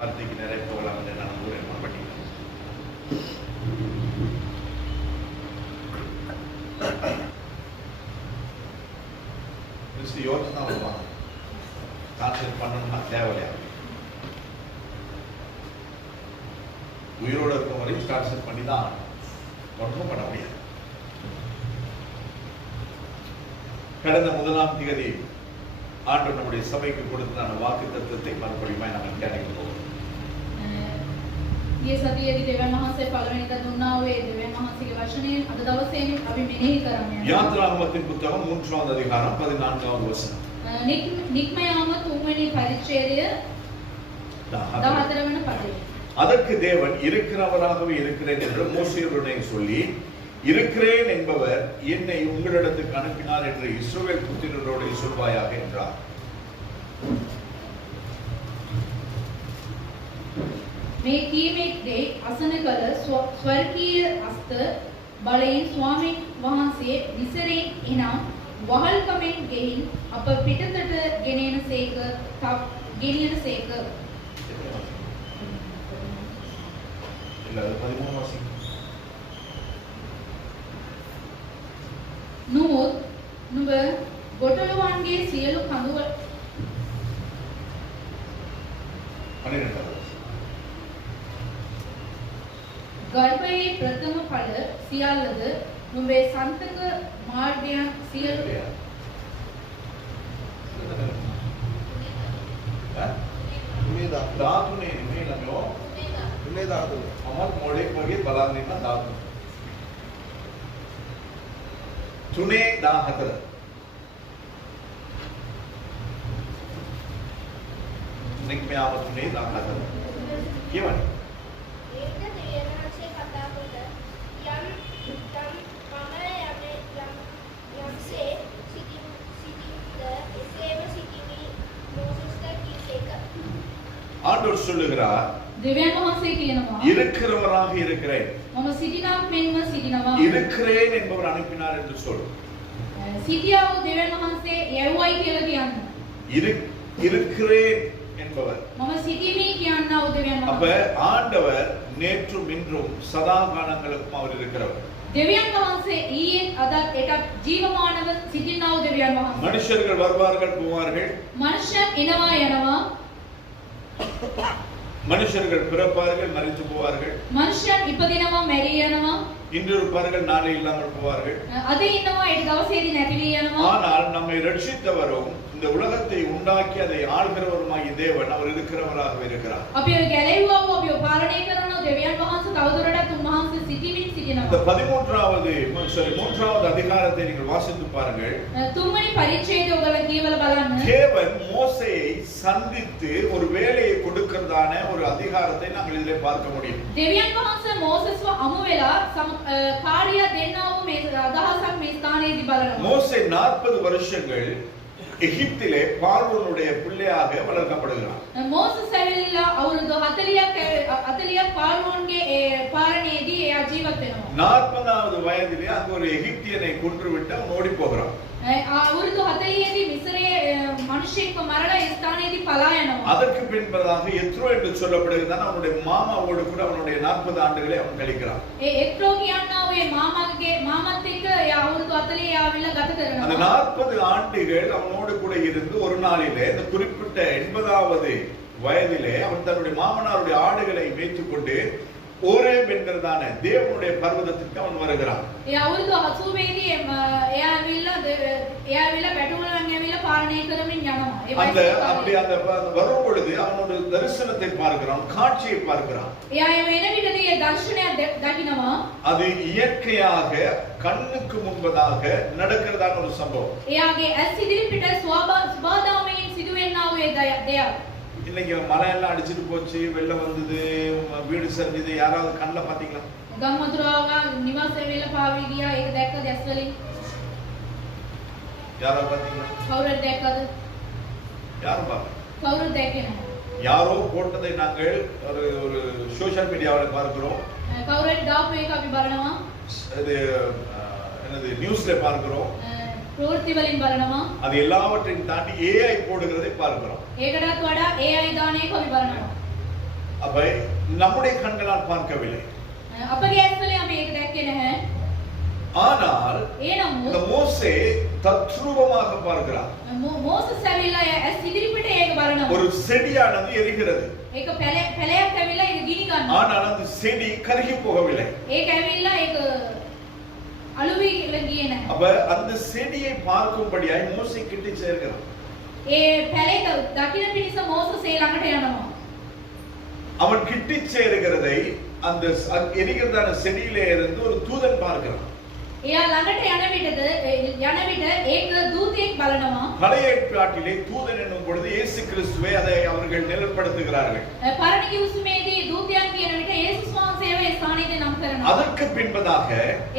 வார்த்தைக்கு நிறைய போகலாம் என்று நான் நம்புகிறேன். யோசனை வருவாங்க கான்சென்ட் பண்ணணும்னா தேவையா உயிரோடு இருக்கும் வரையும் கான்சென்ட் பண்ணி தான் ஒன்றும் பண்ண முடியாது. கடந்த 1ஆம் தேதி ஆண்டு நம்முடைய சபைக்கு கொடுத்தான வாக்கு தத்துவத்தை மறுபடியும் நம்ம கேட்க போகிறோம். ये सतियेदी देवन वහන්සේ පළවෙනිදා දුන්නා වූ ඒ දෙවියන් වහන්සේගේ වචනයෙන් අද දවසේදී අපි මෙනෙහි කරන්නේ. யாத்ராகமத்தின் புத்தகம் 3வது அதிகாரம் 14வது வசனம். නික්මයාම 3වෙනි පරිච්ඡේදය 14 වෙනි පදය. அதற்கு தேவன் இருக்கிறவராகவே இருக்கிறேன் என்று மோசேயுடனே சொல்லி, இருக்கிறேன் என்பவர் என்னை உங்களிடத்துக்கு அனுப்பினார் என்று இஸ்ரவேல் புத்திரரோடு சொல்வாயாக என்றார். මේ කීමේ දේ අසන කල ස්වර්ගීය අස්ත බලයෙන් ස්වාමීන් වහන්සේ විසරේ එනම් වහල්කමෙන් ගෙයින් අප පිටතට ගෙනෙනසේක ගෙනියනසේක. නුඹ ගොටලවන්ගේ සියලු කඳුවල 12 ගර්භයේ ප්‍රථම ඵල සියල්ලද නුඹේ සන්තක මාර්ගයන් සියලු ධාතුනේ නෙමෙයි ළමයෝ මේ ධාතුව අමත් මොඩෙක් වගේ බලන් ඉන්න ධාතුව 3:14 නික්මයාව 3:14 කියවනේ. ஆண்டவர் சொல்லுகிறார், දෙවියන් වහන්සේ කියනවා இருக்கிறவராக இருக்கிறேன். මම සිටිනාක් මෙන්ම සිටිනවා. இருக்கிறேன் என்பவர் அனுப்பினார் என்று சொல். සිටියා වූ දෙවියන් වහන්සේ යවුවයි කියලා කියන්න. இருக்கிறேன் என்பவர். මම සිටිමි කියනා වූ දෙවියන් அப்ப වහන්සේ. ஆண்டவர் நேற்றும் இன்றும் சதா காலங்களுக்கும் அவர் இருக்கிறவர். දෙවියන් වහන්සේ ඊයෙන් අදත් එටත් ජීවමානව සිටිනා වූ දෙවියන් වහන්සේ. மனுஷர்கள் வருவார்கள் போவார்கள். මනුෂ්‍යයන් එනවා යනවා. மனுஷர்கள் பிறப்பார்கள் மரித்து போவார்கள். මනුෂ්‍යයන් ඉපදිනවා මැරී යනවා. இன்று இருப்பார்கள் நாளை இல்லாமல் போவார்கள். අද ඉන්නවා ඒ දවසේදී නැති වී යනවා. ஆனால் நம்மை ரட்சித்தவரும் இந்த உலகத்தை உண்டாக்கி அதை ஆள்கிறவருமாகிய தேவன் அவர் இருக்கிறவராக இருக்கிறார். අපිව ගැලෙව්වා වූ අපිව පාලනය කරන දෙවියන් වහන්සේ තවදුරටත් උන්වහන්සේ සිටිමින් இந்த සිටිනවා. 3வது அதிகாரத்தை நீங்கள் வாசித்து பாருங்கள். තුන්වෙනි පරිච්ඡේදය ඔයගොල්ලෝ කියවලා බලන්න. தேவன் மோசேயை சந்தித்து ஒரு வேலையை கொடுக்கிறதான ஒரு அதிகாரத்தை நாங்கள் இதிலே பார்க்க முடியும். දෙවියන් වහන්සේ මෝසස්ව අමු වෙලා කාර්යය දෙන්නා වූ මේ අදහසක් මේ ස්ථානයේදී බලනවා. மோசே 40 வருஷங்கள் எகிப்திலே பார்வோனுடைய பிள்ளையாக வளர்க்கப்படுகிறார். මෝසස් ඇවිල්ලා අවුරුදු 40ක් පාර්වෝන්ගේ පාලනයේදී එයා ජීවත් වෙනවා. 40வது வயதிலே அங்க ஒரு எகிப்தியனை கொன்றுவிட்டு அவன் ஓடி போகிறான். අවුරුදු 40ේදී මිස්රයේ මිනිසෙක්ව මරලා ඒ ස්ථානයේදී පලා යනවා. அதற்கு பின்பதாக எத்ரோ என்று சொல்லப்படுகிறதான அவனுடைய மாமாவோடு கூட அவனுடைய 40 ஆண்டுகளை அவன் கழிக்கிறான். ඒ එක්රෝ කියනවා ඒ මාමත් එක්ක එයා අවුරුදු 40 යාවිලා ගත அந்த කරනවා. 40 ஆண்டுகள் அவனோடு கூட இருந்து ஒரு நாளிலே இந்த குறிப்பிட்ட 80வது வயதிலே அவன் தன்னுடைய மாமனாருடைய ஆடுகளை மேய்த்துக் கொண்டு ஓரேப் என்கிறதான தேவனுடைய பர்வதத்திற்கு அவன் வருகிறான். ඒ අවුරුදු 80ේදී එයා ඇවිල්ලා පැටවුලන් ඇවිල්ලා පාලනය කරමින් යනවා. ඒ அந்த அப்படி அந்த வரும் பொழுது அவனோட தரிசனத்தை பார்க்கிறான், காட்சியை பார்க்கிறான். එයා එන විටදී ඒ දර්ශනයක් දකිනවා. அது இயற்கையாக கண்ணுக்கு முன்பதாக நடக்கிறதான ஒரு சம்பவம். එයාගේ ඇස් ඉදිරි පිට ස්වභාවයෙන් සිදුවෙනා වූ දෙයක්. இன்னைக்கு மழை எல்லாம் அடிச்சிட்டு போச்சு, வெள்ளம் வந்தது, வீடு சரிஞ்சது, யாராவது கண்ணுல பாத்தீங்களா? ගම්මතුරාව නිවාස වෙල පාවී ගියා. ඒක දැක්කද ඇස් වලින්? யாராவது பாத்தீங்களா? කවුරුද දැක්කද? யாரும் பார்க்கல. කවුරුද දැක්කේ නැහැ. யாரோ போட்டதை நாங்கள் ஒரு சோஷியல் மீடியாவில் பார்க்கிறோம். කවුරුත් දාපු එක අපි බලනවා. அது என்னது நியூஸ்ல பார்க்கிறோம். ප්‍රවෘත්ති වලින් බලනවා. அது எல்லாவற்றையும் தாண்டி AI போடுகிறதை பார்க்கிறோம். ඒකටත් වඩා AI දාන එක අපි බලනවා. அப்ப நம்முடைய கண்களால் பார்க்கவில்லை. අපගේ ඇස්වලින් අපි ඒක දැක්කේ නැහැ. ஆனால் ඒ නමුත් இந்த மோசே தத்ரூபமாக பார்க்கிறார். මෝසස් ඇවිල්ලා ඇස් ඉදිරිපිට ඒක බලනවා. ஒரு செடியானது எரிகிறது. ඒක පැලයක් ඇවිල්ලා ඒක ගිනි ගන්නවා. ஆனால் அந்த செடி கருகி போகவில்லை. ඒක ඇවිල්ලා ඒක අලුවි කියලා ගියේ නැහැ. அப்ப அந்த செடியை பார்க்கும்படியாய் மோசே கிட்ட சேர்க்கிறார். ඒ පැලේක දකින්න පිණිස මෝසස් ඒ ළඟට යනවා. அவன் கிட்ட சேருகிறதை அந்த எரிகிறதான செடியிலே இருந்து ஒரு தூதன் பார்க்கிறான். එයා ළඟට යන විට ඒක දූතයෙක් බලනවා. பழைய ஏற்பாட்டிலே தூதன் என்னும் பொழுது இயேசு கிறிஸ்துவை அதை அவர்கள் நிலைப்படுத்துகிறார்கள். පරණ කිව්සුමේදී දූතයන් කියන විට යේසුස් වහන්සේව ඒ ස්ථානයේ නම් කරනවා. அதற்கு பின்பதாக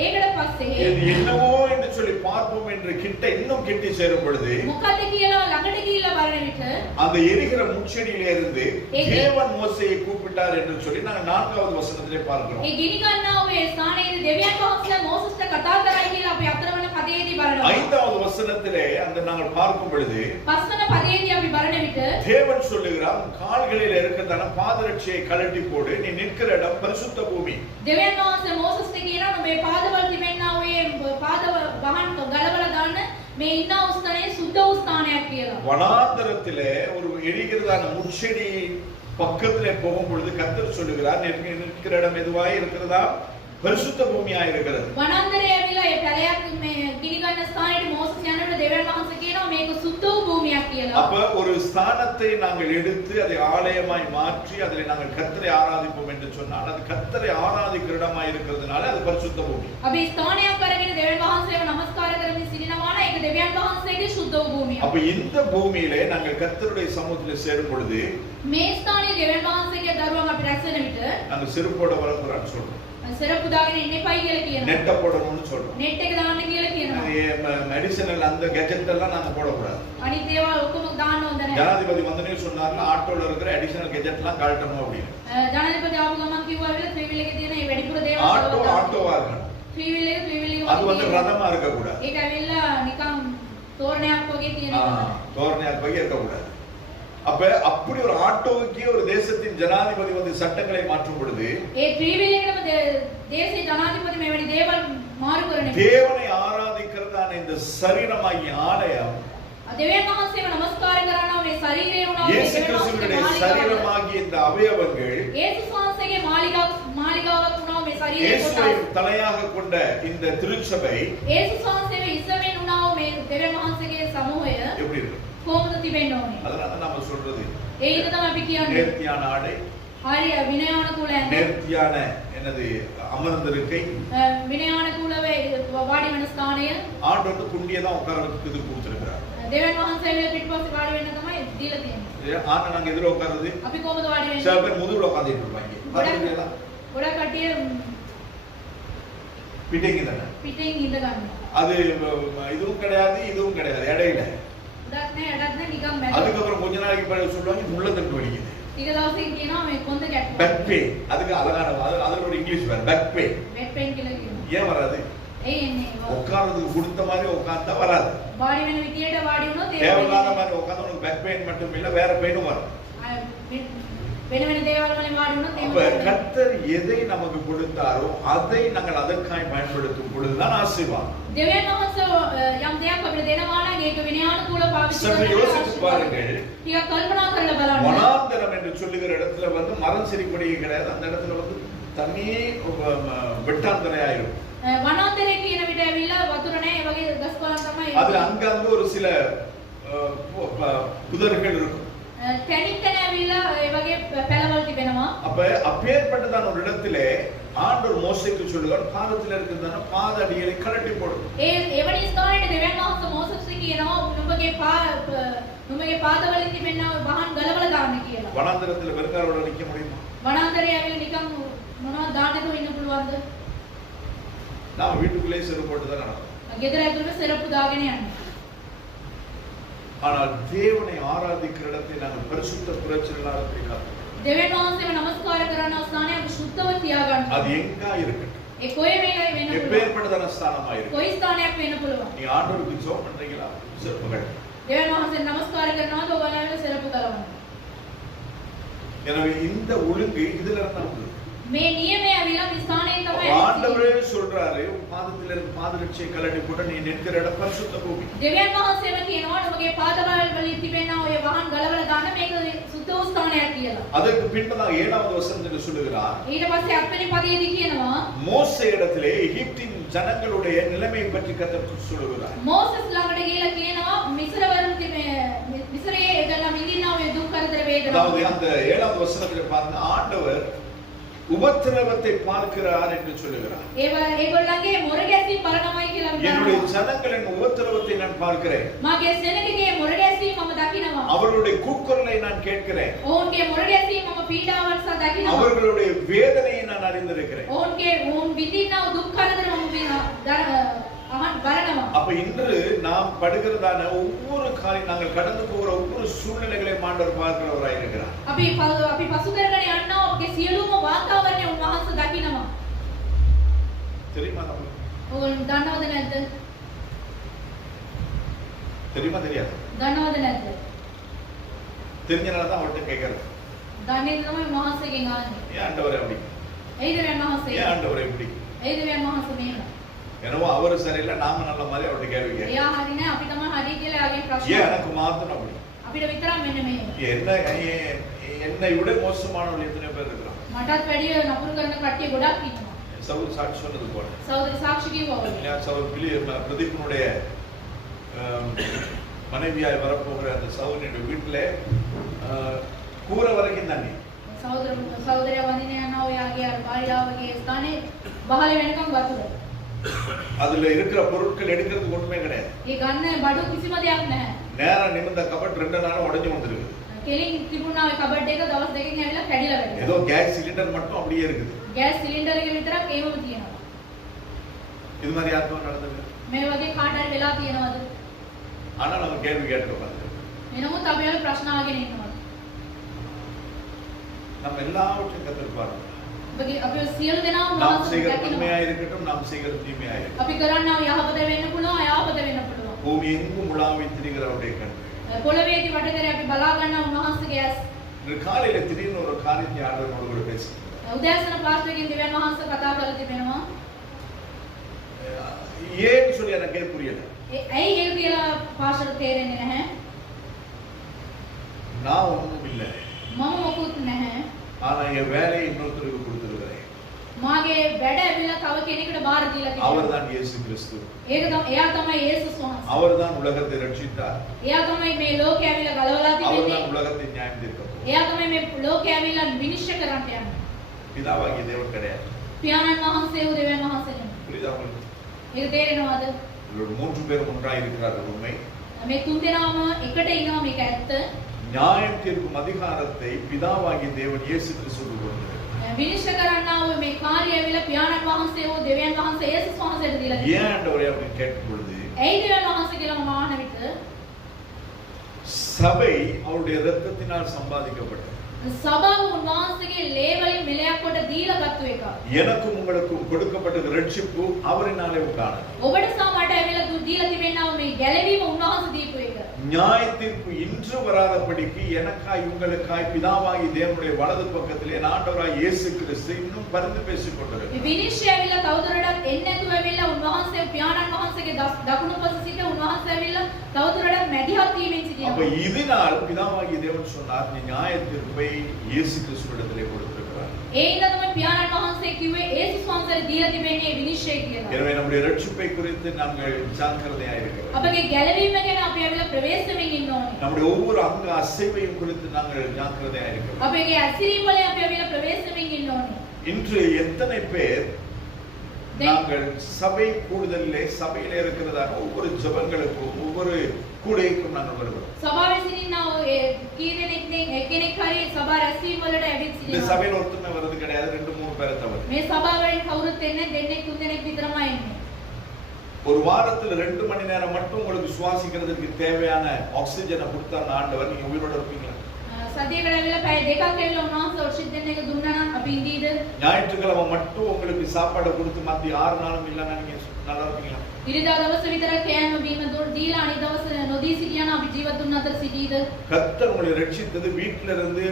ඒකට පස්සේ இது என்னவோ என்று சொல்லி பார்ப்போம் என்று கிட்ட இன்னும் கிட்டி சேரும் பொழுது මොකක්ද කියලා ළඟට ගිහිල්ලා බලන විට அந்த எரிகிற முட்செடியிலே இருந்து தேவன் மோசேயை கூப்பிட்டார் என்று சொல்லி நாங்கள் 4வது வசனத்திலே பார்க்கிறோம். ඒ ගිනි ගන්නා වූ ඒ ස්ථානයේදී දෙවියන් වහන්සේ මෝසස්ට කතා කරයි කියලා අපි අතරවන පදයේදී බලනවා. 5வது வசனத்திலே அந்த நாங்கள் பார்க்கும் பொழுது පස්වන පදයේදී අපි බලන විට தேவன் சொல்லுகிறார் கால்களில் இருக்கிறதான பாதரட்சியை கழட்டி போடு, நீ நிற்கிற இடம் பரிசுத்த பூமி. දෙවියන් වහන්සේ මෝසස්ට කියනවා මේ පාදවල තිබෙනා වූ පාදව වහන් ගලවලා දාන්න මේ ඉන්න ස්ථානයේ සුද්ධ වූ ස්ථානයක් කියලා. வனாந்தரத்திலே ஒரு எரிகிறதான முட்செடி பக்கத்திலே போகும் பொழுது கர்த்தர் சொல்லுகிறார், நிற்கிற இடம் எதுவாய் இருக்கிறதா? பரிசுத்த பூமியா இருக்கிறது. වනාන්තරයේ ඇවිල්ලා ඒ පැලයක් මේ ගිනි ගන්න ස්ථානයේ මෝසස් යනකොට දෙවියන් වහන්සේ කියනවා මේක සුද්ධ වූ භූමියක් කියලා. அப்ப ஒரு ஸ்தானத்தை நாங்கள் எடுத்து அதை ஆலயமாய் மாற்றி அதிலே நாங்கள் கர்த்தரை ஆராதிப்போம் என்று சொன்னால் அது கர்த்தரை ஆராதிக்கிற இடமாய் இருக்கிறதுனால அது பரிசுத்த பூமி. අපි ස්ථානයක් අරගෙන දෙවියන් වහන්සේව නමස්කාර කරමින් සිටිනවා නම් ඒක දෙවියන් වහන්සේගේ සුද්ධ වූ භූමියක්. அப்ப இந்த பூமியிலே நாங்கள் கர்த்தருடைய சமூகத்திலே சேரும் பொழுது මේ ස්ථානයේ දෙවියන් වහන්සේගේ දරුවන් අපි රැස් වෙන විට நாங்கள் செருப்போட வரக்கூடாதுன்னு சொல்றோம். செருப்பு දාගෙන ඉන්න එපයි කියලා කියනවා. நெட்ட போடணும்னு சொல்றோம். நெட் එක දාන්න කියලා කියනවා. மெடிசினல் அந்த கெஜெட் எல்லாம் நாங்க போடக்கூடாது. අනිත් ඒවා ඔක්කොම දාන්න හොඳ නැහැ. ஜனாதிபதி வந்தனே சொன்னார்ல ஆட்டோல இருக்கிற அடிஷனல் கெஜெட்லாம் கழட்டணும் அப்படின்னு. ජනාධිපති ආපු ගමන් කිව්වා විල ත්‍රිවිල් එකේ තියෙන මේ වැඩිපුර දේවල් ஆட்டோவா இருக்கணும். ත්‍රිවිල් එක அது வந்து ரதமா இருக்க கூடாது. ඒක ඇවිල්ලා නිකන් තෝරණයක් වගේ තියෙනවා. தோரணையாக வகை இருக்க கூடாது. அப்ப அப்படி ஒரு ஆட்டோவுக்கே ஒரு தேசத்தின் ஜனாதிபதி வந்து சட்டங்களை மாற்றும் பொழுது ඒ ත්‍රිවිල් එකම දේශේ ජනාධිපති මෙවැනි දේවල් මාරු කරන தேவனை ஆராதிக்கிறதான இந்த சரீரமாகிய ஆலயம் දෙවියන් වහන්සේව නමස්කාර කරනවා මේ ශරීරය වුණා இயேசு கிறிஸ்துவினுடைய சரீரமாகிய இந்த அவயவங்கள் යේසුස් වහන්සේගේ මාලිගාවක් වුණා මේ ශරීරය இயேசுவை தலையாக கொண்ட இந்த திருச்சபை යේසුස් වහන්සේව ඉස්සෙමින් වුණා මේ දෙවියන් වහන්සේගේ සමූහය எப்படி இருக்கு? කොහොමද තිබෙන්න ඕනේ? அதனால நாம சொல்றது ඒ ඉත තමයි අපි කියන්නේ. நேர்த்தியான ஆடை, හරිය විනයානුකූල ඇඳ, நேர்த்தியான என்னது அமர்ந்திருக்கை, විනයානුකූලව වාඩි වෙන ස්ථානය. ஆண்டு வந்து குண்டியை தான் உட்கார்றதுக்கு இது கொடுத்திருக்கிறார். දෙවියන් වහන්සේගේ පිටපස්සේ වාඩි වෙන්න තමයි දීලා තියෙන්නේ. ஆனா நாங்க எதிர உட்கார்றது අපි කොහොමද වාඩි වෙන්නේ? சில பேர் முதுகுல உட்கார்ந்துட்டு இருப்பாங்க. பாத்தீங்களா? ගොඩක් කට්ටිය பிடிங்க தானே. පිටින් ඉඳ ගන්නවා. அது இதுவும் கிடையாது, இதுவும் கிடையாது, இடையில. උඩක් නෑ යටත් නෑ නිකන් මැද. அதுக்கப்புறம் கொஞ்ச நாளைக்கு பிறகு சொல்லுவாங்க முள்ளந்தண்டு வலிக்குது. ටික දවසකින් කියනවා මේ කොන්ද ගැටුවා. Back pain. அதுக்கு அழகான அதுல ஒரு இங்கிலீஷ் வேற பேக் பெயின். බෙඩ් පේන් කියලා කියනවා. ஏன் வராது? ඒ එන්නේ உட்கார்றதுக்கு கொடுத்த மாதிரி உட்கார்ந்தா வராது. වාඩි වෙන විදියට වාඩි වුණොත් ඒ தேவையில்லாத மாதிரி உட்கார்ந்தா உனக்கு பேக் பெயின் மட்டும் இல்ல வேற பெயினும் வரும். වෙන වෙන දේවල් වලින් වාඩි වුණොත් அப்ப கர்த்தர் எதை நமக்கு கொடுத்தாரோ அதை நாங்கள் அதற்காய் பயன்படுத்தும் பொழுதுதான் ஆசீர்வாதம். දෙවියන් වහන්සේ යම් දෙයක් අපිට දෙනවා නම් ඒක විනයානුකූල පාවිච්චි சற்று யோசித்து பாருங்கள். ටිකක් කල්පනා කරලා බලන්න. வனாந்தரம் என்று சொல்லுகிற இடத்துல வந்து மரம் செடிப்படியே கிடையாது. அந்த இடத்துல வந்து தண்ணியே வெட்டாந்தரையாயிரும். වනාන්තරයේ කියන විට ඇවිල්ලා වතුර නැහැ ඒ වගේ ගස් කොළන් තමයි. அதுல அங்கங்க ஒரு சில புதர்கள் இருக்கும். තැනින් තැන ඇවිල්ලා ඒ වගේ පැලවල් තිබෙනවා. அப்ப அப்பேற்பட்டதான ஒரு இடத்திலே ஆண்டவர் மோசேக்கு சொல்லுவார், பாதத்தில் இருக்கிறதான பாத அடிகளை கழட்டி போடும். එවැනි ස්ථානයේ දෙවියන් වහන්සේ මෝසස්ට කියනවා නුඹගේ පාදවලින් තිබෙනා වහන් ගලවලා දාන්න කියලා. வனாந்தரத்துல வெறுங்காரோட நிக்க முடியுமா? වනාන්තරයේ ඇවිල්ලා නිකන් මොනවද දාන්නද ඉන්න පුළුවන්ද? நாம வீட்டுக்குள்ளே செருப்பு போட்டு தான் நடக்கும். ගෙදර ඇතුළේ සෙරප්පු දාගෙන යන්න. ஆனால் தேவனை ஆராதிக்கிற இடத்தை நாங்கள் பரிசுத்த புரட்சிகளாக காக்கிறோம். දෙවියන් වහන්සේව නමස්කාර කරන ස්ථානය අපි සුද්ධව තියාගන්න. அது எங்க இருக்கட்டும். ඒ කොයි වෙලේ වෙන්න පුළුවන්. எப்பேற்பட்டதான ஸ்தானமா இருக்கு. කොයි ස්ථානයක් වෙන්න පුළුවන්. நீங்க ஆண்டவருக்கு ஜெபம் பண்றீங்களா? செருப்புகள். දෙවියන් වහන්සේ නමස්කාර කරනවාද ඔයාලා සෙරප්පු ගලවන්න. எனவே இந்த ஒழுங்கு இதுல இருந்து வந்தது. මේ නියමය ඇවිල්ලා මේ ස්ථානයෙන් තමයි ஆண்டவரே சொல்றாரு பாதத்தில இருந்து பாதரட்சை கழட்டி போட்டு நீ நிற்கிற இடம் பரிசுத்த பூமி. දෙවියන් වහන්සේම කියනවා ඔබගේ පාදවල වලින් තිබෙනා ඔය වහන් ගලවලා දාන්න මේක සුද්ධ වූ ස්ථානයක් කියලා. அதற்கு பின்பதாக 7வது வசனத்தில் சொல்லுகிறார். ඊට පස්සේ 8 වෙනි පදයේදී කියනවා மோசே இடத்திலே எகிப்தின் ஜனங்களுடைய நிலைமை பற்றி கர்த்தர் சொல்லுகிறார். මෝසස් ළඟට ගිහිලා කියනවා මිස්රවරුන් මිස්රයේ ඒගොල්ලෝ විඳිනා ඔය දුක් කරදර වේදනා. அதாவது அந்த 7வது வசனத்திலே பாருங்க ஆண்டவர் உபத்திரவத்தை பார்க்கிறார் என்று சொல்லுகிறார். ඒගොල්ලන්ගේ මොරගැසීම් බලනවායි කියලා என்னுடைய කියනවා. ஜனங்களின் உபத்திரவத்தை நான் பார்க்கிறேன். මාගේ සෙනගගේ මොරගැසීම් මම දකිනවා. அவர்களுடைய கூக்குரலை நான் கேட்கிறேன். ඔවුන්ගේ මොරගැසීම් මම පීඩාවන් සහ දකිනවා. அவர்களுடைய வேதனையை நான் அறிந்திருக்கிறேன். ඔවුන් විඳිනා දුක් කරදර මම බලනවා. அப்ப இன்று நாம் படுகிறதான ஒவ்வொரு காரியம் நாங்கள் கடந்து போகிற ஒவ்வொரு சூழ்நிலைகளை ஆண்டவர் பார்க்கிறவராய் இருக்கிறார். අපි පසු කරගෙන යනවා ඔබගේ සියලුම වාතාවරණය උන්වහන්සේ දකිනවා. தெரியுமா நமக்கு? ඔයගොල්ලෝ දන්නවද නැද්ද? தெரியுமா தெரியாது? දන්නවද නැද්ද? தெரிஞ்சனால தான் அவர்கிட்ட கேட்கறது. දන්නේ තමයි උන්වහන්සේගෙන් ආන්නේ. ஏன் ஆண்டவரே அப்படி? ඒ දෙවියන් වහන්සේ. ஏன் ஆண்டவரே இப்படி? ඒ දෙවියන් වහන්සේ මේන. என்னவோ அவர் சரியில்லை நாம நல்ல மாதிரி அவர்கிட்ட கேள்வி கேட்கிறோம். එයා හරි නෑ අපි තමයි හරි කියලා ආගෙන් ප්‍රශ්න. ஏன் எனக்கு மாத்திரம் அப்படி? අපිට විතරක් මෙන්න මේ. என்னை விட மோசமானவர்கள் எத்தனை பேர் இருக்கிறாங்க? මටත් වැඩිය නපුරු කරන කට්ටිය ගොඩක් ඉන්නවා. சவுல் சாட்சி சொன்னது போல. සහෝදரி සාක්ෂි කිව්වා වගේ. சவுல் பிரதீபனுடைய மனைவியாய் வரப்போகிற அந்த சவுலுடைய வீட்டுல கூரை வரைக்கும் தண்ணி. සහෝදරයා වදින යනවා ඔයාගේ අර බාහිරාවගේ ස්ථානේ බහල වෙනකම් වතුර. அதுல இருக்கிற பொருட்கள் எடுக்கிறதுக்கு ஒண்ணுமே கிடையாது. ඒ ගන්න බඩු කිසිම දෙයක් නැහැ. நேரா நிமிர்ந்த கபட் 2 நாளும் உடைஞ்சு வந்திருக்கு. කෙලින් තිබුණා ඔය කබඩ් එක දවස් දෙකකින් ඇවිල්ලා කැඩිලා වැටෙනවා. ஏதோ கேஸ் சிலிண்டர் மட்டும் அப்படியே இருக்குது. ගෑස් සිලින්ඩර් එක විතරක් ඒවම තියෙනවා. இது மாதிரி யாருக்கும் நடந்தது? මේ වගේ කාට හරි වෙලා තියෙනවද? ஆனா நம்ம கேள்வி கேட்கிறோம். එනමුත් අපි වල ප්‍රශ්න අහගෙන ඉන්නවා. நம்ம எல்லாவற்றையும் கர்த்தர் பார்க்கிறார். අපි සියලු දෙනාම நாம் செய்கிற දකිනවා. நன்மையா இருக்கட்டும் நாம் செய்கிற தீமையா இருக்கட்டும். අපි කරන්නා යහපත වෙන්න පුළුවන් අයහපත වෙන්න පුළුවන්. பூமி எங்கும் உலாவி திரிகிறவருடைய கண். පොළවේදී වට කරේ අපි බලා ගන්නා උන්වහන්සේගේ ඇස්. இந்த காலையில திடீர்னு ஒரு காரியத்தை ஆண்டவர் கூட பேசுகிறார். උදෑසන පාස්ටර්ගෙන් දෙවියන් වහන්සේ කතා කරලා තිබෙනවා. ஏன்னு சொல்லி எனக்கே புரியல. ඇයි ඒක කියලා පාස්ටර් තේරෙන්නේ නැහැ. நான் ஒண்ணும் இல்ல. මම මොකුත් නැහැ. ஆனா என் வேலையை இன்னொருத்தருக்கு கொடுத்திருக்கிறேன். මාගේ වැඩ ඇවිල්ලා තව කෙනෙකුට බාර දීලා තියෙනවා. அவர்தான் இயேசு கிறிஸ்து. එයා තමයි යේසුස් වහන්සේ. அவர்தான் உலகத்தை ரட்சித்தார். එයා තමයි මේ ලෝකය ඇවිල්ලා ගලවලා තිබෙන්නේ. அவர்தான் உலகத்தை நியாயம் தீர்க்க. එයා තමයි මේ ලෝකය ඇවිල්ලා විනිශ්චය කරන්න යන්නේ. பிதாவாகிய தேவன் கிடையாது. පියාණන් වහන්සේ වූ දෙවියන් වහන්සේ නෙමෙයි. புரியுதா உங்களுக்கு? ඒක තේරෙනවද? இவர்கள் 3 பேர் ஒன்றாய் இருக்கிறார்கள் உண்மை. මේ තුන් දෙනාම එකට ඉනවා මේක ඇත්ත. நியாயம் தீர்க்கும் அதிகாரத்தை பிதாவாகிய தேவன் இயேசு கிறிஸ்துவுக்கு கொடுத்தார். විනිශ්චය කරන්නා වූ මේ කාර්යය ඇවිල්ලා පියාණන් වහන්සේ වූ දෙවියන් වහන්සේ යේසුස් වහන්සේට දීලා ஏன் තියෙනවා. ஆண்டவரே அப்படி கேட்கும் பொழுது ඇයි දෙවියන් වහන්සේ කියලා මම අහන විට சபை அவருடைய இரத்தத்தினால் சம்பாதிக்கப்பட்டது. සභාව උන්වහන්සේගේ ලේ වලින් මෙලයක් කොට දීලා ගත්තු එක. எனக்கும் உங்களுக்கும் கொடுக்கப்பட்ட ரட்சிப்பு அவரினாலே உண்டானது. ඔබට සහ මට ඇවිල්ලා දීලා තිබෙනා මේ ගැලවීම උන්වහන්සේ දීපු එක. நியாய தீர்ப்பு இன்று வராதபடிக்கு எனக்காய் உங்களுக்காய் பிதாவாகிய தேவனுடைய வலது பக்கத்திலே என் ஆண்டவராய் இயேசு கிறிஸ்து இன்னும் பரிந்து பேசிக் கொண்டிருக்கிறார். මේ විනිශ්චය ඇවිල්ලා තවදුරටත් එන්නේ නැතුව ඇවිල්ලා උන්වහන්සේ පියාණන් වහන්සේගේ දකුණු පස සිට උන්වහන්සේ ඇවිල්ලා තවදුරටත් මැදිහත් වීමෙන් அப்ப සිටිනවා. இதனால் பிதாவாகிய தேவன் சொன்னார் நீ நியாய தீர்ப்பை இயேசு கிறிஸ்துவிடத்திலே கொடுத்திருக்கிறார். ඒ හින්දා තමයි පියාණන් වහන්සේ කිව්වේ යේසුස් වහන්සේට දීලා තිබෙන්නේ විනිශ්චය කියලා. எனவே நம்முடைய ரட்சிப்பை குறித்து நாங்கள் ஜாக்கிரதையாக இருக்கிறோம். අපගේ ගැලවීම ගැන අපි ඇවිල්ලා ප්‍රවේශමෙන් ඉන්න ඕනේ. நம்முடைய ஒவ்வொரு அங்க அசைவையும் குறித்து நாங்கள் ஜாக்கிரதையாக இருக்கிறோம். අපගේ ඇසිරීම වලින් අපි ඇවිල්ලා ප්‍රවේශමෙන් ඉන්න ඕනේ. இன்று எத்தனை பேர் நாங்கள் சபை கூடுதலிலே சபையிலே இருக்கிறதான ஒவ்வொரு ஜெபங்களுக்கும் ஒவ்வொரு கூடைக்கும் நாங்கள் வருகிறோம். සභාවේ සිටිනා කී දෙනෙක් එක්කෙනෙක් හරි සභා රැස්වීම වලට ඇවිත් இந்த සිටිනවා. சபையில ஒருத்தமே வர்றது கிடையாது 2-3 பேரை தவிர. මේ සභාවෙන් කවුරුත් එන්නේ දෙන්නෙක් තුන් දෙනෙක් විතරමයි එන්නේ. ஒரு வாரத்துல 2 மணி நேரம் மட்டும் உங்களுக்கு சுவாசிக்கிறதுக்கு தேவையான ஆக்ஸிஜனை கொடுத்த அந்த ஆண்டவர் நீங்க உயிரோட இருப்பீங்களா? සතියකට ඇවිල්ලා පැය දෙකක් ඇවිල්ලා උන්වහන්සේ ඔක්සිජන් එක දුන්නා නම් අපි ඉඳීද? ஞாயிற்றுக்கிழமை மட்டும் உங்களுக்கு சாப்பாடு கொடுத்து மத்தி 6 நாளும் இல்லைன்னா நீங்க நல்லா இருப்பீங்களா? ඉරිදා දවස විතර කෑම බීම දීලා අනිත් දවස් නොදී සිටියනම් අපි ජීවත් වුණ අතර සිටීද? கர்த்தர் உங்களை ரட்சித்தது வீட்ல இருந்து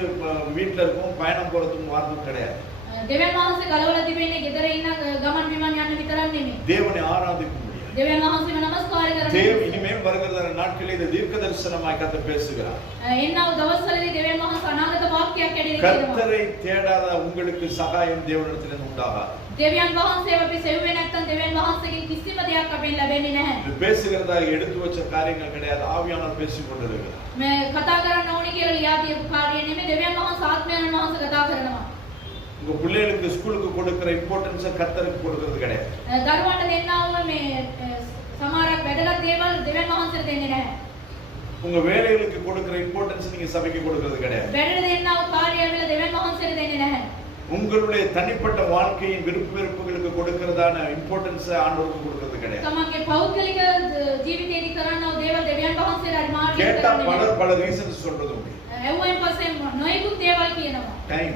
வீட்ல இருக்கும் பயணம் போறதுக்கு வார்த்தை கிடையாது. දෙවියන් වහන්සේ ගලවලා තිබෙන්නේ ගෙදර ඉන්න ගමන් බිමන් යන්න විතරක් නෙමෙයි. தேவனை ஆராதிக்க முடியாது. දෙවියන් වහන්සේව නමස්කාර කරන්න. தேவ இனிமேல் வருகிற நாட்களில் இது தீர்க்க தரிசனமாய் கர்த்தர் பேசுகிறார். එන්නව දවස්වලදී දෙවියන් වහන්සේ අනාගත වාක්‍යයක් ඇඩේ කියනවා. கர்த்தரை தேடாத உங்களுக்கு சகாயம் தேவனிடத்திலிருந்து உண்டாகாது. දෙවියන් වහන්සේව අපි සෙව්වේ නැත්නම් දෙවියන් වහන්සේගෙන් කිසිම දෙයක් අපෙන් ලැබෙන්නේ නැහැ. இது பேசுகிறதா எடுத்து வச்ச காரியங்கள் கிடையாது. ஆவியானவர் பேசிக் கொண்டிருக்கிறார். මේ කතා කරන්න ඕනේ කියලා ලියා දීපු කාර්යය නෙමෙයි දෙවියන් වහන්සේ ආත්මයන් වහන්සේ කතා කරනවා. உங்க பிள்ளைகளுக்கு ஸ்கூலுக்கு கொடுக்கிற இம்பார்ட்டன்ஸ் கர்த்தருக்கு கொடுக்கிறது கிடையாது. දරුවන්ට දෙන්නා වූ මේ සමහරක් වැදගත් දේවල් දෙවියන් වහන්සේට දෙන්නේ නැහැ. உங்க வேலைகளுக்கு கொடுக்கிற இம்பார்ட்டன்ஸ் நீங்க சபைக்கு கொடுக்கிறது கிடையாது. වැඩට දෙන්නා වූ කාර්යවල දෙවියන් වහන්සේට දෙන්නේ නැහැ. உங்களுடைய தனிப்பட்ட வாழ்க்கையின் விருப்ப வெறுப்புகளுக்கு கொடுக்கிறதான இம்பார்ட்டன்ஸ் ஆண்டவருக்கு கொடுக்கிறது கிடையாது. තමන්ගේ පෞද්ගලික ජීවිතයේදී කරන්නා වූ දේවල් දෙවියන් වහන්සේට අනිවාර්යයෙන් கேட்டா කරන්නේ பல ரீசன்ஸ் சொல்றது உண்டு. එව්වෙන් පස්සේ නොයෙකුත් දේවල් කියනවා. டைம்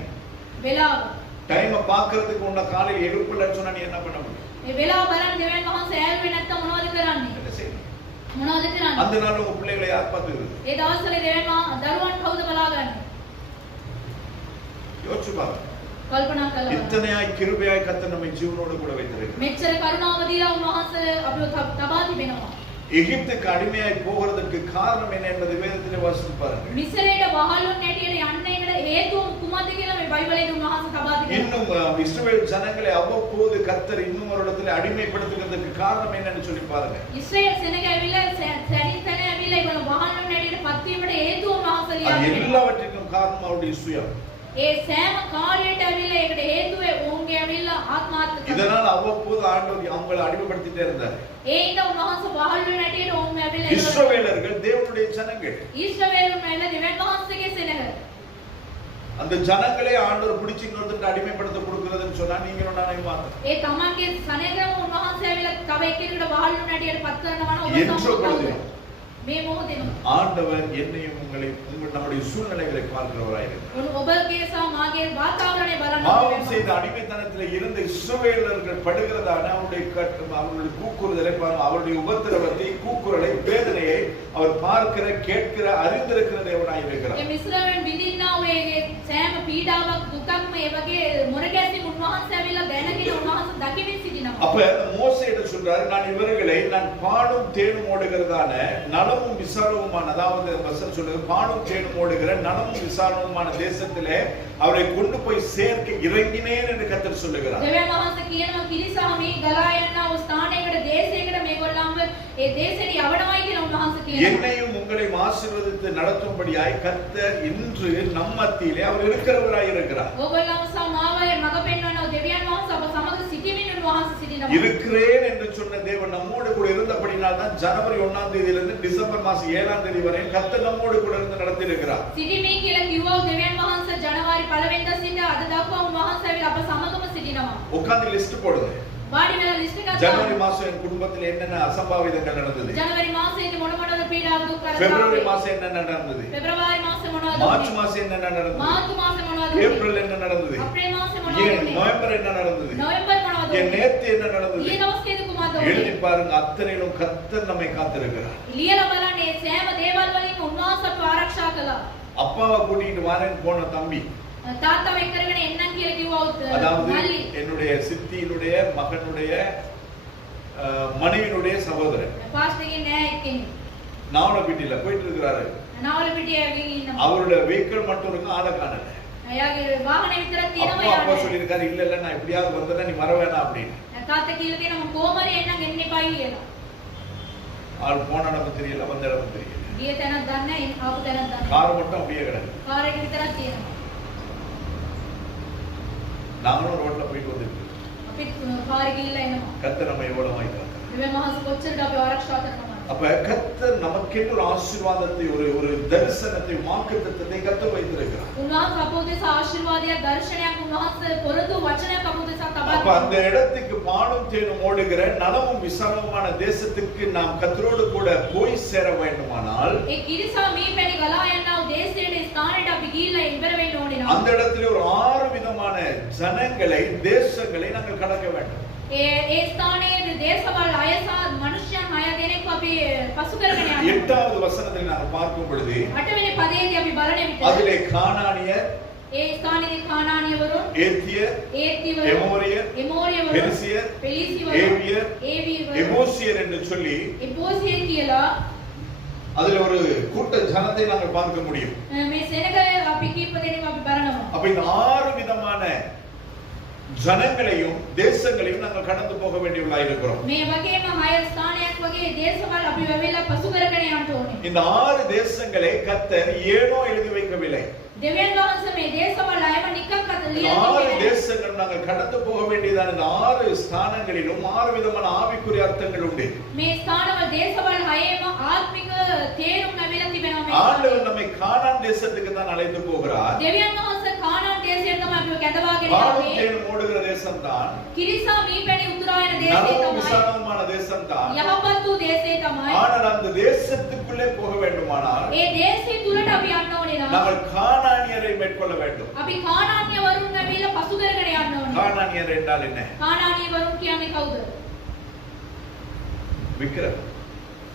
වෙලාව. டைமை பார்க்கிறதுக்கு உன்ன காலையில் எழுப்பலன்னு சொன்னா நீ என்ன பண்ண முடியும்? මේ වෙලාව බලන්න දෙවියන් වහන්සේ ඇල්වේ නැත්තම් මොනවද කරන්නේ? என்ன செய்யணும்? මොනවද කරන්නේ? அந்த நாள் உங்க பிள்ளைகளை யார் பார்த்துக்கிறது? ඒ දවස්වල දෙවියන් දරුවන් කවුද බලාගන්නේ? யோசிச்சு பாருங்க. කල්පනා කළා. இத்தனையாய் கிருபையாய் கர்த்தர் நம்மை ஜீவனோடு கூட வைத்திருக்கிறார். මෙච්චර කරුණාව දීලා උන්වහන්සේ අපිව තබා තිබෙනවා. எகிப்துக்கு அடிமையாய் போகிறதுக்கு காரணம் என்ன என்பதை வேதத்திலே வாசித்து பாருங்க. මිස්රයට වහලුන් හැටියට යන්න එකට හේතුව කුමක්ද කියලා මේ බයිබලයේ උන්වහන්සේ තබා තිබෙනවා. இன்னும் இஸ்ரவேல் ஜனங்களை அவ்வப்போது கர்த்தர் இன்னும் ஒரு இடத்துல அடிமைப்படுத்துகிறதுக்கு காரணம் என்னன்னு சொல்லி பாருங்க. ඉස්රායෙල් සෙනග ඇවිල්ලා සැරින් තැන ඇවිල්ලා ඒගොල්ලෝ වහලුන් හැටියට පත් වීමට හේතුව උන්වහන්සේ ලියා அது තිබෙනවා. எல்லாவற்றிற்கும் காரணம் அவருடைய சுயம். ඒ සෑම කාර්යයට ඇවිල්ලා ඒකට හේතුව ඔවුන්ගේ ඇවිල්ලා ආත්මාර්ථකම. இதனால் அவ்வப்போது ஆண்டவர் அவங்களை அடிமைப்படுத்திட்டே இருந்தார். ඒ ඉඳ උන්වහන්සේ වහලුන් හැටියට ඔවුන් ඇවිල්ලා இஸ்ரவேலர்கள் தேவனுடைய ஜனங்கள். ඊශ්‍රායෙල්ුන් ඇවිල්ලා දෙවියන් වහන්සේගේ සෙනග. அந்த ஜனங்களே ஆண்டவர் பிடிச்சு இன்னொருத்தருக்கு அடிமைப்படுத்த கொடுக்கிறதுன்னு சொன்னா நீங்க நானே மாத்த. ඒ තමන්ගේ සෙනගම උන්වහන්සේ ඇවිල්ලා තව එක්කෙනෙකුට වහලුන් හැටියට පත් කරනවා නම් ඔබ என்று பொழுது මේ මොහොතේම ஆண்டவர் என்னையும் உங்களை நம்முடைய சூழ்நிலைகளை பார்க்கிறவராய் இருக்கிறார். ඔබගේ සහ මාගේ වාතාවරණය බලන්න. பாவம் செய்த அடிமைத்தனத்தில் இருந்த இஸ்ரவேலர்கள் படுகிறதான அவருடைய கூக்குறுதலை அவருடைய உபத்திரவத்தை கூக்குரலை வேதனையை அவர் பார்க்கிற கேட்கிற அறிந்திருக்கிற தேவனாய் இருக்கிறார். මේ මිස්රාවෙන් විඳින්නා වූ ඒ සෑම පීඩාවක් දුකක් මේ වගේ මොරගැසි උන්වහන්සේ ඇවිල්ලා දැනගෙන උන්වහන්සේ දකිමින් සිටිනවා. அப்ப மோசேட்ட சொல்றாரு நான் இவர்களை நான் பாடும் தேனும் ஓடுகிறதான நலமும் விசாலமுமான அதாவது வசனம் சொல்றது பாடும் தேனும் ஓடுகிற நலமும் விசாலமுமான தேசத்திலே அவரை கொண்டு போய் சேர்க்க இறங்கினேன் என்று கர்த்தர் சொல்லுகிறார். දෙවියන් වහන්සේ කියනවා කිරිසා මේ ගලා යනා වූ ස්ථානයකට දේශයකට මේගොල්ලන්ව ඒ දේශෙට යවනවායි කියලා උන්වහන්සේ කියනවා. என்னையும் உங்களையும் ஆசீர்வதித்து நடத்தும்படியாய் கர்த்தர் இன்று நம் மத்தியிலே அவர் இருக்கிறவராய் இருக்கிறார். ඕගොල්ලන්ව සහ මාව මඟ පෙන්වනවා දෙවියන් වහන්සේ අප සමග සිටිමින් උන්වහන්සේ සිටිනවා. இருக்கிறேன் என்று சொன்ன தேவன் நம்மோடு கூட இருந்தபடினால் தான் ஜனவரி 1ஆம் தேதியிலிருந்து டிசம்பர் மாசம் 7ஆம் தேதி வரை கர்த்தர் நம்மோடு கூட இருந்து நடத்தி இருக்கிறார். සිටිමින් කියලා කිව්වා දෙවියන් වහන්සේ ජනවාරි 1 වෙනිදා සිට අද දක්වා උන්වහන්සේ ඇවිල්ලා අප සමගම සිටිනවා. உட்கார்ந்து லிஸ்ட் போடுங்க. වාඩි වෙලා ලිස්ට් එකක් ஜனவரி மாசம் என் குடும்பத்தில் என்னென்ன அசம்பாவிதங்கள் நடந்தது, ජනවාරි මාසයේදී මොන මොනවද පීඩාවක් දුක් කරදර பிப்ரவரி மாசம் என்ன நடந்தது, පෙබරවාරි මාසෙ මොනවද மார்ச் மாசம் என்ன நடந்தது, මාර්තු මාසෙ මොනවද ஏப்ரல் என்ன நடந்தது, අප්‍රේල් මාසෙ ஏன் මොනවද நவம்பர் என்ன நடந்தது, නොවැම්බර් මොනවද ஏன் நேத்து என்ன நடந்தது, ඊ දවස්වේදී කුමක්ද எழுதி பாருங்க. அத்தனையிலும் கர்த்தர் நம்மை காத்திருக்கிறார். ලියලා බලන්නේ සෑම දේවල් වලින් උන්වහන්සේ අපව ආරක්ෂා කළා. அப்பாவை கூட்டிட்டு வாரேன்னு போன தம்பி, තාත්තාව එක්ක කරගෙන එන්නම් කියලා කිව්වා அதாவது මල්ලි என்னுடைய சித்தியினுடைய மகனுடைய மனைவியினுடைய சகோதரன் පාස්ටර්ගේ නෑ එක්කෙනෙක් நாவலப்பட்டியில போயிட்டு இருக்கிறாரு. නාවලපිටියේ ඉන්නවා. அவருடைய வெஹிக்கிள் மட்டும் இருக்கு, ஆளை காணல. එයාගේ වාහනේ විතරක් තියෙනවා. அப்பா යානේ சொல்லியிருக்காரு இல்ல இல்ல நான் எப்படியாவது வந்தா நீ வர வேணாம் அப்படின்னு. තාත්තා කියලා තියෙනවා කොහමරි එන්නම් එන්න එපායි කියලා. ஆள் போன இடம் தெரியல, வந்த இடம் தெரியல. ගිය තැනක් දන්නේ නැහැ, ආපු තැනක් දන්නේ නැහැ. கார் மட்டும் அப்படியே கிடக்கு. කාර් එක විතරක් තියෙනවා. நாங்களும் ரோட்ல போயிட்டு வந்துருக்கு. අපි කාරේ ගිහිල්ලා එනවා. கர்த்தர் நம்ம எவ்வளவு வாய்க்காங்க. දෙවියන් වහන්සේ කොච්චරද අපි ආරක්ෂා කරනවා. அப்ப கர்த்தர் நமக்கென்று ஒரு ஆசீர்வாதத்தை ஒரு தரிசனத்தை வாக்குத்தத்தத்தை கர்த்தர் வைத்திருக்கிறார். උන්වහන්සේ අපෝ දෙස ආශිර්වාදයක් දර්ශනයක් උන්වහන්සේ පොරොන්දු වචනයක් අපෝ දෙස තබා அப்ப அந்த இடத்துக்கு பாலும் தேனும் ஓடுகிற நலமும் விசாலமுமான தேசத்துக்கு நாம் கர்த்தரோடு கூட போய் சேர வேண்டுமானால் ඒ කිරිසා මේ පැණි ගලා යනා වූ දේශයේ ස්ථානයට අපි ගිහිල්ලා ඉවර වෙන්න ඕනේ නම් அந்த இடத்துல ஒரு 6 விதமான ஜனங்களை தேசங்களை நாங்கள் கடக்க வேண்டும். ඒ ස්ථානයේ දේශවල අයස මනුෂ්‍යයන් 6 දෙනෙක් අපි පසු කරගෙන යනවා. 8வது வசனத்தில் நாங்கள் பார்க்கும் பொழுது 8 වෙනි පදයේදී අපි බලන විට அதிலே கானானியர், ඒ ස්ථානයේ කානානීයවරුන්, ஏத்தியர், ඒතිවරුන්, எமோரியர், එමෝරියවරුන්, பெரிசியர், පෙලිසිවරුන්, ஏவியர், ඒවිවරුන්, எபூசியர் என்று சொல்லி එබෝසිය කියලා அதுல ஒரு கூட்ட ஜனத்தை நாங்கள் பார்க்க முடியும். මේ සෙනග අපි කීප දෙනෙක් අපි බලනවා. அப்ப இந்த 6 விதமான ஜனங்களையும் தேசங்களையும் நாங்கள் கடந்து போக வேண்டியவர்களாக இருக்கிறோம். මේ වගේම 6 ස්ථානයක් වගේ දේශවල අපි වෙවිලා පසු කරගෙන යන්න ඕනේ. இந்த 6 தேசங்களை கர்த்தர் ஏனோ எழுதி வைக்கவில்லை. දෙවියන් වහන්සේ මේ දේශවල අයම නිකන් කත ලියලා 6 தேசங்கள் நாங்கள் கடந்து போக வேண்டியதான இந்த 6 ஸ்தானங்களிலும் 6 விதமான ஆவிக்குரிய அர்த்தங்கள் உண்டு. මේ ස්ථානවල දේශවල හයේම ආත්මික තේරුම් ලැබිලා තිබෙනවා මේ. ஆண்டவர் நம்மை கானான் தேசத்துக்கு தான் அழைத்து போகிறார். දෙවියන් වහන්සේ කානාන් දේශයට තමයි අපිව කැඳවාගෙන பாலும் යන්නේ. தேனும் ஓடுகிற தேசம்தான். කිරිසා මීපැණි උතුරායන දේශය நலமும் තමයි. விசாலமுமான தேசம்தான். යහපත් වූ දේශය තමයි. ஆனால் அந்த தேசத்துக்குள்ளே போக வேண்டுமானால் ඒ දේශය තුලට අපි යන්න ඕනේ නම් நாங்கள் கானானியரை மேற்கொள்ள வேண்டும். අපි කානාන්‍යවරුන් ලැබිලා පසු කරගෙන යන්න ඕනේ. கானானியர் என்றால் என்ன? කානාන්‍යවරුන් කියන්නේ කවුද? விக்கிரகம்.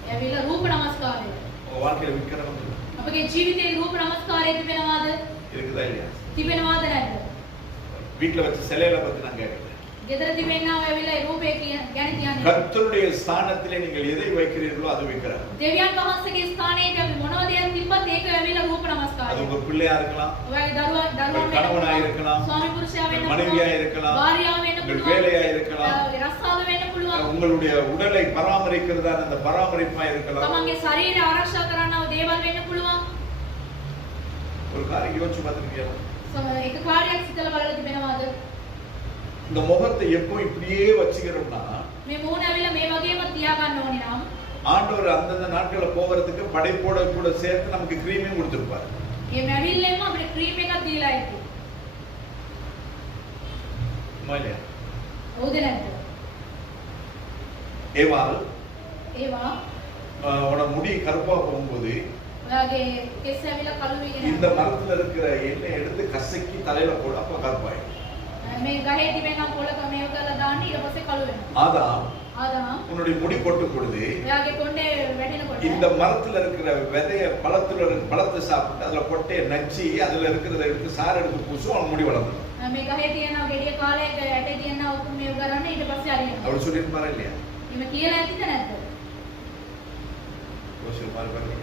එයාවිලා රූප නමස්කාරය. உங்க வாழ்க்கையில விக்கிரகம் අපගේ ජීවිතේ රූප නමස්කාරය තිබෙනවද? இருக்குதா இல்லையா? තිබෙනවද නැද්ද? வீட்டுல வச்ச சிலையில பத்தி நான் கேட்கிறேன். ගෙදර තිබෙනා ඇවිල්ලා ඒ රූපේ ගැන කියන්නේ. கர்த்தருடைய ஸ்தானத்திலே நீங்கள் எதை வைக்கிறீர்களோ அது விக்கிரகம். දෙවියන් වහන්සේගේ ස්ථානයේ අපි මොනවද යන් තිබ්බත් ඒක ඇවිල්ලා රූප அது නමස්කාරය. உங்க பிள்ளையா இருக்கலாம், ඔයගේ දරුවා உங்கள் கணவனா இருக்கலாம், ස්වාමි පුරුෂයා වෙන්න மனைவியா இருக்கலாம், භාර්යාව වෙන්න உங்கள் පුළුවන්. வேலையா இருக்கலாம், රස්සාව වෙන්න පුළුවන්. உங்களுடைய உடலை பராமரிக்கிறதான அந்த பராமரிப்பா இருக்கலாம். තමන්ගේ ශරීරය ආරක්ෂා කරන්නව දේවල් වෙන්න පුළුවන්. ஒரு காரியம் யோசிச்சு பார்த்துருக்கீங்களா? එක කාර්යයක් සිතලා බලලා තිබෙනවද? இந்த முகத்தை எப்போ இப்படியே வச்சுக்கிறோம்னா මේ මූණ ඇවිල්ලා මේ වගේම තියාගන්න ඕනේ නම් ஆண்டவர் அந்தந்த நாட்கள்ல போகிறதுக்கு படைப்போட கூட சேர்த்து நமக்கு கிரீமையும் கொடுத்திருப்பார். මේ මැරිල්ලෙන්ම අපිට ක්‍රීම් එකක් දීලා ඉන්නේ. இல்லையா? හවුද නැද්ද? ஏவாள் ඒවා உன முடி கருப்பா போகும்போது ඔයාගේ කෙස් ඇවිල්ලා කළු වෙගෙන இந்த மரத்துல இருக்கிற எண்ணெய் எடுத்து கசக்கி தலையில போட அப்ப கருப்பாயிடும். මේ ගහේ තිබෙන පොලක මේව කරලා දාන්න ඊට පස්සේ කළු වෙනවා. ஆதாம் ආදාම් உன்னுடைய முடி கொட்டும் பொழுது ඔයාගේ කොණ්ඩේ වැටෙනකොට இந்த மரத்துல இருக்கிற விதைய பழத்தை சாப்பிட்டு அதுல கொட்டையை நச்சு அதுல இருக்கிறத எடுத்து சாறு எடுத்து பூசும் அவன் முடி வளர்ந்துடும். මේ ගහේ තියෙන ගෙඩිය කාලයක ඇටේ තියෙන උතුම් මේව කරන්න ඊට පස්සේ අරියනවා. அப்படி சொல்லியிருப்பாரா இல்லையா? එහෙම කියලා ඇතිද නැද්ද? யோசிப்பாரு பாருங்க.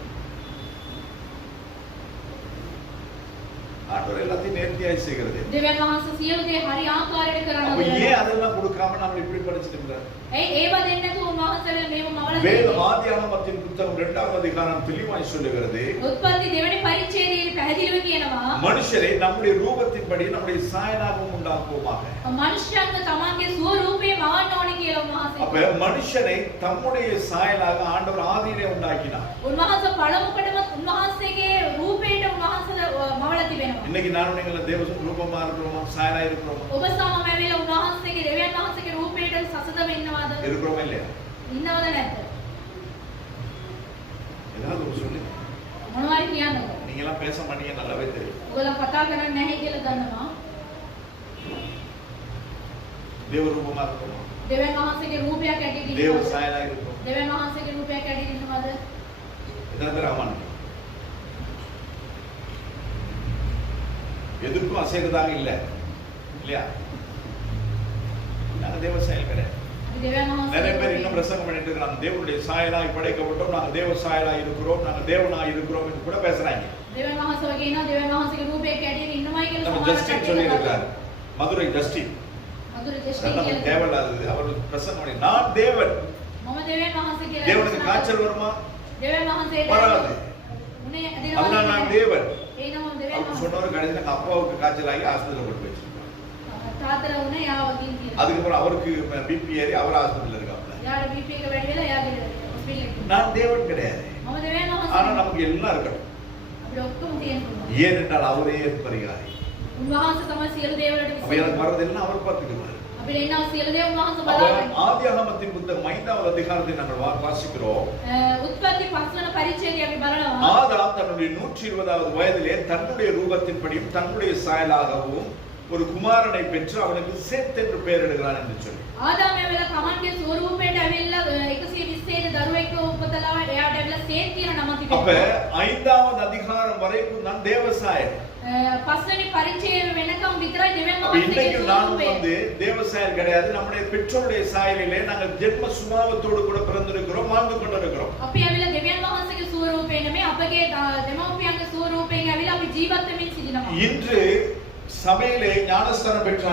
ஆண்டவர் எல்லாத்தையும் நேர்த்தியாய் செய்கிறது. දෙවියන් වහන්සේ සියලු දේ හරි ආකාරයට කරන්න அப்ப ඕනේ. ஏன் அதெல்லாம் கொடுக்காம நாம இப்படி படிச்சிட்டு இருக்கிறோம்? ඒව දෙන්නේ නැතුව උන්වහන්සේ මේව මවලා வேத දෙන්නේ. ஆதியாகமத்தின் புத்தகம் 2வது அதிகாரம் தெளிவாய் சொல்லுகிறது. උත්පත්ති දෙවෙනි පරිච්ඡේදයේ පැහැදිලිව කියනවා மனுஷரை நம்முடைய ரூபத்தின்படி நம்முடைய சாயலாகவும் உண்டாக்குவோமாக. මනුෂ්‍යයන්ව තමන්ගේ ස්වරූපේ මවන්න ඕනේ කියලා அப்ப උන්වහන්සේ. மனுஷனை தம்முடைய சாயலாக ஆண்டவர் ஆதியிலே உண்டாக்கினார். උන්වහන්සේ පළමුකටම උන්වහන්සේගේ රූපේට උන්වහන්සේ මවලා තිබෙනවා. இன்னைக்கு நானும் நீங்க தேவ ரூபமா இருக்கிறோமா, சாயலா இருக்கிறோமா? ඔබ සමම ඇවිල්ලා උන්වහන්සේගේ දෙවියන් වහන්සේගේ රූපේට සසදව ඉන්නවද? இருக்கிறோமா இல்லையா? ඉන්නවද නැද්ද? ஏதாவது ஒரு சொல்லுங்க. මොනවයි කියන්නද? நீங்க எல்லாம் பேச மாட்டீங்க, நல்லாவே தெரியும். ඔයාලා කතා කරන්නේ නැහැ කියලා දන්නවා. தேவ ரூபமா இருக்கிறோமா? දෙවියන් වහන්සේගේ රූපයක් ඇටියට தேவ ඉන්නවද? சாயலா இருக்கிறோம். දෙවියන් වහන්සේගේ රූපයක් ඇටියට ඉන්නවද? எத்தனை பேர் ஆமான்னு? எதுக்கும் அசைறதாக இல்ல இல்லையா? நாங்க தேவ சாயல் கிடையாது. අපි දෙවියන් நிறைய பேர் වහන්සේ இன்னும் பிரசங்கம் பண்ணிட்டு இருக்காங்க, தேவனுடைய சாயலாய் படைக்கப்பட்டோம், நாங்க தேவ சாயலாய் இருக்கிறோம், நாங்க தேவனாய் இருக்கிறோம் என்று கூட பேசுறாங்க. දෙවියන් වහන්සේ වගේ ඉන්නවා දෙවියන් වහන්සේගේ රූපයක් ඇටියට ඉන්නමයි කියලා நம்ம සමහර ஜஸ்டின் சொல்லி இருக்காரு, மதுரை ஜஸ்டின். මధුර ජෙස්ටි நமக்கு කියලා. தேவையில்லாதது அவர் பிரசங்கம் பண்ணி நான் தேவன். මම දෙවියන් වහන්සේ කියලා. தேவனுக்கு காய்ச்சல் வருமா? දෙවියන් වහන්සේට வராது. උනේ அதனால நான் தேவன். ඒනම දෙවියන් அப்படி වහන්සේ. சொன்னவர் கடைசியில் எங்க அப்பாவுக்கு காய்ச்சல் ஆகி ஆஸ்பத்திரியில் கொண்டு வச்சிருக்காங்க. තාත්තලා උනේ යාවකින් කියලා. அதுக்கப்புறம் அவருக்கு பிபி ஏறி அவர் ஆஸ்பத்திரியில் இருக்காங்க. යාට BP එක වැඩි වෙලා යාගේ හොස්පිටල් එකට. நான் தேவன் கிடையாது. මම දෙවියන් ஆனா වහන්සේ. நமக்கு எல்லாம் இருக்கட்டும். අපිට ඔක්කොම තියෙනවා. ஏனென்றால் அவரே பரிகாரி. උන්වහන්සේ තමයි සියලු දේවල්ට அப்ப විසඳුම. எனக்கு வர்றதெல்லாம் அவர் பார்த்துக்குவார். අපිට එනවා සියලු දේ උන්වහන්සේ அப்ப බලාගෙන. ஆதியாகமத்தின் புத்தகம் 5வது அதிகாரத்தை நாங்கள் வாசிக்கிறோம். උත්පත්ති 5 වන පරිච්ඡේදය අපි බලනවා. ஆதாம் தன்னுடைய 120வது வயதிலே தன்னுடைய ரூபத்தின்படியும் தன்னுடைய சாயலாகவும் ஒரு குமாரனை பெற்று அவனுக்கு சேத் என்று பெயரிடுகிறான் என்று சொல்லி. ආදාම ඇවිල්ලා තමන්ගේ ස්වරූපයට ඇවිල්ලා 120 දරුවෙක්ව උපතලා එයාට ඇවිල්ලා සේත් කියන නම அப்ப තිබෙනවා. 5வது அதிகாரம் வரைக்கும் தான் தேவசாயர். පස්වෙනි පරිච්ඡේදය වෙනකම් විතරයි දෙවියන් அப்ப இன்னைக்கு වහන්සේගේ நானும் ස්වරූපය. தேவசாயர் கிடையாது. நம்முடைய பெற்றோருடைய சாயலிலே நாங்கள் ஜென்ம சுபாவத்தோடு கூட பிறந்திருக்கிறோம், வாழ்ந்து கொண்டிருக்கிறோம். අපි ඇවිල්ලා දෙවියන් වහන්සේගේ ස්වරූපේ නෙමෙයි අපගේ දෙමව්පියන්ගේ ස්වරූපයෙන් ඇවිල්ලා අපි ජීවත් වෙමින් සිටිනවා. இன்று சபையிலே ஞானஸ்தானம் பெற்ற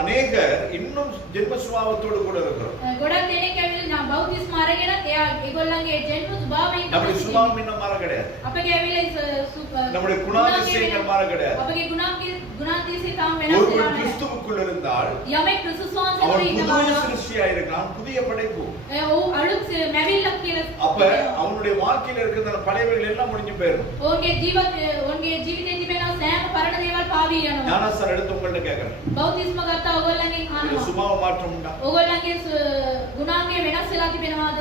அநேகர் இன்னும் ஜென்ம சுபாவத்தோடு கூட இருக்கிறோம். ගොඩක් දෙනෙක් ඇවිල්ලා බෞද්ධිස්ම අරගෙන එයා ඒගොල්ලන්ගේ ජෙන්ම ස්වභාවයෙන් நம்முடைய சுபாவம் இன்னும் மாற கிடையாது. අපගේ ඇවිල්ලා நம்முடைய குணாதிசயங்கள் மாற கிடையாது. අපගේ ගුණාතිශය තාම වෙනස් ஒருவன் වෙලා නැහැ. கிறிஸ்துவுக்குள் இருந்தால் යමෙක් ක්‍රිස්තුස් වහන්සේ அவன் තුළ புதிய ඉන්නවා சிருஷ்டியா இருக்கிறான், புதிய படைப்பு. ඔව් අලුත් මැවිල්ලක් කියලා அப்ப அவனுடைய வாழ்க்கையில இருக்கிற பழையவைகள் எல்லாம் முடிஞ்சு போயிடும். ඔවුන්ගේ ජීවිතේ තිබෙන සෑම පරණ දේවල් පාවී යනවා. ஞானஸ்தானம் எடுத்து உங்கள்ட்ட கேட்கிறேன், බෞද්ධිස්ම ගත්තා ඔයගොල්ලන්ගෙන් இது අහනවා. சுபாவ மாற்றம் உண்டா? ඔයගොල්ලන්ගේ ගුණාංගය වෙනස් වෙලා තිබෙනවද?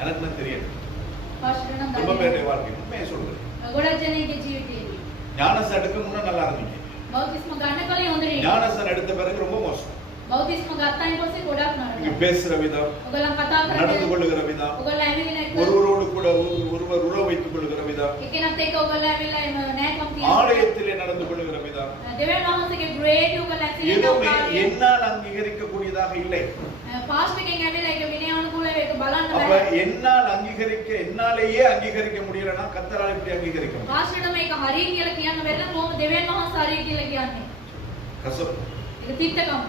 எனக்கு தான் தெரியும். පාස්ටර් නම් ரொம்ப දන්නේ. பேருடைய வாழ்க்கை உண்மையை சொல்றேன். ගොඩක් දෙනෙක්ගේ ජීවිතේදී ஞானஸ்தானம் எடுக்க முன்ன நல்லா இருந்தீங்க. බෞද්ධිස්ම ගන්න කලින් හොඳ නේ. ஞானஸ்தானம் எடுத்த பிறகு ரொம்ப மோசம். බෞද්ධිස්ම ගත්තායින් පස්සේ ගොඩක් நீங்க නරකයි. பேசுற விதம், ඔයගොල්ලන් කතා நடந்து කරන්නේ கொள்ளுகிற விதம், ඔයගොල්ලන් ඇවිල්ලා එක්ක ஒருவரோடு கூட ஒருவர் உறவு வைத்துக் கொள்ளுகிற விதம், එකිනෙකත් එක්ක ඔයගොල්ලන් ඇවිල්ලා නෑකම් තියෙනවා. ஆலயத்திலே நடந்து கொள்ளுகிற விதம், දෙවියන් වහන්සේගේ ග්‍රේට් ඔයගොල්ලන් எதுவுமே ඇසිරෙනවා. என்னால் அங்கீகரிக்க கூடியதாக இல்லை. පාස්ටර් එකෙන් ඇවිල්ලා ඒක විනයානුකූලව ඒක බලන්න அப்ப බෑ. என்னாலேயே அங்கீகரிக்க முடியலன்னா கர்த்தரால் எப்படி அங்கீகரிக்க முடியும்? පාස්ටර්ට මේක හරිය කියලා කියන්න බැරිද කොහොමද දෙවියන් වහන්සේ හරිය කියලා කියන්නේ? கசப்பு. ඒක තිත්තකම.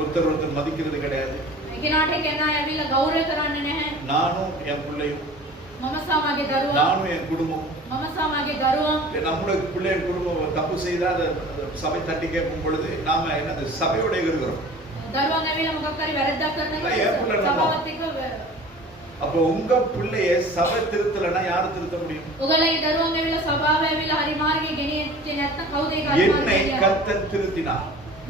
ஒருத்தர் மதிக்கிறது கிடையாது. එකිනෙකාට කෙනා ඇවිල්ලා ගෞරව කරන්නේ නැහැ. நானும் என் பிள்ளையும், මම සහ මගේ දරුවා, நானும் என் குடும்பம், මම සහ මගේ දරුවා நம்முடைய பிள்ளை குடும்பம் தப்பு செய்தா அதை சபை தட்டி கேட்கும் பொழுது நாம என்னது சபையோட இருக்கிறோம். දරුවන් ඇවිල්ලා මොකක් හරි වැරද්දක් කරනවා ஏன் புள்ள நம்ம? සභාවත් එක්ක அப்ப உங்க பிள்ளைய சபை திருத்தலைன்னா யாரு திருத்த முடியும்? ඔයගොල්ලන්ගේ දරුවන් ඇවිල්ලා සභාව ඇවිල්ලා හරි මාර්ගයේ ගෙනියන්නේ නැත්නම් කවුද ඒක හරි என்னை මාර්ගයේ කියන්නේ? கர்த்தர் திருத்தினார்.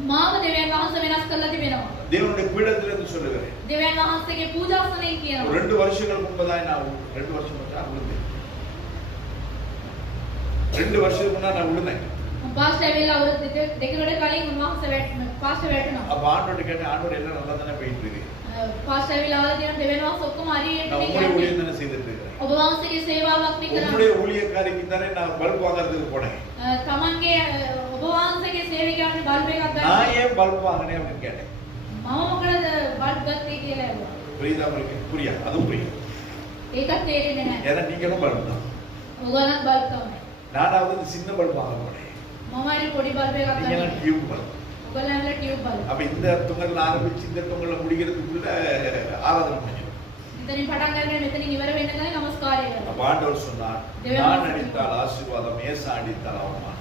මාව දෙවියන් වහන්සේ වෙනස් කරලා තිබෙනවා. தேவனுடைய பீடத்திலிருந்து சொல்லுகிறேன். දෙවියන් වහන්සේගේ පූජාසනයෙන් ஒரு කියනවා. 2 வருஷங்களுக்கு முன்பதான் நான் 2 வருஷம் முன்னாடி விழுந்தேன். 2 வருஷத்துக்கு முன்னாடி நான் விழுந்தேன். පාස්ටර් ඇවිල්ලා අවුරුදු දෙකකට කලින් උන්වහන්සේ පාස්ටර් වැටුණා. அப்ப ஆண்டவர்ட்ட கேட்டேன், ஆண்டவர் எல்லாம் நல்லா தானே போயிட்டு இருக்கு. පාස්ටර් ඇවිල්ලා ආවලා කියන දෙවියන් වහන්සේ ඔක්කොම හරියට நான் உங்களுடைய ஊழியம் தானே செய்துட்டு இருக்கிறேன். ඔබ වහන්සේගේ සේවාවක් මේ කරන්නේ. உங்களுடைய ஊழியக்காரிக்கு தானே நான் பல்ப் வாங்குறதுக்கு போனேன். තමන්ගේ ඔබ වහන්සේගේ සේවිකාවනේ බල්බ් එකක් ගන්න. நான் ஏன் பல்ப் வாங்கினேன் அப்படின்னு கேட்டேன். මම මොකද බල්බ් ගත්තේ කියලා ඇහුවා. புரியுதா உங்களுக்கு? புரியா? அதுவும் புரியும். ඒකත් තේරෙන්නේ නැහැ. ஏன்னா நீங்களும் பல்ப் தான். ඔයගොල්ලන්ත් බල්බ් තමයි. நானாவது இந்த சின்ன பல்ப் வாங்க போனேன். මම හරි පොඩි බල්බ් එකක් நீங்க ගන්නවා. Tube bulb. ඔයගොල්ලන් ඇවිල්ලා ටියුබ් බල්බ්. அப்ப இந்த தொங்கல்ல ஆரம்பிச்சு இந்த தொங்கல்ல முடிக்கிறதுக்குள்ள ஆராதனை பண்ணிடும். ඉතින් පටන් ගන්න මෙතනින් ඉවර වෙන්න කලින් নমස්කාරය කරනවා. அப்ப ஆண்டவர் சொன்னார், நான் அடித்தால் ஆசீர்வாதம், ஏசா அடித்தால் அவமானம்.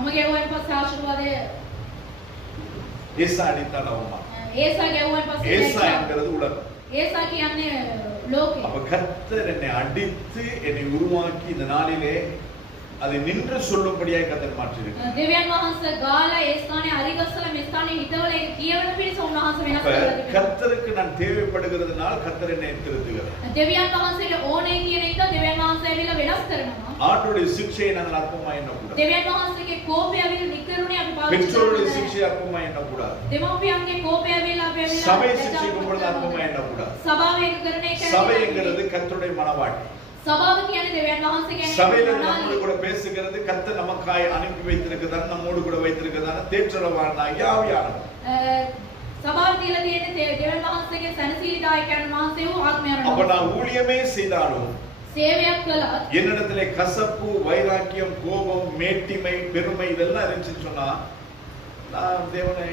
මම ගෙවුවන් පස්සේ ආශිර්වාදය ஏசா அடித்தால் அவமானம். ඒසා ගෙවුවන් පස්සේ ஏசா என்கிறது உலகம். ඒසා කියන්නේ ලෝකෙ. அப்ப கர்த்தர் என்னை அடித்து என்னை உருவாக்கி இந்த நாளிலே அதை நின்று சொல்லும்படியாய் கர்த்தர் மாற்றியிருக்கிறார். දෙවියන් වහන්සේ ගාලා ඒ ස්ථානේ අරිගස්සලා මේ ස්ථානේ හිටවල ඒක කියවන පිරිස උන්වහන්සේ වෙනස් அப்ப කරලා තිබෙනවා. கர்த்தருக்கு நான் தேவைப்படுகிறதுனால் கர்த்தர் என்னை திருத்துகிறார். දෙවියන් වහන්සේට ඕනේ කියන එක දෙවියන් වහන්සේ ඇවිල්ලා වෙනස් කරනවා. ஆண்டவருடைய சிக்ஷையை நாங்கள் அற்பமா எண்ணக்கூடாது. දෙවියන් වහන්සේගේ කෝපය ඇවිල්ලා නිකරුණේ අපි පාවිච්චි பெற்றோருடைய කරන්නේ. சிக்ஷையை அற்பமா எண்ணக்கூடாது. දෙමව්පියන්ගේ කෝපය ඇවිල්ලා අපි ඇවිල්ලා சபை சிக்ஷைக்கும் பொழுது அற்பமா எண்ணக்கூடாது. සභාව එක කරන එක சபை என்கிறது கர்த்தருடைய மனவாட்டி. සභාව කියන්නේ දෙවියන් වහන්සේ කියන්නේ சபையில நம்மோடு கூட பேசுகிறது கர்த்தர் நமக்காய் அனுப்பி வைத்திருக்கிறார், நம்மோடு கூட வைத்திருக்கிறார் தேற்றரவானாகிய ஆவியானவர். සභාව කියලා තියෙන්නේ දෙවියන් වහන්සේගේ සැනසීලිදායකයන් වහන්සේ වූ ආත්මයන්. அப்ப நான் ஊழியமே செய்தாலும் සේවයක් කළත් என்னிடத்திலே கசப்பு, வைராக்கியம், கோபம், மேட்டிமை, பெருமை இதெல்லாம் இருந்துச்சுன்னு சொன்னா நான் தேவனை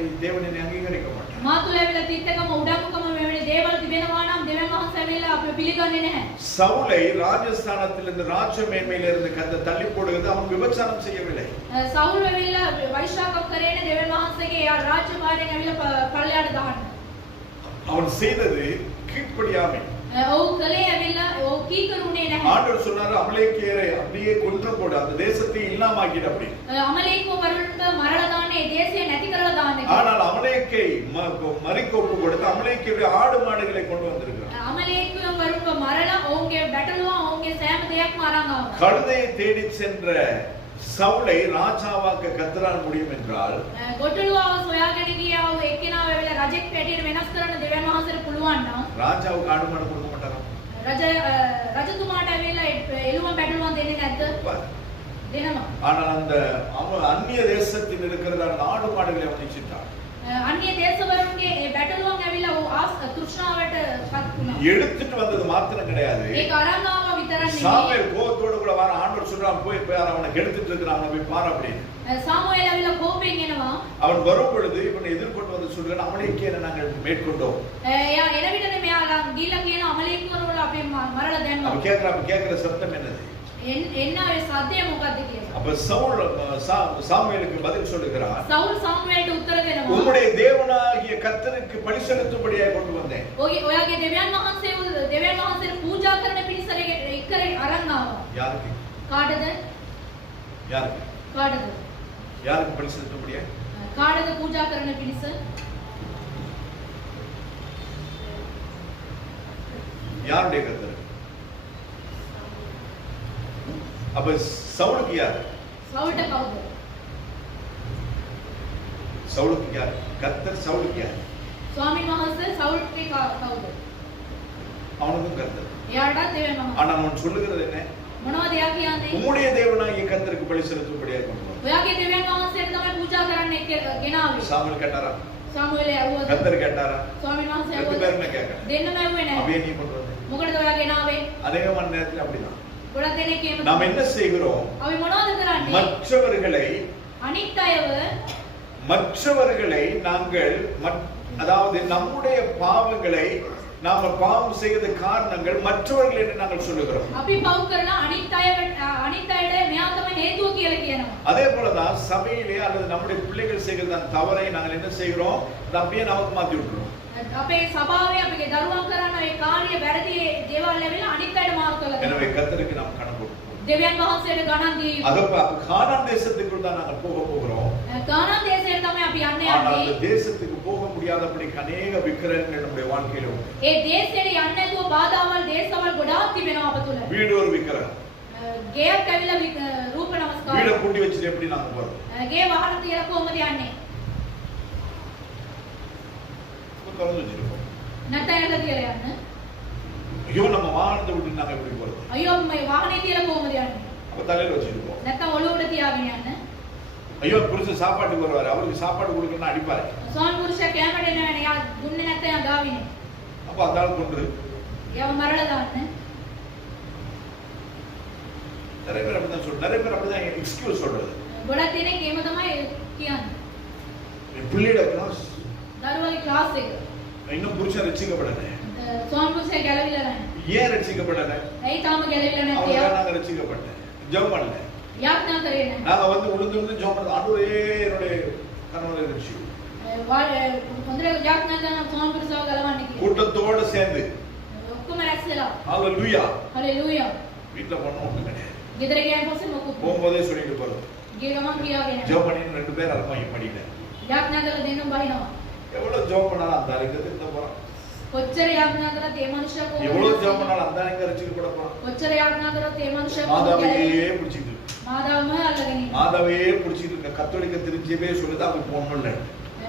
அங்கீகரிக்க மாட்டேன். මා තුළ ඇවිල්ලා තිත්තකම උඩඟුකම මෙවැනි දේවල් තිබෙනවා නම් දෙවියන් වහන්සේ ඇවිල්ලා අපිව පිළිගන්නේ නැහැ. சவுலை ராஜஸ்தானத்திலிருந்து ராஜ மேன்மையிலிருந்து கர்த்தர் தள்ளி போடுகிறது. அவன் விபச்சாரம் செய்யவில்லை. සවුල් ඇවිල්ලා වෛශ්‍යාකම් කරේනේ දෙවියන් වහන්සේගේ රාජ්‍යභාරයෙන් ඇවිල්ලා පල්ලයට දාන්න. அவன் செய்தது கீழ்ப்படியாமை. ඔව් කලේ ඇවිල්ලා ඔව් කීකරුනේ නැහැ. ஆண்டவர் சொன்னாரு அமலேக்கியரை அப்படியே கொன்று போடு, அந்த தேசத்தை இல்லாமாக்கிடு அப்படி. අමලේකෝ වරුන්ට මරලා දාන්නේ ඒ දේශය නැති කරලා දාන්නේ. ஆனால் அமலேக்கை மறிக்க ஒப்பு கொடுத்து அமலேக்கியருடைய ஆடு மாடுகளை கொண்டு வந்திருக்கிறார். අමලේකෝ වරුන්ව මරලා ඔවුන්ගේ බැටළුවා ඔවුන්ගේ සෑම දෙයක්ම අරන් ආවා. கழுதையை தேடி சென்ற சவுலை ராஜாவாக்க கர்த்தரால் முடியும் என்றால் ගොටළුවාව සොයාගෙන ගියා වූ එක්කෙනාව ඇවිල්ලා රජෙක් පැටියට වෙනස් කරන්න දෙවියන් වහන්සේට පුළුවන් නම් ராஜாவுக்கு ஆடு மாடு கொடுக்க மாட்டாராம். රජතුමාට ඇවිල්ලා එළුම බැටළුවන් දෙන්නේ නැද්ද? දෙනවා. ஆனால் அந்த அந்நிய தேசத்தில் இருக்கிற ஆடு மாடுகளை அவனிச்சிட்டார். අන්‍ය දේශවරුන්ගේ ඒ බැටළුවන් ඇවිල්ලා තෘෂ්ණාවට පත් වුණා. எடுத்துட்டு வந்தது மாத்திரம் கிடையாது. ඒක අරන් ආවා විතරක් නෙමෙයි. சாமுவேல் கோபத்தோட கூட வர ஆண்டவர் சொல்றான், போய் அவனை கெடுத்துட்டு இருக்கிறான், அவனை போய் பாரு அப்படின்னு. சாமுவேல் ඇවිල්ලා கோපයෙන් එනවා. அவன் வரும் பொழுது இவனை எதிர்கொண்டு வந்து சொல்றான், அமலேக்கியரை நாங்கள் மேற்கொண்டோம். එයා එන විටනේ මෙයා ගිහිල්ලා කියන අමලේකවරුන්ව අපි මරලා දැම්මා. அவன் கேக்குற சத்தம் என்னது? என்ன සද්දය මොකද්ද කියලා. அப்ப சவுல் சாமுவேலுக்கு பதில் சொல்லுகிறான். சவுல் சாமுவேல்ට උත්තර දෙනවා. உம்முடைய தேவனாகிய கர்த்தருக்கு பலி செலுத்தும்படியாக கொண்டு வந்தேன். ඔයාගේ දෙවියන් වහන්සේට පූජා කරන පිණිස එක්කර අරන් ආවා. யாருக்கு? කාටද? யாருக்கு? කාටද? யாருக்கு பலி செலுத்தும்படியாக? කාටද පූජා කරන පිණිස? யாருடைய கர்த்தர்? அப்ப சவுலுக்கு யார்? சவுல்ට කවුද? சவுலுக்கு யார்? கர்த்தர் சவுலுக்கு யார்? ස්වාමීන් වහන්සේ සවුල්ගේ කවුද? அவனுக்கும் கர்த்தர். එයාටත් දෙවියන් වහන්සේ. ஆனா அவன் சொல்லுகிறது என்ன? මොනවද එයා කියන්නේ? உம்முடைய தேவனாகிய கர்த்தருக்கு பலி செலுத்தும்படியாக கொண்டு வந்தேன். ඔයාගේ දෙවියන් වහන්සේට තමයි පූජා කරන්න ගෙනාවේ. சாமுவேல் கேட்டாரா? சாமுவேல் ඇහුවද? கர்த்தர் கேட்டாரா? ස්වාමීන් වහන්සේ ரெண்டு ඇහුවද? பேருமே கேட்கறாங்க. දෙන්නම ඇහුවේ නැහැ. அப்படியே நீ கொண்டு வந்த. මොකටද ඔයා ගෙනාවේ? அநேகமான நேரத்தில் அப்படிதான். ගොඩක් දෙනෙක් එහෙම. நாம் என்ன செய்கிறோம்? අපි මොනවද කරන්නේ? மற்றவர்களை நாங்கள் அதாவது நம்முடைய பாவங்களை நாம பாவம் செய்த காரணங்கள் மற்றவர்கள் என்று நாங்கள் சொல்லுகிறோம். අපි පව් කරලා අනිත් අයට මෙයා තමයි හේතුව කියලා කියනවා. அதே போலதான் சபையிலே அல்லது நம்முடைய பிள்ளைகள் செய்கிற அந்த தவறை நாங்கள் என்ன செய்கிறோம்? அதை அப்படியே நமக்கு மாத்தி விட்டுறோம். අපේ සභාවේ අපේ දරුවන් කරන ඒ කාර්ය වැරදි දේවල් ඇවිල්ලා අනිත් අයට මාර්ක් කරලා எனவே கர்த்தருக்கு நாம் கணக்கு கொடுப்போம். දෙවියන් වහන්සේට ගණන් දී அப்ப கானான் தேசத்துக்குள் தான் நாங்கள் போக போகிறோம். කානාන් දේශයට තමයි අපි යන්නේ. ஆனால் அந்த தேசத்துக்கு போக முடியாதபடி அநேக விக்கிரகங்கள் நம்முடைய வாழ்க்கையில உண்டு. ඒ දේශයට යන්නේ නැතුව බාධාවල් දේශවල් ගොඩාක් තිබෙනවා අප තුල. வீடு ஒரு விக்கிரகம். ගේයක් ඇවිල්ලා රූප නමස්කාර. வீட பூட்டி வச்சிட்டு எப்படி நாங்க போறோம்? ගේ වහන තියලා කොහොමද යන්නේ? திறந்து வச்சிருக்கோம். නැත්නම් ඇරලා තියලා යන්න. ஐயோ நம்ம வாகனத்தை விட்டு நாங்க எப்படி போறது? අයියෝ මේ වාහනේ තියලා කොහොමද යන්නේ? அப்ப தலையில வச்சிருக்கோம். නැත්නම් ඔළුවට තියාගෙන යන්න. ஐயோ புருஷன் சாப்பாட்டுக்கு வருவாரு, அவருக்கு சாப்பாடு கொடுக்கணும்னா அடிப்பாரு. ස්වාමි පුරුෂයා කැමරේ නෑනේ. යා දුන්නේ නැත්නම් යා ගාවිනේ. அப்ப அந்த ஆள் கொண்டு යාව මරලා දාන්න. நிறைய பேர் அப்படிதான் எக்ஸ்கியூஸ் சொல்றது. ගොඩක් දෙනෙක් එහෙම තමයි කියන්නේ. என் பிள்ளையோட கிளாஸ் දරුවගේ ක්ලාස් එක. இன்னும் புருஷன் ரட்சிக்கப்படல. ස්වාමි පුරුෂයා ගැලවිලා නැහැ. ஏன் ரட்சிக்கப்படல? ඇයි තාම ගැලවිලා නැත්තේ? அவங்க நாங்க ரட்சிக்கப்பட்டேன். ஜெபம் பண்ணல. යාඥා කරේ නැහැ. நாங்க வந்து உளுந்து ஜெபம் பண்ண ஆண்டவரே என்னுடைய கணவரை ரட்சி. හොඳට යාඥා කරන ස්වාමி පුරුෂයා ගලවන්න කියලා. கூட்டத்தோட சேர்ந்து. ඔක්කොම රැස් වෙලා. ஹalleluya. හalleluya. வீட்ல போனா ஒண்ணும் கிடையாது. ගෙදර ගියන් පස්සේ මොකුත් போகும்போதே சொல்லிட்டு போறோம். ගිය ගමන් කියාගෙන. ஜெபம் பண்ணி ரெண்டு பேர் அர்ப்பணி பண்ணிட்ட. යාඥා කරලා දෙන්නම බහිනවා. எவ்வளவு ஜெபம் பண்ணாலும் அந்த ஆளுக்கு இந்த போறான். කොච්චර යාඥා කරත් ඒ මනුෂ්‍යයා කොහොමද? எவ்வளவு ஜெபம் பண்ணாலும் அந்த ஆளுக்கு ரட்சிக்கப்பட போறான். කොච්චර යාඥා කරත් ඒ මනුෂ්‍යයා மாதாவையே பிடிச்சிட்டு. මාදාවම අල්ලගෙන ඉන්නවා. மாதாவையே பிடிச்சிட்டு இருக்க கத்தோலிக்க திருச்சபையே சொல்லுது அவங்க போகணும் இல்ல.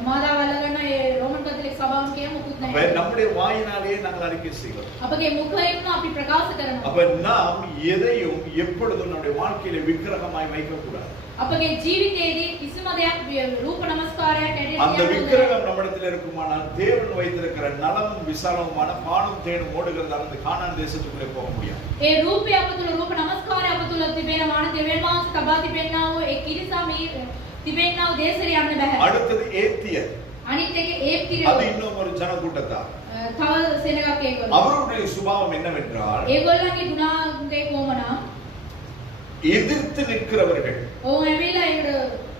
මාදාව අල්ලගෙන ඒ රෝමන් කතෝලික සභාවම කිය මොකුත් නැහැ. அப்ப நம்முடைய வாயினாலே நாங்கள் அறிக்கை செய்கிறோம். අපගේ මුඛයෙන් අපි ප්‍රකාශ කරනවා. அப்ப நாம் எதையும் எப்பொழுதும் நம்முடைய வாழ்க்கையில விக்கிரகமாய் வைக்க கூடாது. අපගේ ජීවිතයේදී කිසිම දෙයක් රූප නමස්කාරයක් ඇරෙන්නේ அந்த விக்கிரகம் நம்மிடத்தில் இருக்குமானால் தேவன் வைத்திருக்கிற நலமும் விசாலமுமான பாலும் தேனும் ஓடுகிறதால அந்த கானான் தேசத்துக்குள்ளே போக முடியும். ඒ රූපය අප තුළ රූප නමස්කාරය අප තුළ තිබෙනවා. දෙවියන් වහන්සේ තබා තිබෙනා වූ ඒ කිරිසා මේ තිබෙනා වූ දේශයට යන්න බෑ. அடுத்தது ஏத்தியர். අනිත් එක ඒප්තිරය. அது இன்னும் ஒரு ஜனக்கூட்டத்தார். තව සෙනගක් ඒගොල්ලෝ. அவருடைய சுபாவம் என்னவென்றால் ඒගොල්ලන්ගේ ගුණාංගය කොහොමනම් எதிர்த்து நிற்கிறவர்கள், ඔවුන් ඇවිල්ලා ඒකට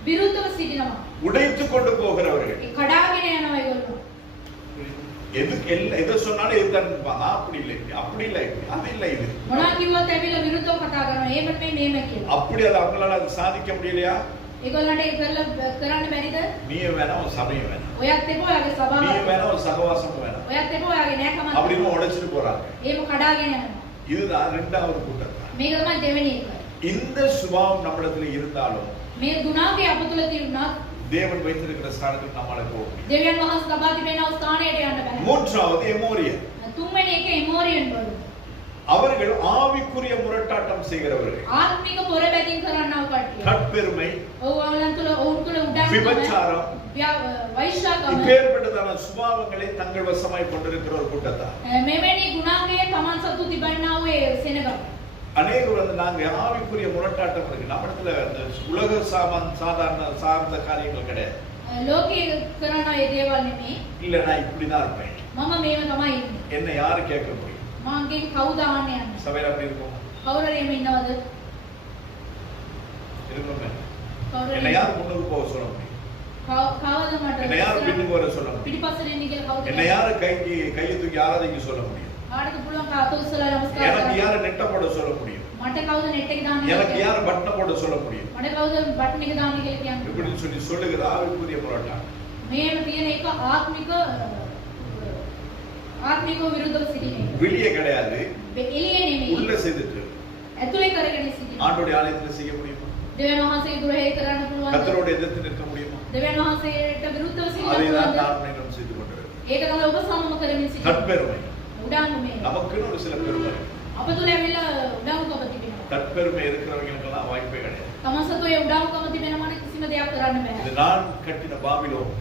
විරුද්ධව සිටිනවා. உடைத்து கொண்டு போகிறவர்கள். ඒ කඩාගෙන යනවා ඒගොල්ලෝ. எதை சொன்னாலும் எதுதான் இருப்பாங்க. அப்படி இல்லை, அப்படி இல்லை, அது இல்லை, இது මොනවා කිව්වත් ඇවිල්ලා විරුද්ධව කතා කරනවා. එහෙම මේම කියලා. அப்படி அது அவங்களால அது சாதிக்க முடியலையா? ඒගොල්ලන්ට ඒක කරන්න බැරිද? நீயும் வேணாம், உன் சபையும் வேணாம், ඔයත් එපා ඔයාගේ සභාව. நீயும் வேணாம், உன் சகவாசமும் வேணாம் ඔයත් එපා ඔයාගේ නෑකමක්. அப்படின்னு உடைச்சிட்டு போறாங்க. එහෙම කඩාගෙන යනවා. இதுதான் இரண்டாவது கூட்டம். මේක තමයි දෙවෙනි එක. இந்த சுபாவம் நம்மிடத்துல இருந்தாலும் මේ ගුණාගේ අප තුල තිබුණත් தேவன் வைத்திருக்கிற ஸ்தானத்துக்கு நம்மால போக முடியும். දෙවියන් වහන්සේ ලබා තිබෙනා ස්ථානයට යන්න බෑ. மூன்றாவது எமோரியன். තුන්වෙනි එක එමෝරියන් වල. அவர்கள் ஆவிக்குரிய முரட்டாட்டம் செய்கிறவர்கள். ආත්මික පොරබැදින් කරන්නව කට්ටිය. தற்பெருமை, ඔවුන් තුල උඩඟුකම, விபச்சாரம், වෛශ්‍යාකම, இப்பேற்பட்டதான சுபாவங்களை தங்கள் வசமாய் கொண்டிருக்கிற ஒரு கூட்டத்தார். මෙවැනි ගුණාංගයේ තමන් සතු තිබන්නා වූ ඒ සෙනග. அநேகர் வந்து நாங்க ஆவிக்குரிய முரட்டாட்டம் இருக்கு நம்மிடத்துல. உலக சாதாரண சார்ந்த காரியங்கள் கிடையாது. ලෝකයේ කරන ඒ දේවල් නෙමෙයි. இல்ல நான் இப்படிதான் இருப்பேன், මම මේව තමයි ඉන්නේ. என்ன யாரு கேட்க முடியும்? මගේ කවුද ආන්නේ යන්නේ? சபையில அப்படி இருக்கும் කවුරු හරි එහෙම ඉන්නවද? இருக்குமே. කවුරු என்ன හරි யார் முன்னுக்கு போக சொல்ல முடியும்? කවවද මට? என்ன யார் பின்னுக்கு வர சொல்ல முடியும்? පිටිපස්සට එන්නේ කියලා කවුද? என்ன யாரு கையை தூக்கி ஆராதிக்க சொல்ல முடியும்? කාටද පුළුවන් කාත උස්සලා නමස්කාර எனக்கு කරන්න? யாரு நெட்ட போட சொல்ல முடியும்? මට කවුද net එක දාන්නේ? எனக்கு யாரு பட்டனை போட சொல்ல முடியும்? මට කවුද බටන් එක දාන්නේ කියලා කියන්නේ? இப்படின்னு சொல்லி சொல்லுகிற ஆவிக்குரிய முரட்டாட்டம். මේව තියෙන එක ආත්මිකව විරුද්ධව සිටින එක. வெளியே கிடையாது, එළියේ නෙමෙයි. உள்ள செய்துட்டு ඇතුලේ කරගෙන සිටින. ஆண்டோடைய ஆலயத்துல செய்ய முடியுமா? දෙවියන් වහන්සේ දුරේ කරන්න පුළුවන්. கர்த்தரோட எதிர்த்து நிற்க முடியுமா? දෙවියන් වහන්සේට විරුද්ධව සිටින්න அதைதான் පුළුවන්. நான் நீங்களும் செய்து கொண்டிருக்கிறோம். ඒක තමයි ඔබ සමම කරමින් සිටින්නේ. தற்பெருமை. උඩාංගුමේ. நமக்குன்னு ஒரு சில பெருமை இருக்கு. අප තුල ඇවිල්ලා උඩාංගුකම තිබෙනවා. தற்பெருமை இருக்கிறவங்களுக்கெல்லாம் வாய்ப்பே கிடையாது. තමන් සතු ඒ උඩාංගුකම තිබෙනවා නම් කිසිම දෙයක් කරන්න இது බෑ. நான் கட்டின பாபிலோன்.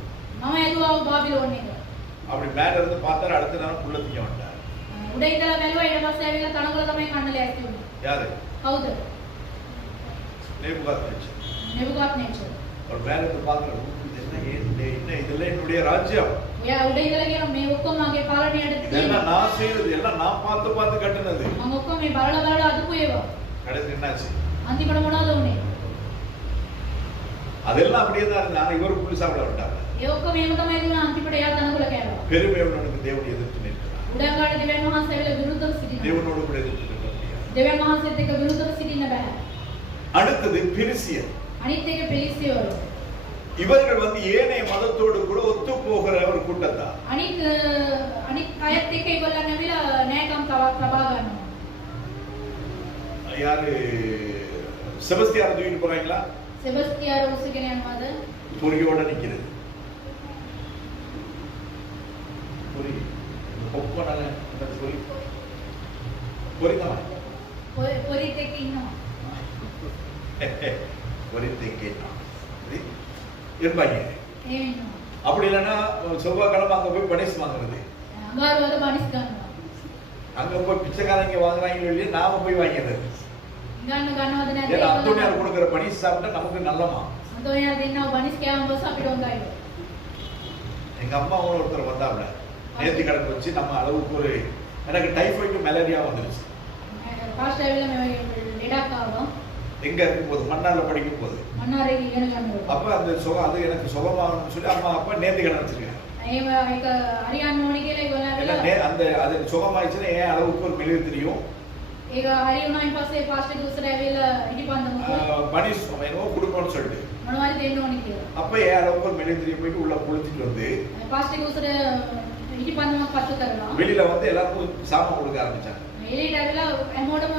මම ඇදුවා බාබිලෝන් එක. அப்படி மேல இருந்து பார்த்தா அடுத்த நேரம் புள்ள தீங்க வந்தார். උඩ ඉඳලා බැලුවා ඊට පස්සේ ඇවිල්ලා තනකොළ තමයි කන්න ලෑස්ති වුණේ. யாரு? කවුද? நேபுகாத்நேச்சர். නෙබුකද්නෙච්චර්. அவர் மேல இருந்து பார்க்கற என்ன இதெல்லாம் என்னுடைய ராஜ்யம். එයා උඩ ඉඳලා කියන මේ ඔක්කොම මගේ පාලනයට இதெல்லாம் තියෙනවා. நான் செய்தது, எல்லாம் நான் பார்த்து கட்டினது. මම ඔක්කොම මේ බලලා අදපු ඒවා. கடைசி என்னாச்சு? අන්තිමට මොනවද උනේ? அதெல்லாம் அப்படியே தான் நான் இவர் புளி சாப்பிட விட்டாங்க. ඒ ඔක්කොම මේව තමයි දුන්නා අන්තිමට එයා තනකොළ කෑවා. பெருமை உள்ளவனுக்கு தேவன் எதிர்த்து நிற்கிறார். උඩඟාට දෙවියන් වහන්සේ ඇවිල්ලා විරුද්ධව සිටිනවා. தேவனோடு கூட எதிர்த்து நிற்க முடியாது. දෙවියන් වහන්සේත් එක්ක විරුද්ධව සිටින්න බෑ. அடுத்தது பிரிசியர். අනිත් එක පෙලිසියවරු. இவர்கள் வந்து ஏனைய மதத்தோடு கூட ஒத்து போகிற ஒரு கூட்டத்தார். අනිත් අයත් එක්ක ඒගොල්ලන් ඇවිල්ලා නෑකම් තවක් ලබා ගන්නවා. யாரு? செபஸ்தியாரை தூக்கிட்டு போறாங்களா? සෙබස්තියාර උස්සගෙන යනවාද? பொறியோட நிக்கிறது. பொறி ஒப்பனால அந்த பொறிதான் පොරිත් එක්ක ඉන්නවා. பொறி தேக்கினா இருப்பாங்க. ඒ ඉන්නවා. அப்படி இல்லைன்னா செவ்வாய்க்கிழமை அங்க போய் பனிஷ் வாங்குறது, අඟහරුවාද බනිස් ගන්නවා. அங்க போய் பிச்சைக்காரங்க வாங்குறாங்க இல்லையா, நாம போய் வாங்கிடுறது. ගන්නවද නැද්ද? ஏன்னா அந்தோனியார் கொடுக்குற பனிஷ் சாப்பிட்டா நமக்கு நல்லமா. අන්තෝනියා දෙන්නව බනිස් කෑම බස් අපිට හොඳයි. எங்க அம்மா ஒருத்தர் வந்தாப்ல, நேர்த்தி கணக்கு வச்சு நம்ம அளவுக்கு ஒரு எனக்கு டைஃபாய்டு மலேரியா வந்துருச்சு. පාස්ටර් ඇවිල්ලා මේ ලෙඩක් ආවා. எங்க இருக்கும் போது மன்னார்ல படிக்கும் போது මන්නාරේ ඉගෙන ගන්නවා. அப்ப அந்த சுகம் அது எனக்கு சுகமாகணும்னு சொல்லி அம்மா அப்பா நேர்த்தி கடன் வச்சிருக்காங்க. ඒක හරියන්න ඕනි කියලා ඒගොල්ලෝ ඇවිල්ලා அந்த அது சுகமாயிடுச்சுன்னா ஏன் அளவுக்கு ஒரு மெழுகு தெரியும். ඒක හරි වුණායින් පස්සේ පාස්ටර් දුස්සට ඇවිල්ලා ඉටිපන්දම பனிஷ் என்னவோ கொடுக்கணும்னு சொல்லிட்டு මොනවද දෙන්න ඕනි කියලා. அப்ப ஏன் அளவுக்கு ஒரு மெழுகு தெரியும் போயிட்டு உள்ள குளிச்சுட்டு வந்து පාස්ටර් දුස්සට ඉටිපන්දමක් පත්තු කරලා வெளியில வந்து எல்லாருக்கும் சாமான் கொடுக்க ஆரம்பிச்சாங்க. එළියට ඇවිල්ලා හැමෝටම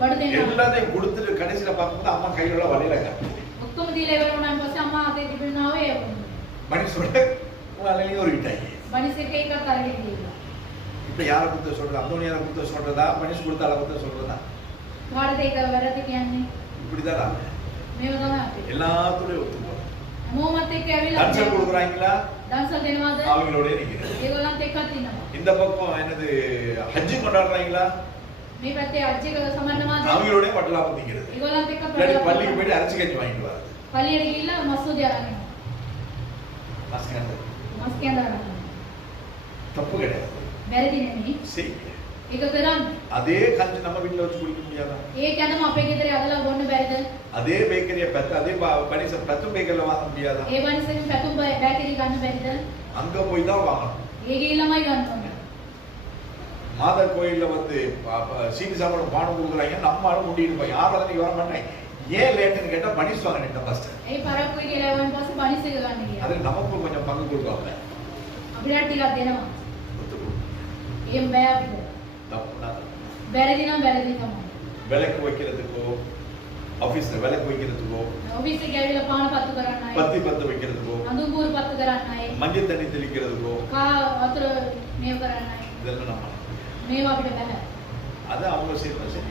බඩු දෙන්න. எல்லாத்தையும் கொடுத்துட்டு கடைசியில பார்க்கும்போது அம்மா கையில வலையிலங்க ඔක්කොම දීලා ඉවර වුණාන් පස්සේ අම්මා අතේ තිබුණාවේ மனுஷோட வலையில ஒரு விட்டாங்க. බනිස් එක එකක් අරගෙන ගියා. இப்ப யாரை குத்த சொல்றது? அந்தோனியாரை குத்த சொல்றதா, மனுஷ் கொடுத்தால குத்த சொல்றதா? කාටද ඒක වැරද්ද කියන්නේ? இப்படிதான் මේව තමයි අපි. எல்லாத்துலயும் ஒத்து போறோம். හැමෝමත් එක්ක ඇවිල්ලා கன்சல் கொடுக்குறாங்களா? දන්සල් දෙනවද? அவங்களோட நிக்கிறேன். ඒගොල්ලන්ත් එක්කත් ඉන්නවා. இந்த பக்கம் என்னது ஹஜ்ஜி கொண்டாடுறாங்களா? මේ පැත්තේ අජ්ජික සමන්නවාද? அவங்களோட வட்டலாபம் நிக்கிறது. ඒගොල්ලන්ත් එක්ක பள்ளிக்கு போயிட்டு அரைச்சி கஞ்சி வாங்கிட்டு வராது. පල්ලියට ගිහිල්ලා මස්සූදි අරන් එනවා. மாஸ்கந்த මස් කැඳ අරන් එනවා. தப்பு கிடையாது. වැරදි නෙමෙයි. சரி. ඒක කරන්නේ. அதே கஞ்சி நம்ம வீட்ல வச்சு குடிக்க முடியாதா? ඒ කැඳම අපේ ගෙදර අදලා බොන්න බැරිද? அதே பேக்கரிய பெத்த அதே பனிச பெத்தும் பேக்கரில வாங்க முடியாதா? ඒ වනිසෙන් පැතුම් බෑකරි ගන්න බැරිද? அங்க போய் தான் வாங்கணும். ඒ ගිහිල්ලාමයි ගන්න ඕනේ. மாதா கோயில்ல வந்து சீனி சாப்பாடு பானம் கொடுக்குறாங்க, நம்மளும் முடியிருப்போம். ஆராதனைக்கு வர மாட்டாங்க. ஏன் லேட்டுன்னு கேட்டா பனிஷ்வாங்க நிட்ட பாஸ்டர். ඒ පරක්කුයි කියලා වන් පස්සේ බනිස් එක ගන්න ගියා. அது நமக்கு கொஞ்சம் பங்கு கொடுப்பாங்க. අපිට ටිකක් දෙනවා. එහෙම බෑ අපිට. බැරි නම් බැරි තමයි. விளக்கு வைக்கிறதுக்கோ, ஆபீஸ்ல விளக்கு வைக்கிறதுக்கோ, ඔෆිස් එකේ ඇවිල්ලා පාන පත්තු කරන්න අය. பத்தி பத்த வைக்கிறதுக்கோ, අඳුන් බూరు පත්තු කරන්න අය. மஞ்சள் தண்ணி தெளிக்கிறதுக்கோ, කා වතුර මේව කරන්න අය. இதெல்லாம் நம்ம මේව අපිට බෑ. அது அவங்க செய்யற சரி.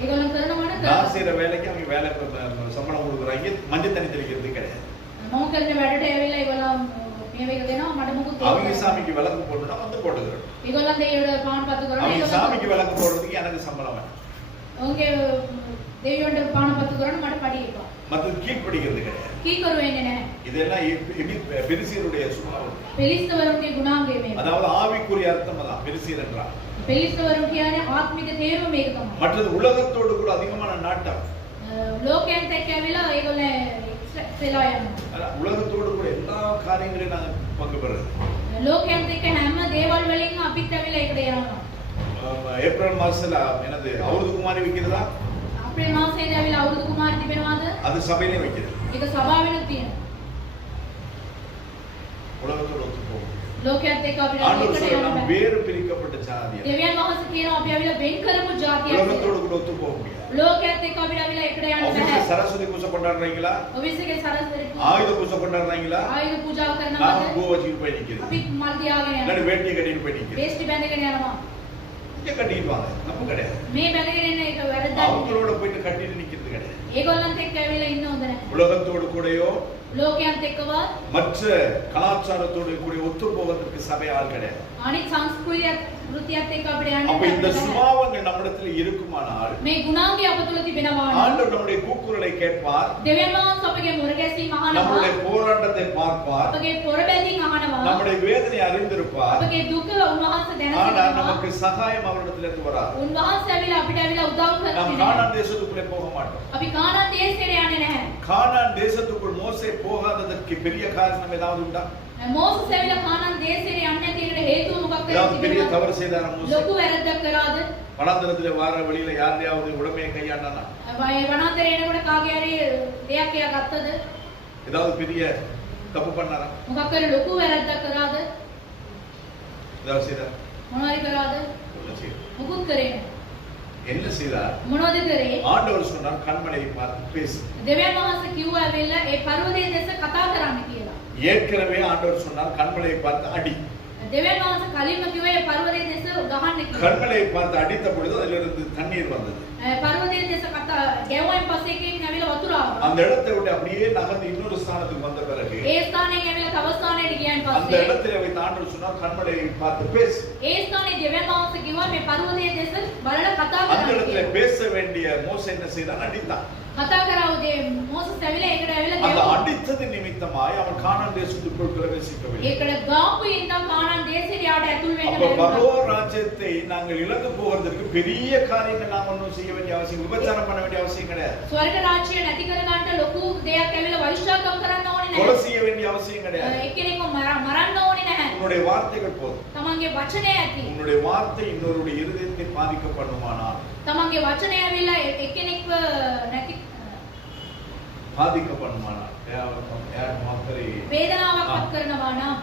ඒගොල්ලෝ කරනවනේ நான் කරනවා. செய்யற வேலைக்கு அவங்க வேலை சம்பளம் கொடுக்குறாங்க, மஞ்சள் தண்ணி தெளிக்கிறது கிடையாது. මම කරන වැඩට ඇවිල්ලා ඒගොල්ලෝ මේව එක දෙනවා මට මොකුත් அவங்க சாமிக்கு விளக்கு போட்டுனா வந்து போட்டுக்கிறோம். ඒගොල්ලන් දෙවියන්ට පාන පත්තු කරනවා. அவங்க சாமிக்கு விளக்கு போடுறதுக்கு எனக்கு சம்பளம் வேணும். ඔවුන්ගේ දෙවියන්ට පාන පත්තු කරන්න මට පඩි එපා. மற்றது கீழ்ப்படிக்கிறது கிடையாது. කීකරු වෙන්නේ නැහැ. இதெல்லாம் பெரிசியருடைய சுபாவம். පෙලිස්තවරුන්ගේ ගුණාංගය මේක. அதாவது ஆவிக்குரிய அர்த்தம் அதான் பெரிசியர் என்றால். පෙලිස්තවරුන් කියන්නේ ආත්මික තේරුම මේක තමයි. மற்றது உலகத்தோடு கூட அதிகமான நாட்டம். ලෝකයන්ට එක්ක ඇවිල්ලා ඒගොල්ලෝ එක්ස්ට්‍රා යනවා. ஆனா உலகத்தோடு கூட எல்லா காரியங்களையும் நாங்க பங்கு பெறுறது. ලෝකයන්ට එක්ක හැම දේවල් වලින් අපිත් ඇවිල්ලා ඒකට යනවා. ஏப்ரல் மாசத்துல என்னது அவருது குமாரி வைக்கிறதா? අප්‍රේල් මාසයේදී ඇවිල්ලා අවුරුදු කුමාරි තිබෙනවාද? அது சபையிலே வைக்கிறது. ඒක සභාවෙනුත් තියෙනවා. உலகத்தோடு ஒத்து போகும். ලෝකයන්ට එක්ක අපිට ஆண்டவர் ඒකට சொல்ற යන්න நாம் බෑ. வேறு பிரிக்கப்பட்ட ஜாதியா. දෙවියන් වහන්සේ කියනවා අපි ඇවිල්ලා වෙන් කරපු ජාතියක්. உலகத்தோடு கூட ஒத்து போக முடியாது. ලෝකයන්ට එක්ක අපිට ඇවිල්ලා ඒකට යන්න ஆபீஸ்ல බෑ. சரஸ்வதி பூஜை கொண்டாடுறீங்களா? ඔෆිස් එකේ සරස්වති ஆயுத பூஜை கொண்டாடுறீங்களா? ආයුධ පූජාව நாம කරනවාද? பூ வச்சுட்டு போய் நிக்கிறது. අපි මල් තියාගෙන இல்லாட்டி යනවා. வேட்டியை கட்டிட்டு போய் நிக்கிறது. වේස්ටි බැඳගෙන යනවා. இங்க கட்டிட்டு வாங்க. நம்ம கிடையாது. මේ බැඳගෙන ඉන්න එක වැරද්දක්. அவங்களோட போயிட்டு கட்டிட்டு நிக்கிறது கிடையாது. ඒගොල්ලන්ට එක්ක ඇවිල්ලා ඉන්න හොඳ නැහැ. உலகத்தோடு கூடயோ ලෝකයන්ට එක්කවත් மற்ற கலாச்சாரத்தோடு கூட ஒத்து போவதற்கு சபை ஆள் கிடையாது. අනිත් සංස්කෘතියත් වෘත්තියත් එක්ක අපිට යන්න அப்ப இந்த බැහැ. சுபாவங்கள் நம்மிடத்தில் இருக்குமானால் මේ ගුණාංගය අප තුළ තිබෙනවා නම් ஆண்டவர் நம்முடைய கூக்குரலை கேட்பார், දෙවියන් වහන්සේ අපගේ මුරගැසීම நம்முடைய අහනවා. போராட்டத்தை பார்ப்பார், අපගේ පොරබැඳීම් අහනවා. நம்முடைய வேதனை அறிந்திருப்பார். අපගේ දුක උන්වහන්සේ දැන ஆனால் සිටිනවා. நமக்கு சகாயம் அவரிடத்திலிருந்து வராது. උන්වහන්සේ ඇවිල්ලා අපිට ඇවිල්ලා උදව් நாம் කරන්නේ නැහැ. கானான் தேசத்துக்குள்ளே போக மாட்டோம். අපි කානාන් දේශයට යන්නේ නැහැ. கானான் தேசத்துக்குள் மோசே போகாததற்கு பெரிய காரணம் ஏதாவது உண்டா? මෝසස් ඇවිල්ලා කානාන් දේශයට යන්නේ නැති එකට හේතුව මොකක්ද ஏதாவது பெரிய කියලා தவறு செய்தாரா மோசே? ලොකු වැරද්දක් කරාද? வனாந்தரத்திலே வார வழியில யாரையாவது உடமையை கையாண்டானா? වනාන්තරේ එනකොට කාගේ හරි දෙයක් එයා ගත්තද? ஏதாவது பெரிய தப்பு பண்ணாரா? මොකක් හරි ලොකු වැරද්දක් කරාද? ஏதாவது செய்தாரா? මොනවද කරාද? ஒண்ணும் செய்யல. මුකුත් කරේ නැහැ. என்ன செய்தார்? මොනවද කරේ? ஆண்டவர் சொன்னார், கண்மலையை பார்த்து பேசு. දෙවියන් වහන්සේ කිව්වා ඇවිල්ලා ඒ පර්වතයේ දෙස කතා කරන්න කියලා. ஏற்கனவே ஆண்டவர் சொன்னார், கண்மலையை பார்த்து அடி. දෙවියන් වහන්සේ කලින්ම කිව්වා ඒ පර්වතයේ දෙස ගහන්න කියලා. கண்மலையை பார்த்து அடித்த பொழுது அதிலிருந்து தண்ணீர் வந்தது. පර්වතයේ දෙස කතා ගැවුවෙන් පස්සේ එකකින් ඇවිල්ලා වතුර ආවා. அந்த இடத்தை விட்டு அப்படியே நகர்ந்து இன்னொரு ஸ்தானத்துக்கு வந்த பிறகு ඒ ස්ථානයෙන් ඇවිල්ලා තව ස්ථානයකට ගියන් அந்த පස්සේ இடத்திலே வைத்து ஆண்டவர் சொன்னார், கண்மலையை பார்த்து பேசு. ඒ ස්ථානයේ දෙවියන් වහන්සේ කිව්වා මේ පර්වතයේ දෙස බලලා කතා அந்த කරන්න இடத்துல කියලා. பேச வேண்டிய மோசே என்ன செய்தான்? அடித்தான். කතා කරවදී මෝසස් ඇවිල්ලා ඒකට ඇවිල්ලා அந்த ගැව්වා. அடித்தது நிமித்தமாய் அவன் கானான் தேசத்துக்குள் பிரவேசிக்கவில்லை. ඒකට ගාපු ඉඳන් කානාන් දේශයට යාට ඇතුල් වෙන්න அப்ப බැරි பரலோக වුණා. ராஜ்யத்தை நாங்கள் இழந்து போவதற்கு பெரிய காரியங்கள் நாம் ஒன்றும் செய்ய வேண்டிய அவசியம், விபச்சாரம் பண்ண வேண்டிய அவசியம் கிடையாது. ස්වර්ග රාජ්‍යය නැති කර ගන්නට ලොකු දෙයක් ඇවිල්ලා වෛශ්‍යාකම් කරන්න ඕනේ கொலை නැහැ. செய்ய வேண்டிய அவசியம் கிடையாது. එක්කෙනෙක්ව මරන්න ඕනේ නැහැ. உன்னுடைய வார்த்தைகள் போதும். තමන්ගේ වචනය ඇති. உன்னுடைய வார்த்தை இன்னொருடைய இருதயத்தை பாதிக்கப்படுமானால், තමන්ගේ වචනය ඇවිල්ලා එක්කෙනෙක්ව නැති பாதிக்கப்படுமானால் யார் மாத்திரை වේදනාවක් පත් කරනවා නම්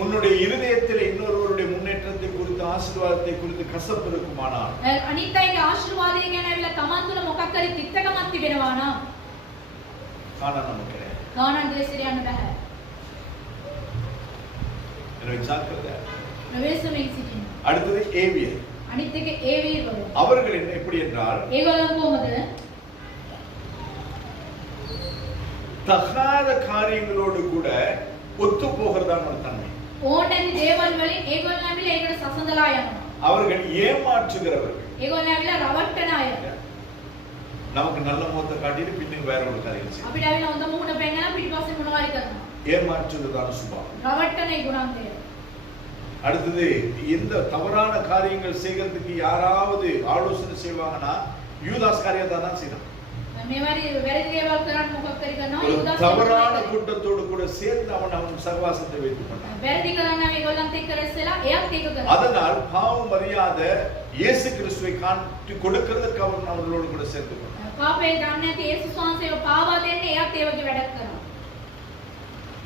உன்னுடைய இருதயத்தில் இன்னொருவருடைய முன்னேற்றத்தை குறித்து, ஆசீர்வாதத்தை குறித்து கசப்பு இருக்குமானால், අනිත් අයගේ ආශිර්වාදය ගැන ඇවිල්ලා තමන් තුළ මොකක් හරි තිත්තකමක් තිබෙනවා නම් காண நமக்கு கிடையாது. කානාන් දේශයට යන්න බෑ. எனவே ஜாக்கிரதை. ප්‍රවේශමෙන් සිටින්න. அடுத்தது ஏவியர். අනිත් එක ඒ වීරවල. அவர்கள் என்ன எப்படி என்றால், ඒගොල්ලෝ කොහොමද? தகாத காரியங்களோடு கூட ஒத்து போகிறதான ஒரு தன்மை. ඕනෑති දේවල් වලින් ඒගොල්ලෝ ඇවිල්ලා ඒකට සසඳලා යනවා. அவர்கள் ஏமாற்றுகிறவர்கள். ඒගොල්ලෝ ඇවිල්ලා රවට්ටන අය. நமக்கு நல்ல முகத்தை காட்டிட்டு பின்னுக்கு வேற ஒரு காரியம் செய்யும். අපිට ඇවිල්ලා හොඳ මුහුණ පෙන්නලා පිටිපස්සේ මොනවා හරි කරනවා. ஏமாற்றுகிறதான சுபாவம். රවට්ටන ඒ ගුණාංගය. அடுத்தது இந்த தவறான காரியங்கள் செய்கிறதுக்கு யாராவது ஆலோசனை செய்வாங்கன்னா யூதாஸ் காரியத்தை தான் செய்தான். මේ වැරදි දේවල් කරන්න මොකක් හරි කරනවා ஒரு යුදස් தவறான கூட்டத்தோடு கூட சேர்ந்து அவன் சகவாசத்தை வைத்துக் கொண்டான். වැරදි කරන්න මේගොල්ලන්ට එක්ක රැස්ලා එයත් ඒක කරා. அதனால் பாவம் அறியாத இயேசு கிறிஸ்துவை காட்டி கொடுக்கிறதுக்கு அவன் அவர்களோடு கூட சேர்ந்து கொண்டான். පාපේ දන්නේ නැති යේසුස් වහන්සේව පාවා දෙන්නේ එයත් ඒ වගේ වැඩක් කරනවා.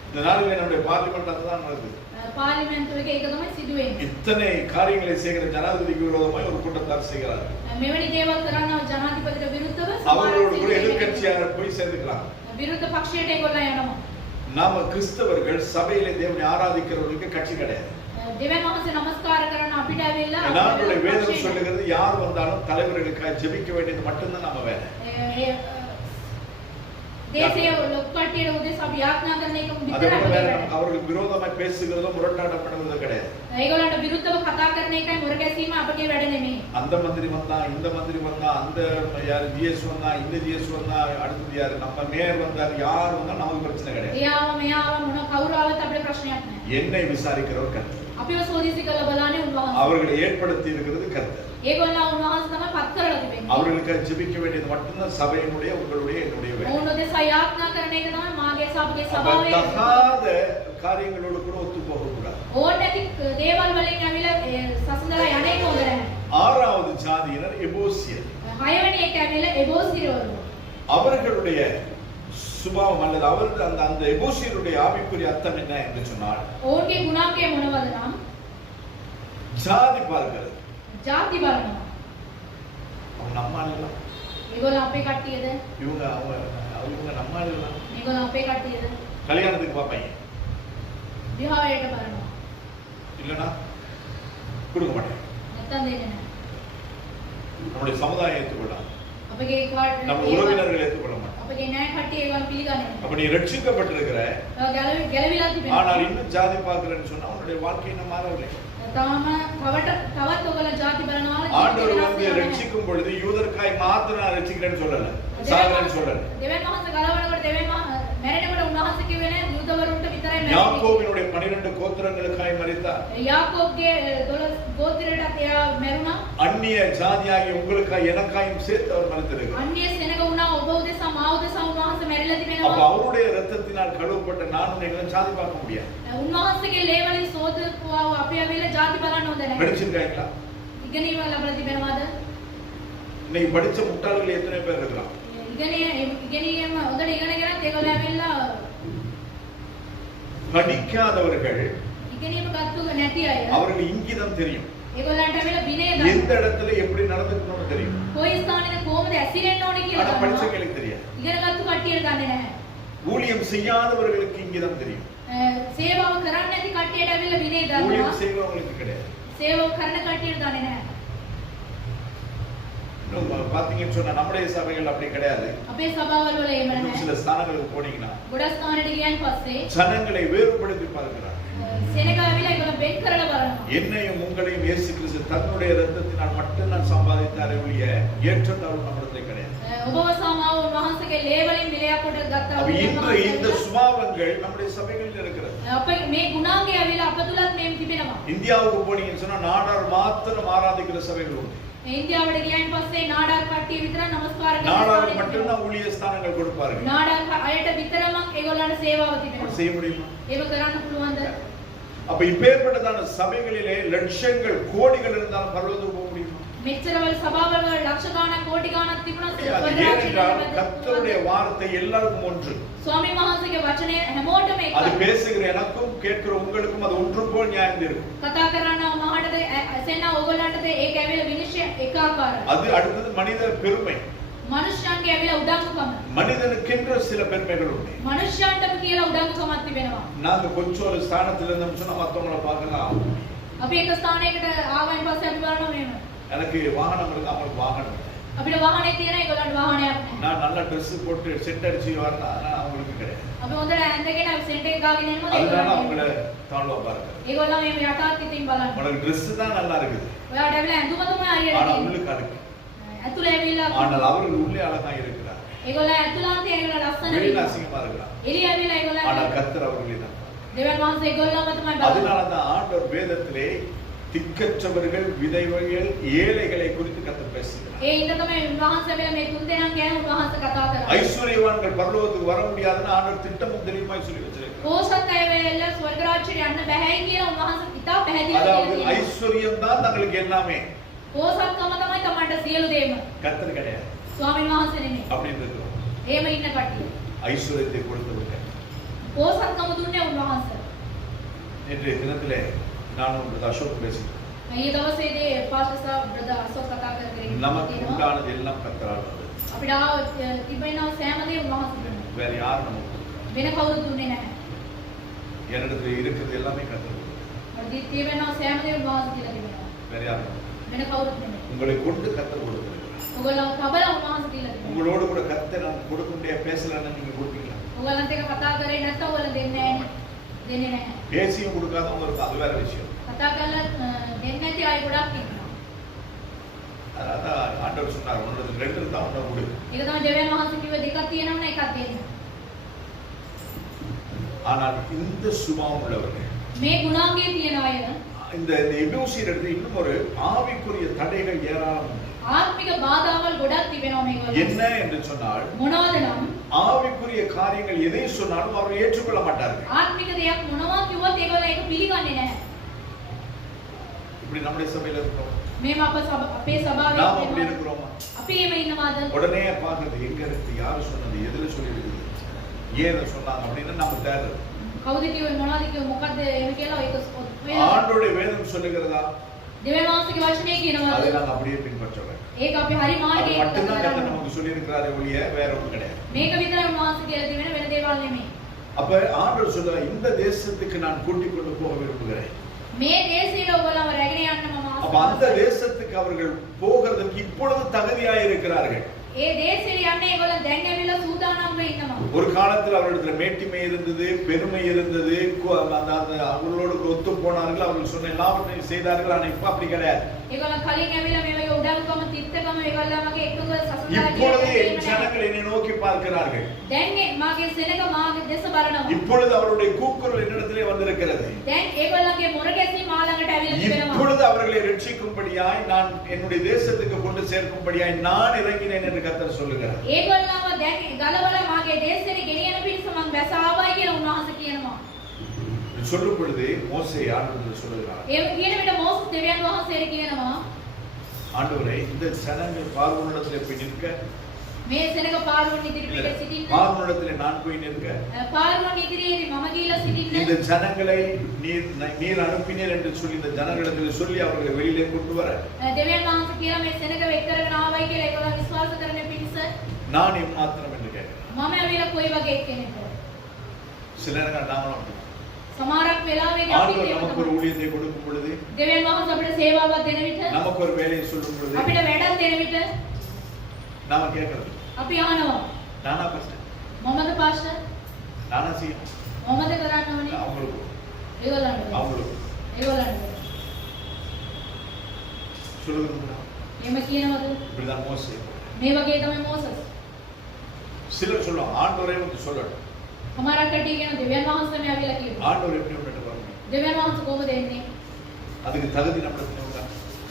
இந்த நாளிலே நம்முடைய பார்லிமெண்ட் அதுதான் நடக்குது. පාර්ලිමේන්තුවේ ඒක තමයි සිදු වෙන්නේ. இத்தனை காரியங்களை செய்கிற ஜனாதிபதிக்கு விரோதமாய் ஒரு கூட்டத்தார் செய்கிறார்கள். මෙවැනි දේවල් කරනවා ජනාධිපතිට විරුද්ධව அவர்களோடு கூட எதிர்க்கட்சியாளர் போய் சேர்ந்துக்கலாம். විරුද්ධ පක්ෂයට ඒගොල්ලෝ යනවා. நாம கிறிஸ்தவர்கள் சபையிலே தேவனை ஆராதிக்கிறவர்களுக்கு கட்சி கிடையாது. දෙවියන් වහන්සේ නමස්කාර කරන අපිට ඇවිල්ලා நம்மளுடைய வேதம் சொல்லுகிறது யார் வந்தாலும் தலைவர்களுக்காக ஜெபிக்க வேண்டியது மட்டும்தான் நம்ம வேலை. தேசிய லொக்கட்டியோட உதேசம் අපි යාඥා කරන එක அதை විතරයි விட வேற අපේ நமக்கு அவர்களுக்கு விரோதமாய் பேசுகிறதோ முரட்டாட்டம் பண்ணுவதோ கிடையாது. ඒගොල්ලන්ට විරුද්ධව කතා කරන එකයි මුර ගැසීම අපගේ වැඩ නෙමෙයි. அந்த மந்திரி வந்தா இந்த மந்திரி வந்தா அந்த யார் ஜிஎஸ் வந்தா இந்த ஜிஎஸ் வந்தா அடுத்து யார் நம்ம மேயர் வந்தார் யார் வந்தா நமக்கு பிரச்சனை கிடையாது. එයාව මෙයාව මොන කවුරු ආවත් අපිට ප්‍රශ්නයක් නැහැ. என்னை விசாரிக்கிறவர் கர்த்தர். අපිව සෝදිසි කළ බලන්නේ උන්වහන්සේ. அவர்களை ஏற்படுத்தி இருக்கிறது கர்த்தர். ඒගොල්ලෝ උන්වහන්සේ තමයි පත් කරලා තිබෙන්නේ. அவர்களுக்கு ஜெபிக்க வேண்டியது மட்டும்தான் சபையினுடைய உங்களுடைய என்னுடைய வேலை. ඔවුන් උදෙසා යාඥා කරන එක තමයි මාගේ සභාවේ அப்ப සභාවේ. தகாத காரியங்களோடு கூட ஒத்து போக கூடாது. ඕන නැති දේවල් වලින් ඇවිල්ලා සසඳලා යන්නේ හොඳ නැහැ. ஆறாவது ஜாதியினர் எபோசியர். හයවෙනි එක ඇවිල්ලා එබෝසිරවලු. அவர்களுடைய சுபாவம் அல்லது அவர்கள் அந்த எபோசியருடைய ஆவிக்குரிய அர்த்தம் என்ன என்று சொன்னால் ඔවුන්ගේ ගුණාංගය මොනවද නම් ஜாதி பார்க்கிறது. ಜಾති බලනවා. அவங்க நம்ம ஆளுங்களா ඒගොල්ලෝ අපේ කට්ටියද? இவங்க அவங்க நம்ம ஆளுங்களா ඒගොල්ලෝ අපේ කට්ටියද? கல்யாணத்துக்கு பார்ப்பாங்க විවාහයට බලනවා. இல்லைன்னா கொடுக்க மாட்டாங்க. නැත්තම් දෙන්නේ නැහැ. நம்முடைய சமுதாயம் ஏற்றுக்கொள்ளாது. අපගේ කාඩ් நம்ம உறவினர்கள் ஏற்றுக்கொள்ள மாட்டாங்க. අපගේ ණය කට්ටිය ඒගොල්ලෝ පිළිගන්නේ නැහැ. அப்ப நீ ரட்சிக்கப்பட்டிருக்கிற ගැලවිලා තිබෙනවා. ஆனால் இன்னும் ஜாதி பார்க்கிறேன்னு சொன்னா உன்னுடைய வாழ்க்கை இன்னும் மாறவில்லை. තවත් ඔයගොල්ලෝ ಜಾති බලනවා. ஆண்டவர் வந்து ரட்சிக்கும் பொழுது யூதர்க்காய் மாத்திரம் நான் ரட்சிக்கிறேன்னு சொல்லல, சாகரன்னு சொல்லல. දෙවියන් වහන්සේ ගලවනකොට දෙවියන් මැරෙනකොට උන්වහන්සේ කිව්වේ නෑ යුදවරුන්ට විතරයි මැරෙන්නේ. யாக்கோபினுடைய 12 கோத்திரங்களுக்காய் மரித்தார். யாக்கோப்ගේ 12 ගෝත්‍රයටත් එයා මැරුණා. அந்நிய ஜாதியாகிய உங்களுக்காய் எனக்காயும் சேர்த்து அவர் மரித்திருக்கிறார். අන්‍ය සෙනග වුණා ඔබ උදෙසා මා උදෙසා උන්වහන්සේ මැරිලා அப்ப තිබෙනවා. அவருடைய இரத்தத்தினால் கழுவப்பட்ட நான் உங்களை ஜாதி பார்க்க முடியாது. උන්වහන්සේගේ ලේ වලින් සෝදපුවා අපි ඇවිල්ලා ಜಾති බලන්න හොඳ නැහැ. படிச்சிருக்காங்களா? ඉගෙනීම ලැබලා තිබෙනවද? இன்னைக்கு படிச்ச முட்டாள்கள் எத்தனை பேர் இருக்கலாம்? ඉගෙනීම හොඳට ඉගෙනගෙනත් ඒගොල්ලෝ ඇවිල්ලා படிக்காதவர்கள் ඉගෙනීම ගත්තු නැති අය அவர்கள் இங்கிதம் தெரியும். ඒගොල්ලන්ට ඇවිල්ලා විනය எந்த இடத்துல எப்படி நடந்துக்கணும்னு தெரியும். කොයි ස්ථානෙද කොහොමද ඇසිරෙන්න ඕනේ කියලා ஆனா දන්නවා. படிச்சவங்களுக்கு தெரியாது. ඉගෙනගත්තු කට්ටියට දන්නේ නැහැ. ஊழியம் செய்யாதவர்களுக்கு இங்கிதம் தெரியும். සේවාව කරන්නේ නැති කට්ටියට ඇවිල්ලා විනය දන්නවා. ஊழியம் செய்பவங்களுக்கு கிடையாது. සේවාව කරන කට්ටියට දන්නේ නැහැ. பாத்தீங்கன்னு சொன்னா நம்முடைய சபைகள் அப்படி கிடையாது. අපේ සභාවල් වල එහෙම இன்னும் නැහැ. சில ஸ்தானங்களுக்கு போனீங்கன்னா ගොඩක් ස්ථානෙට ගියන් පස්සේ ஜனங்களை வேறுபடுத்தி பார்க்கிறார். සෙනග ඇවිල්ලා ඒගොල්ලෝ බෙන් කරලා බලනවා. என்னையும் உங்களையும் இயேசு கிறிஸ்து தன்னுடைய இரத்தத்தினால் மட்டும் நான் சம்பாதித்தாரே ஒழிய ஏற்றத்தாழ்வு நம்மிடத்தில் கிடையாது. ඔබව සමාව උන්වහන්සේගේ ලේ වලින් මිලයක් කොට ගත්තා. அப்ப இன்று இந்த சுபாவங்கள் நம்முடைய சபைகளில் இருக்கிறது. අපේ මේ ගුණාංගය ඇවිල්ලා අප තුලත් මේම් තිබෙනවා. இந்தியாவுக்கு போனீங்கன்னு சொன்னா நாடார் மாத்திரம் ஆராதிக்கிற சபைகள் உண்டு. ඉන්දියාවට ගියන් පස්සේ නාඩාර් කට්ටිය විතර නමස්කාර කරන நாடார் மட்டும்தான் ஊழிய ஸ்தானங்கள் கொடுப்பார்கள். නාඩාර් අයට විතරම ඒගොල්ලන්ට සේවාව තිබෙනවා. செய்ய முடியுமா? ඒක කරන්න පුළුවන්ද? அப்ப இப்பேற்பட்டதான சபைகளிலே லட்சங்கள் கோடிகள் இருந்தாலும் பரலோகத்துக்கு போக முடியுமா? මෙච්චරවල සභාවල ලක්ෂ ගාණක් කෝටි ගාණක් තිබුණා ஏனென்றால் கர்த்தருடைய வார்த்தை எல்லாருக்கும் ஒன்று. ස්වාමීන් වහන්සේගේ වචනය හැමෝටම அது එකයි. பேசுகிற எனக்கும் கேட்கிற உங்களுக்கும் அது ஒன்று போல் நியாயம் இருக்கும். කතා කරනවා මහාටද ඇසෙන්න ඕගොල්ලන්ටද ඒක ඇවිල්ලා විනිශ්චය එක ආකාරයි. அது அடுத்தது மனித பெருமை. මනුෂ්‍යයන්ගේ ඇවිල්ලා උඩඟුකම. மனிதனுக்கென்று சில பெருமைகள் உண்டு. මනුෂ්‍යයන්ටම කියලා උඩඟුකමක් තිබෙනවා. நாங்க கொஞ்சம் ஒரு ஸ்தானத்துல இருந்தோம்னு சொன்னா மத்தவங்கள பார்க்கலாம். අපි එක ස්ථානයකට ආවයින් පස්සේ අපි බලනවා මෙහෙම. எனக்கு வாகனம் இருக்கு, அவங்களுக்கு வாகனம் இல்லை. අපිට වාහනේ තියෙන ඒගොල්ලන්ට වාහනයක් නැහැ. நான் நல்ல Dress போட்டு செட் அடிச்சு வரேன், ஆனா அவங்களுக்கு கிடையாது. අපි හොඳට ඇඳගෙන සෙන්ට් එක ගාගෙන යනකොට அதனால ඒගොල්ලෝ அவங்கள தாழ்வா பார்க்கிறேன். ඒගොල්ලෝ මේ යටත් ඉතින් බලන්න. உனக்கு Dress தான் நல்லா இருக்குது, ඔයාට ඇවිල්ලා ඇඳුම තමයි හරියට ஆனா තියෙන්නේ. உள்ளுக்கு அழுக்கு. ඇතුළේ ඇවිල්ලා ஆனால் அவர்கள் உள்ளே அழகா இருக்கிறார், ඒගොල්ලෝ ඇතුළාන්තේ ඒගොල්ලෝ ලස්සන வெளியில වෙනවා. அசிங்கமா இருக்கிறார். එළිය ඇවිල්ලා ඒගොල්ලෝ ஆனால் கர்த்தர் அவர்களை தான். දෙවියන් වහන්සේ ඒගොල්ලෝම තමයි බලන්නේ. அதனால தான் ஆண்டவர் வேதத்திலே திக்கற்றவர்கள், விதவைகள், ஏழைகளை குறித்து கர்த்தர் பேசுகிறார். ඒ ඉඳ තමයි උන්වහන්සේ වෙල මේ තුන් දෙනාන් ගැන උන්වහන්සේ කතා කරන්නේ. ஐஸ்வர்யவான்கள் பரலோகத்துக்கு வர முடியாதுன்னு ஆண்டவர் திட்டமும் தெளிவாய் சொல்லி வச்சிருக்கார். පෝසත් අය වෙල ස්වර්ග රාජ්‍යයට යන්න බැහැයි කියලා උන්වහන්සේ ඉතා පැහැදිලිව அதாவது කියනවා. ஐஸ்வர்யம் தான் தங்களுக்கு எல்லாமே. පෝසත්කම තමයි තමන්ට සියලු දේම. கர்த்தர் கிடையாது. ස්වාමීන් වහන්සේ නෙමෙයි. அப்படின்னு இருக்கிறோம். එහෙම ඉන්න කට්ටිය. ஐஸ்வர்யத்தை கொடுத்தவர்கள். පෝසත්කම දුන්නේ උන්වහන්සේ. இன்றைய தினத்திலே நான் உங்களுக்கு அசோக் பேசுகிறேன். ඊයේ දවසේදී පාස්ටර් සාබ් බ්‍රදර් අශෝක් කතා කරගෙන நமக்கு ඉන්නවා. உண்டானது எல்லாம் கர்த்தரால் வந்தது. අපිට තිබෙනා සෑම දේ උන්වහන්සේ දුන්නා. வேற யாரும் நமக்கு கொடுக்கல. වෙන කවුරුත් දුන්නේ නැහැ. என்னிடத்துல இருக்கிறது எல்லாமே கர்த்தர் கொடுத்தார். මට තියෙනවා සෑම දේ උන්වහන්සේ කියලා තිබෙනවා. வேற யாரும் கொடுக்கல. වෙන කවුරුත් නෙමෙයි. உங்களை கொண்டு கர்த்தர் கொடுக்கிறார். ඔයගොල්ලෝ තබල උන්වහන්සේ කියලා තිබෙනවා. உங்களோடு கூட கர்த்தர் நான் கொடுக்க முடியாது பேசலன்னு நீங்க கொடுப்பீங்களா? ඔයගොල්ලන්ට ඒක කතා කරේ නැත්නම් ඔයගොල්ලෝ දෙන්නේ නැහැ. දෙන්නේ නැහැ. பேசியும் கொடுக்காதவங்க இருக்கு, அது வேற விஷயம். කතා කරලා දෙන්නේ නැති අය ගොඩක් ඉන්නවා. அதான் ஆண்டவர் சொன்னார், உன்னோட ரெண்டு இருந்தா ஒண்ணு கொடு. ඒක තමයි දෙවියන් වහන්සේ කිව්ව දෙකක් තියෙනවනේ එකක් දෙන්න. ஆனால் இந்த சுபாவம் உள்ளவர்கள், මේ ගුණාංගයේ තියෙන අය இந்த எபேசியர் இடத்துல இன்னும் ஒரு ஆவிக்குரிய தடைகள் ஏராளம் உண்டு. ආත්මික බාධාවල් ගොඩක් තිබෙනවා මේගොල්ලෝ. என்ன என்று சொன்னால், මොනවද නම් ஆவிக்குரிய காரியங்கள் எதை சொன்னாலும் அவர்கள் ஏற்றுக்கொள்ள மாட்டார்கள். ආත්මික දෙයක් මොනවා කිව්වත් ඒගොල්ලෝ ඒක පිළිගන්නේ නැහැ. இப்படி நம்முடைய சபையில இருக்கிறோம். මේව අපේ සභාවේ நாம் அப்படி ඉන්නවා. இருக்கிறோமா? අපි එහෙම ඉන්නවාද? உடனே பார்க்கிறது, எங்க இருக்கு, யாரு சொன்னது, எதுல சொல்லி இருக்குது, ஏன் இதை சொன்னாங்க அப்படின்னு நம்ம தேடுறது. කවුද කිව්වේ මොනවද කිව්වේ මොකද්ද එහෙම කියලා ඒක හොයනවා. ஆண்டவருடைய வேதம் சொல்லுகிறதா? දෙවියන් වහන්සේගේ වචනේ කියනවාද? அதை நாங்க அப்படியே பின்பற்ற வேண்டும். ඒක අපි හරි அது මාර්ගයේ மட்டும்தான் கர்த்தர் කරනවා. நமக்கு சொல்லி இருக்கிறாரே ஒழிய வேற ஒண்ணும் கிடையாது. මේක විතරයි උන්වහන්සේ කියලා තියෙන වෙන දේවල් නෙමෙයි. அப்ப ஆண்டவர் சொல்றார், இந்த தேசத்துக்கு நான் கூட்டிக் கொண்டு போக விரும்புகிறேன். මේ දේශයට ඔයගොල්ලෝ රැගෙන යන්න මම அப்ப அந்த ආසයි. தேசத்துக்கு அவர்கள் போகிறதுக்கு இப்பொழுது தகுதியாய் இருக்கிறார்கள். ඒ දේශයට යන්න ඒගොල්ලෝ දැන් ඇවිල්ලා සූදානම්ව ඉන්නවා. ஒரு காலத்தில் அவர்களிடத்துல மேட்டிமை இருந்தது, பெருமை இருந்தது, அவர்களோடு ஒத்து போனார்கள், அவர்கள் சொன்ன எல்லாவற்றையும் செய்தார்கள். ஆனா இப்ப அப்படி கிடையாது. ඒගොල්ලෝ කලින් ඇවිල්ලා මේ වගේ උඩඟුකම තිත්තකම ඒගොල්ලෝ මගේ එකතුව இப்பொழுது என் සසඳා ஜனங்கள் என்னை நோக்கி பார்க்கிறார்கள். දැන් මාගේ සෙනඟ මාගේ දෙස බලනවා. இப்பொழுது அவருடைய கூக்குரல் என்னிடத்திலே வந்திருக்கிறது. දැන් ඒගොල්ලන්ගේ මොරගැසීම මා ළඟට ඇවිල්ලා තිබෙනවා. இப்பொழுது அவர்களை ரட்சிக்கும்படியாய், நான் என்னுடைய தேசத்துக்கு கொண்டு சேர்க்கும்படியாய் நான் இறங்கினேன் என்று கர்த்தர் சொல்லுகிறார். ඒගොල්ලන්ව දැන් ගලවලා මාගේ දේශයට ගෙනියන පිණිස මං බැස ආවයි කියලා උන්වහන්සේ කියනවා. சொல்லும் பொழுது மோசே ஆண்டவரிடம் சொல்லுகிறார், ඒ කියන විට මෝසස් දෙවියන් වහන්සේට කියනවා ஆண்டவரே, இந்த ஜனங்கள் பார்வோனிடத்திலே போய் நிற்க, මේ සෙනඟ පාරුවන් ඉදිරියට සිටින්න. பார்வோனிடத்திலே நான் போய் நிற்க, පාරුවන් ඉදිරියේ මම ගිහිල්ලා සිටින්න. இந்த ஜனங்களை நீர் அனுப்பினீர் என்று சொல்லி இந்த ஜனங்களிடத்தில் சொல்லி அவர்களை வெளியிலே கொண்டு வர දෙවියන් වහන්සේ කියලා මේ සෙනඟ වෙක් කරගෙන ආවයි කියලා ඒගොල්ලෝ විශ්වාස කරන පිණිස நான் எம்மாத்திரம் என்று கேட்கிறேன். මම ඇවිල්ලා කොයි වගේ කෙනෙක්ද? சில நேரங்கள் நாமளும் அப்படி. සමහරක් වෙලාවෙදී අපි ஆண்டவர் ඒක நமக்கு ஒரு තමයි. ஊழியத்தை கொடுக்கும் பொழுது, දෙවියන් වහන්සේ අපිට සේවාවක් දෙන විට நமக்கு ஒரு வேலையை சொல்லும் பொழுது අපිට වැඩක් දෙන විට நாம கேட்கறது, අපි අහනවා நானா ஃபர்ஸ்ட், මොමද පාස්ටර්? நானா செய்யணும், මොමද කරන්න ඕනේ? அவங்களுக்கு ඒගොල්ලන්ට. அவங்களுக்கு ඒගොල්ලන්ට. சொல்லுகிறோம். එහෙම කියනවද? இப்படிதான் மோசே. මේ වගේ තමයි මෝසස්. சிலர் சொல்லுவாங்க, ஆண்டவரே வந்து சொல்லணும். සමහරක් කට්ටිය කියන දෙවියන් වහන්සේම ඇවිල්ලා කියනවා. ஆண்டவர் எப்படி உன்னிட்ட வரணும், දෙවියන් වහන්සේ කොහොමද එන්නේ? அதுக்கு தகுதி நம்மளுக்கு உண்டா?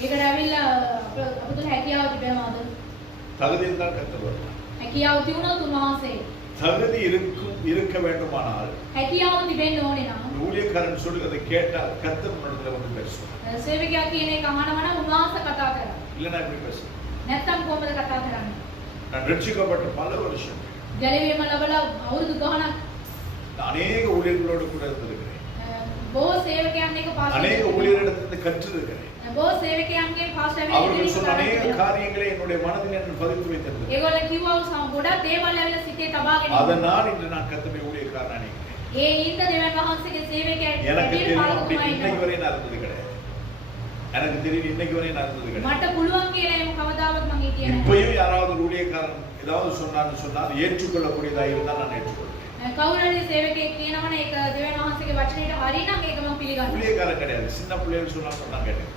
ඒකට ඇවිල්ලා අපිට හැකියාව තිබෙනවද? தகுதி இருந்தால் கர்த்தர் வரலாம். හැකියාව තිබුණොත් උන්වහන්සේ. தகுதி இருக்க வேண்டுமானால் හැකියාව තිබෙන්න ඕනේ නම් இந்த ஊழியக்காரன் சொல்லுகிறதை கேட்டால் கர்த்தர் உன்னிடத்துல வந்து பேசுவார். සේවකයා කියන එක අහනවා නම් උන්වහන්සේ කතා කරනවා. இல்லைன்னா எப்படி பேசுவார்? නැත්තම් කොහොමද කතා කරන්නේ? நான் ரட்சிக்கப்பட்ட பல வருஷம் ගැලවීම ලැබලා අවුරුදු ගාණක් நான் அநேக ஊழியர்களோடு கூட இருந்திருக்கிறேன். බොහෝ සේවකයන් එක්ක පාස්ටර් அநேக ஊழியரிடத்திலிருந்து கற்றிருக்கிறேன். බොහෝ සේවකයන්ගේ පාස්ටර් அவர்கள் சொன்ன அநேக காரியங்களை என்னுடைய மனதில் நான் பதித்து வைத்திருந்தேன். ඒගොල්ලෝ කිව්වා ගොඩක් දේවල් ඇවිල්ලා සිතේ තබාගෙන அதனால் இன்று நான் கர்த்தருடைய ஊழியக்காரன் நினைக்கிறேன். ඒ හින්දා දෙවියන් වහන්සේගේ සේවකයෙක් எனக்கு විදිහට தெரியும் அப்படி පාලකතුමා இன்னைக்கு ඉන්නවා. வரை நான் இருந்தது கிடையாது. எனக்கு தெரியும் இன்னைக்கு வரை நான் இருந்தது கிடையாது. මට පුළුවන් කියලා එහෙම කවදාවත් මම හිතියේ නැහැ. இப்பயும் யாராவது ஒரு ஊழியக்காரன் ஏதாவது சொன்னார் ஏற்றுக்கொள்ளக்கூடியதா இருந்தால் நான் ஏற்றுக்கொள்வேன். කවුරුහරි සේවකයෙක් කියනවනේ ඒක දෙවියන් වහන්සේගේ වචනයට හරි නම් ඒක මම පිළිගන්නවා. ஊழியக்காரன் கிடையாது, சின்ன பிள்ளைகள் சொன்னா நான் கேட்டேன்.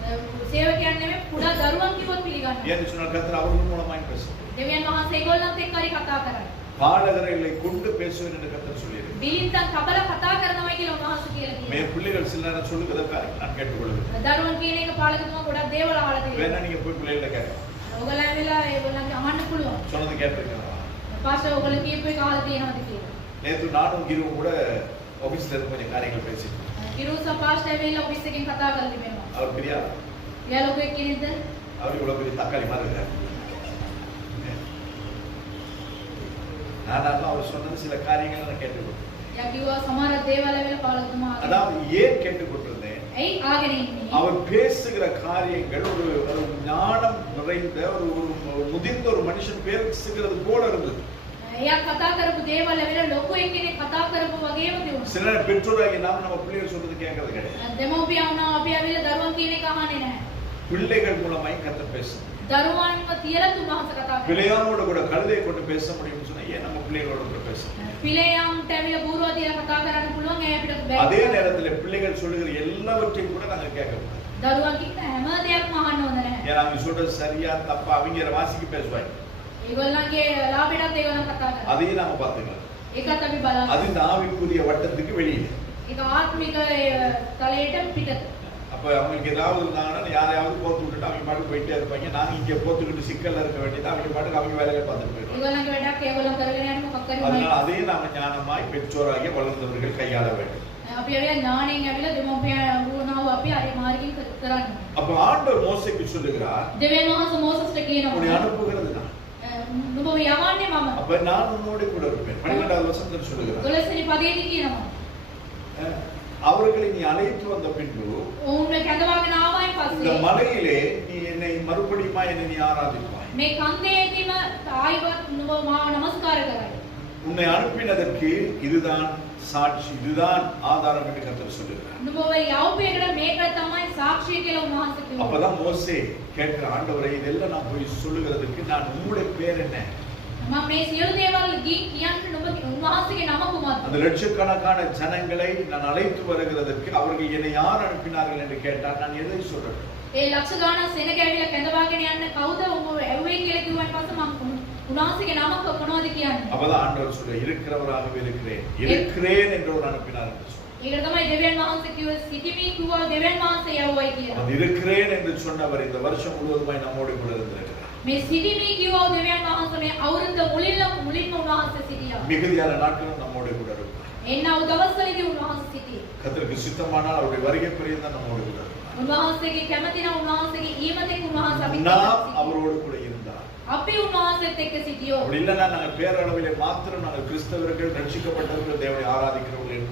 සේවකයන් නෙමෙයි කුඩා දරුවන් කිව්වොත් පිළිගන්නවා. ஏன்னு சொன்னால் கர்த்தர் அவர்கள் மூலமாய் பேசுவார். දෙවියන් වහන්සේ ඒගොල්ලන්ත් එක්ක හරි කතා කරන්නේ. பாடகர்களை கொண்டு பேசுவேன் என்று கர்த்தர் சொல்லியிருக்கிறார். බිලින්තන් කබල කතා කරනවා කියලා උන්වහන්සේ කියලා மே කියනවා. பிள்ளைகள் சில நேரம் சொல்லுகிறத நான் கேட்டுக்கொள்கிறேன். දරුවන් කියන එක පාලකතුමා ගොඩක් දේවල් අහලා තියෙනවා. வேணா நீங்க போய் பிள்ளைகிட்ட கேட்கலாம். ඔයගොල්ලෝ ඇවිල්ලා ඒගොල්ලන්ගේ අහන්න පුළුවන්. சொன்னது கேட்டிருக்கிறேன். පාස්ටර් ඔයගොල්ලෝ කියපු එක අහලා තියෙනවද කියලා. நேற்று நானும் கிருவும் கூட ஆபீஸ்ல இருந்து கொஞ்சம் காரியங்கள் பேசிட்டோம். කිරුසා පාස්ටර් ඇවිල්ලා ඔෆිස් එකෙන් කතා කරලා තිබෙනවා. அவர் பிரியா එයා ලොකු එක්කෙනෙක්ද? அவர் இவ்வளவு பெரிய தக்காளி மாதிரி இருக்காரு. நான் அவர் சொன்னது சில காரியங்களை நான் கேட்டுக்கொண்டேன். එයා කිව්වා සමහර දේවල් ඇවිල්ලා පාලකතුමා அதாவது ஏன் கேட்டுக்கொண்டிருந்தேன், ඇයි ආගෙන ඉන්නේ? அவர் பேசுகிற காரியங்கள் ஒரு ஞானம் நிறைந்த ஒரு முதிர்ந்த ஒரு மனுஷன் பேசுகிறது போல இருந்தது. එයා කතා කරපු දේවල් ඇවිල්ලා ලොකු එක්කෙනෙක් කතා කරපු වගේම තිබුණා. சில நேரம் பெற்றோராகி நம்ம பிள்ளைகள் சொல்றது கேட்கறது கிடையாது. දෙමෝපියා වුණා අපි ඇවිල්ලා දරුවන් කියන එක අහන්නේ නැහැ. பிள்ளைகள் மூலமாய் கர்த்தர் பேசும். දරුවන්ව තියලා උන්වහන්සේ කතා කරනවා. பிள்ளையாரோட கூட கழுதையை கொண்டு பேச முடியும்னு சொன்னா ஏன் நம்ம பிள்ளைகளோட கூட பேசணும்? පිළයන්ට ඇවිල්ලා බූරුව තියලා කතා කරන්න පුළුවන් ඒ අපිට බැහැ. அதே நேரத்துல பிள்ளைகள் சொல்லுகிற எல்லாவற்றையும் கூட நாங்க கேட்கக்கூடாது. දරුවන් කියන හැම දෙයක්ම අහන්න හොඳ නැහැ. ஏன்னா அவங்க சொல்றது சரியா தப்பா அவங்க வாசிக்கு பேசுவாங்க. ඒගොල්ලන්ගේ ලාභයටත් ඒගොල්ලන් කතා කරනවා. அதையும் நாம பார்த்துக்கலாம். ඒකත් අපි බලන්න. அது இந்த ஆவிக்குரிய வட்டத்துக்கு வெளியில. ඒක ආත්මික තලයට පිටත. அப்ப அவங்களுக்கு ஏதாவது இருந்தாங்கன்னா யாரையாவது போத்து விட்டுட்டு அவங்க பாட்டு போயிட்டே இருப்பாங்க. நாங்க இங்க போத்துக்கிட்டு சிக்கல்ல இருக்க வேண்டியது அவங்க பாட்டுக்கு அவங்க வேலையை பார்த்துட்டு போயிடுவாங்க. ඒගොල්ලන්ගේ වැඩක් ඒගොල්ලන් කරගෙන යන්න මොකක් කරේ அதனால அதையும் நாம ஞானமாய் பெற்றோராகிய வளர்ந்தவர்கள் கையாள வேண்டும். අපි ඇවිල්ලා ඥාණයෙන් ඇවිල්ලා දෙමෝපියා වුණාව අපි අර මාර්ගයෙන් කරන්න. அப்ப ஆண்டவர் மோசேக்கு சொல்லுகிறார், දෙවියන් වහන්සේ මෝසස්ට உன்னை කියනවා அனுப்புகிறது நான். නුඹ යවන්නේ මම. அப்ப நான் உன்னோடு கூட இருப்பேன். 12வது வசனத்தில் சொல்லுகிறார், 12 වෙනි පදයේදී කියනවා. அவர்களை நீ அழைத்து வந்த பின்பு ඔවුන්ව කැඳවාගෙන ආවයින් இந்த පස්සේ மலையிலே நீ என்னை மறுபடியுமா என்னை நீ ஆராதிப்பாய். මේ කන්දේදීම ආයිවත් නුඹ මාව නමස්කාර කරයි. உன்னை அனுப்பினதற்கு இதுதான் சாட்சி, இதுதான் ஆதாரம் என்று கர்த்தர் சொல்லுகிறார். නුඹව යවපේකට මේක තමයි සාක්ෂිය කියලා උන්වහන්සේ කිව්වා. அப்பதான் மோசே கேட்கிற, ஆண்டவரே இதெல்லாம் நான் போய் சொல்லுகிறதுக்கு நான் உம்முடைய பேர் என்ன? මම මේ සියලු දේවල් කියන්න නුඹ උන්වහන්සේගේ නම කුමක්ද? அந்த லட்சக்கணக்கான ஜனங்களை நான் அழைத்து வருகிறதற்கு அவர்கள் என்னை யார் அனுப்பினார்கள் என்று கேட்டால் நான் எதை சொல்லட்டும்? ඒ ලක්ෂ ගාණක් සෙනග ඇවිල්ලා කැඳවාගෙන යන්න කවුද උඹ ඇව්වේ කියලා කිව්වන් පස්සේ මම උන්වහන්සේගේ නම මොනවද කියන්නේ? அப்பதான் ஆண்டவர் சொல்ல, இருக்கிறவராகவே இருக்கிறேன் என்றவர் அனுப்பினார் என்று சொல்றார். ඒකට තමයි දෙවියන් වහන්සේ කිව්වේ සිටිමි කිව්වා දෙවියන් වහන්සේ යවුවයි කියලා. அவர் இருக்கிறேன் என்று சொன்னவர் இந்த வருஷம் முழுவதுமாய் நம்மோடு கூட இருந்திருக்கிறார். මේ සිටිමි කිව්වා දෙවියන් වහන්සේ මේ අවුරුද්ද මුලින්ම උන්වහන්සේ සිටියා. மிகுதியான நாட்களும் நம்மோடு கூட இருப்பார். එන්නව දවස්වලදී උන්වහන්සේ සිටියේ. கர்த்தருக்கு சித்தமானால் அவருடைய வருகை பரியந்தம் நம்மோடு கூட இருப்பார். උන්වහන්සේගේ කැමති නම් උන්වහන්සේගේ ඊමතෙක් උන්වහන්සේ අපි நாம் அவரோடு கூட இருந்தார். අපි උන්වහන්සේත් එක්ක සිටියෝ. அப்படி இல்லைன்னா நாங்கள் பேரளவிலே மாத்திரம் நாங்கள் கிறிஸ்தவர்கள் ரட்சிக்கப்பட்டவர்கள் தேவனை ஆராதிக்கிறவர்கள்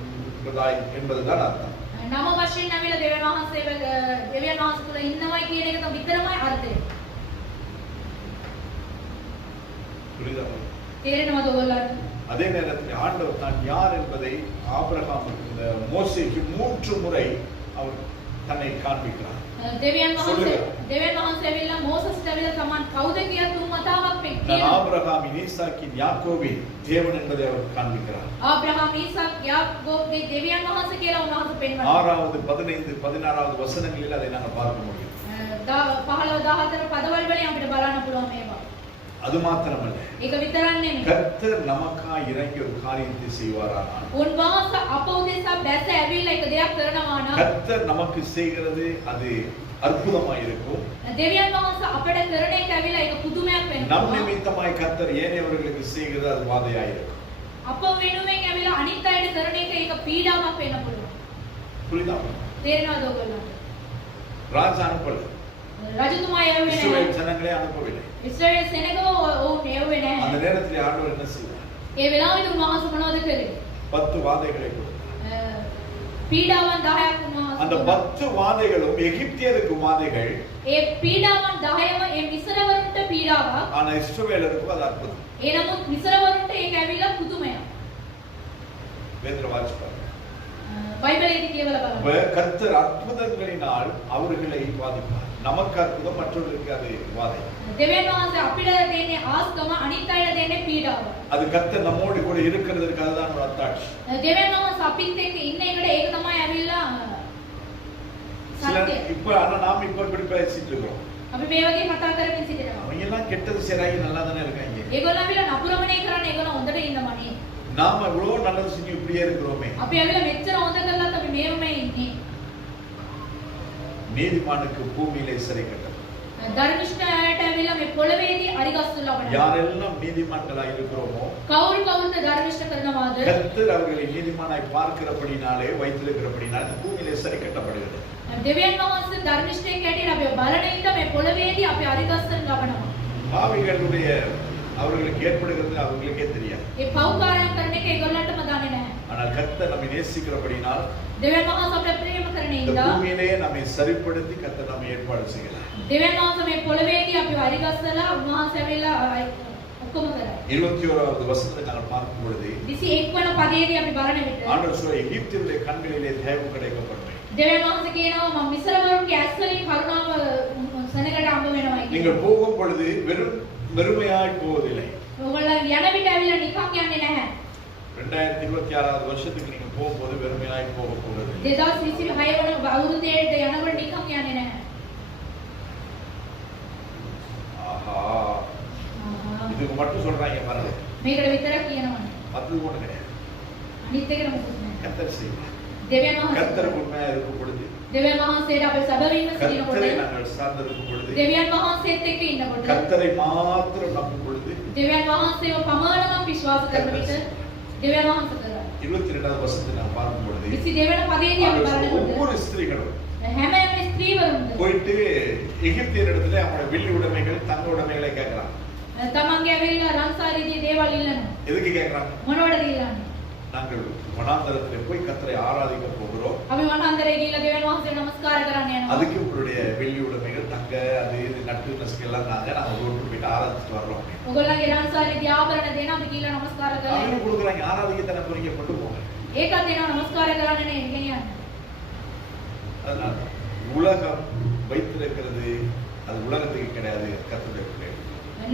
என்பதுதான் அர்த்தம். නම වශයෙන් ඇවිල්ලා දෙවියන් වහන්සේ තුල ඉන්නවයි කියන එක තමයි විතරමයි අර්ථය. புரியுதா? තේරෙනවද ඔයගොල්ලන්ට? அதே நேரத்தில் ஆண்டவர் தான் யார் என்பதை ஆபிரகாமுக்கு இந்த மோசேக்கு 3 முறை அவர் தன்னை காண்பிக்கிறார். දෙවියන් වහන්සේ ඇවිල්ලා මෝසස්ට ඇවිල්ලා තමන් කවුද කියලා තුන් වතාවක් நான் කියනවා. ஆபிரகாமின், ஈசாக்கின், யாக்கோபின் தேவன் என்பதை அவர் காண்பிக்கிறார். ආබ්‍රහාම් ඊසාක් යාකෝබ්ගේ දෙවියන් වහන්සේ කියලා උන්වහන්සේ පෙන්වනවා. 6வது 15 16வது வசனங்களில் அதை நாங்கள் பார்க்க முடியும். 15 14 පදවල වලින් අපිට බලන්න පුළුවන් මේවා. அது மாத்திரமல்ல, ඒක විතරක් නෙමෙයි. கர்த்தர் நமக்காய் இறங்கி ஒரு காரியத்தை செய்வாரானால், උන්වහන්සේ අප උදෙසා බැස ඇවිල්ලා එක දෙයක් කරනවා නම් கர்த்தர் நமக்கு செய்கிறது அது அற்புதமாய் இருக்கும். දෙවියන් වහන්සේ අපට කරන එක ඇවිල්ලා ඒක පුදුමයක් நம் වෙනවා. நிமித்தமாய் கர்த்தர் ஏனையவர்களுக்கு செய்கிறது அது வாதையாய் இருக்கும். අප වෙනුවෙන් ඇවිල්ලා අනිත් අයට කරන එක ඒක පීඩාවක් වෙන්න පුළුවන්. புரியுதா? තේරෙනවද ඔයගොල්ලන්ට? ராஜா அனுப்பல, රජතුමා යවුවේ නැහැ. இஸ்ரவேல் ஜனங்களே அனுப்பவில்லை. ඉස්රායෙල් සෙනගව ඔවුන් යවුවේ அந்த නැහැ. நேரத்தில் ஆண்டவர் என்ன செய்தார்? ඒ වෙලාවෙදි උන්වහන්සේ මොනවද කරේ? 10 வாதைகளை கொடுத்தார். පීඩාවන් 10ක් උන්වහන්සේ அந்த 10 வாதைகளும் எகிப்தியருக்கு வாதைகள், ඒ පීඩාවන් 10ම ඒ මිස්රවරුන්ට පීඩාවක්. ஆனா இஸ்ரவேலருக்கு அது அற்புதம். ඒ නමුත් මිස්රවරුන්ට ඒක ඇවිල්ලා පුදුමයක්. வேதத்துல வாசிச்சு பாருங்க. බයිබලයේදී කියවලා அப்ப බලන්න. கர்த்தர் அற்புதங்களினால் அவர்களை வாதிப்பார். நமக்கு அற்புதம், மற்றவர்களுக்கு அது வாதை. දෙවියන් වහන්සේ අපිට දෙන්නේ ආස්කම අනිත් අයට දෙන්නේ පීඩාව. அது கர்த்தர் நம்மோடு கூட இருக்கிறதுக்கு அதுதான் ஒரு அத்தாட்சி. දෙවියන් වහන්සේ අපිත් එක්ක ඉන්න එකට ඒක තමයි ඇවිල්ලා சில සත්‍ය. இப்ப ஆனா நாம இப்ப இப்படி பேசிட்டு இருக்கோம். අපි මේ වගේ කතා කරමින් සිටිනවා. அவங்க எல்லாம் கெட்டது செய்றாங்க, நல்லா தானே இருக்காங்க. ඒගොල්ලෝ ඇවිල්ලා නපුරමනේ කරන්නේ ඒගොල්ලෝ හොඳට ඉන්නමනේ. நாம இவ்வளவு நல்லது செஞ்சு இப்படியே இருக்கிறோமே. අපි ඇවිල්ලා මෙච්චර හොඳ කරලත් අපි මේවමයි ඉන්නේ. நீதிமானுக்கு பூமியிலே சிறை கட்டப்படும். ධර්මිෂ්ඨයාට ඇවිල්ලා මේ පොළවේදී අරිගස්සු ලබනවා. யாரெல்லாம் நீதிமான்களாய் இருக்கிறோமோ කවුරු කවුරුද ධර්මිෂ්ඨ කරනවාද? கர்த்தர் அவர்களை நீதிமானாய் பார்க்கிறபடினாலே வைத்திருக்கிறபடினாலே இந்த பூமியிலே சிறை கட்டப்படுகிறது. දෙවියන් වහන්සේ ධර්මිෂ්ඨයෙක් ඇටියට අපි බලන ඉඳ මේ පොළවේදී අපි අරිගස්සන් ලබනවා. பாவிகளுடைய அவர்களுக்கு ஏற்படுகிறது அவங்களுக்கே தெரியாது. ඒ පව්කාරයන් කරන එක ඒගොල්ලන්ටම දන්නේ නැහැ. ஆனால் கர்த்தர் நம்மை நேசிக்கிறபடினால் දෙවියන් වහන්සේ අපිට ප්‍රේම කරන இந்த ඉඳ பூமியிலே நம்மை சரிப்படுத்தி கர்த்தர் நம்மை ஏற்பாடு செய்கிறார். දෙවියන් වහන්සේ මේ පොළවේදී අපි අරිගස්සලා උන්වහන්සේ ඇවිල්ලා ඔක්කොම කරා. 21வது வசனத்தை நாங்கள் பார்க்கும் பொழுது 21 වන පදයේදී අපි බලන විට ஆண்டவர் சொல்ற எகிப்தியருடைய கண்களிலே தயவு கிடைக்கப்படும். දෙවියන් වහන්සේ කියනවා මම මිස්රවරුන්ගේ ඇස් වලින් කරුණාව සෙනගට අඹ වෙනවා කියලා. நீங்கள் போகும் பொழுது வெறுமையாய் போவதில்லை. ඔයගොල්ලන් යන විට ඇවිල්ලා නිකන් යන්නේ නැහැ. 2026வது வருஷத்துக்கு நீங்க போகும்போது வெறுமையாய் போக கூடாது. 2026 වන අවුරුද්දේට යනකොට නිකන් යන්නේ නැහැ. ஆஹா. இதுக்கு மட்டும் சொல்றாங்க பாருங்க. මේකට විතරක් කියනවනේ. மத்தது ஒண்ணு கிடையாது. අනිත් එකට මොකද නැහැ. கர்த்தர் செய்வார். දෙවියන් වහන්සේ கர்த்தருக்கு உண்மையா இருக்கும் பொழுது දෙවියන් වහන්සේට අපි සැබවින්ම සිටිනකොට கர்த்தரை நாங்கள் சார்ந்திருக்கும் பொழுது දෙවියන් වහන්සේත් එක්ක ඉන්නකොට கர்த்தரை மாத்திரம் நம்பும் பொழுது දෙවියන් වහන්සේව පමණම විශ්වාස කරන විට දෙවියන් වහන්සේ කරා. 22வது வசனத்தை நான் பார்க்கும் பொழுது 22 වන පදයේදී අපි බලනකොට ஒவ்வொரு ஸ்திரீகளும் හැම ස්ත්‍රීවරුන්ද போயிட்டு எகிப்தியர் இடத்துல அவங்களோட வெள்ளி உடைமைகள் தங்க உடைமைகளை கேட்கறாங்க. තමන්ගේ ඇවිල්ලා රන්සාරීදී දේවල් ඉල්ලනවා. எதுக்கு கேட்கறாங்க? මොනවටද ඉල්ලන්නේ? நாங்கள் வனாந்தரத்திலே போய் கர்த்தரை ஆராதிக்க போகிறோம். අපි වනාන්තරේ ගිහිල්ලා දෙවියන් වහන්සේට නමස්කාර කරන්න යනවා. அதுக்கு உங்களுடைய வெள்ளி உடைமைகள் தங்க அது இது நட்டு நசுக்கு எல்லாம் நாங்க ரோட்டு போயிட்டு ஆராதிச்சுட்டு வர்றோம். ඔයගොල්ලන්ගේ රන්සාරීදී ආභරණ දෙන අපි ගිහිල්ලා නමස්කාර කරලා அவங்க கொடுக்குறாங்க ஆராதிக்க தானே போறீங்க கொண்டு போங்க. ඒකත් දෙනවා නමස්කාර කරන්න නේ ගෙනියන්න. அதனால உலகம் வைத்திருக்கிறது அது உலகத்துக்கு கிடையாது கர்த்தருடைய பிள்ளை.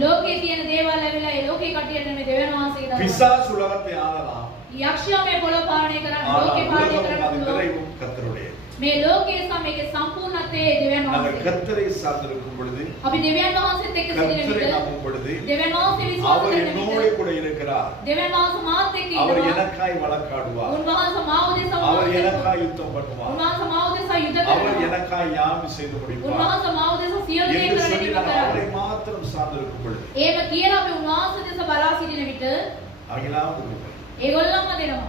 ලෝකේ තියෙන දේවල් ඇවිල්ලා ඒ ලෝකේ කටියට නෙමෙයි දෙවියන් වහන්සේගේ දරුවා. பிசாசு உலகத்தை ஆளலாம். යක්ෂයා මේ පොළොව පාලනය කරන්න ලෝකේ පාලනය කරන්න அது පුළුවන්. நிறைவும் கர்த்தருடைய. මේ ලෝකයේ සහ මේකේ සම්පූර්ණත්වයේ දෙවියන් நாங்கள் වහන්සේ. கர்த்தரை சார்ந்திருக்கும் பொழுது අපි දෙවියන් වහන්සේත් එක්ක සිටින கர்த்தரை විට நம்பும் பொழுது දෙවියන් වහන්සේ විශ්වාස அவர் කරන என்னோடு විට கூட இருக்கிறார். දෙවියන් වහන්සේ මාත් එක්ක அவர் ඉන්නවා. எனக்காய் வழக்காடுவார். උන්වහන්සේ මාව උදෙසා அவர் උන්වහන්සේ எனக்காய் யுத்தம் பண்ணுவார். උන්වහන්සේ මාව උදෙසා යුද அவர் කරනවා. எனக்காய் யாம் செய்து முடிப்பார் උන්වහන්සේ මාව උදෙසා සියලු දේ என்று කරන්න சொல்லி ඉන්න நான் அவரை කරා. மாத்திரம் சார்ந்திருக்கும் பொழுது එහෙම කියලා අපි උන්වහන්සේ දෙස බලා සිටින විට அவங்களாம் கொடுப்பார். ඒගොල්ලන්ම දෙනවා.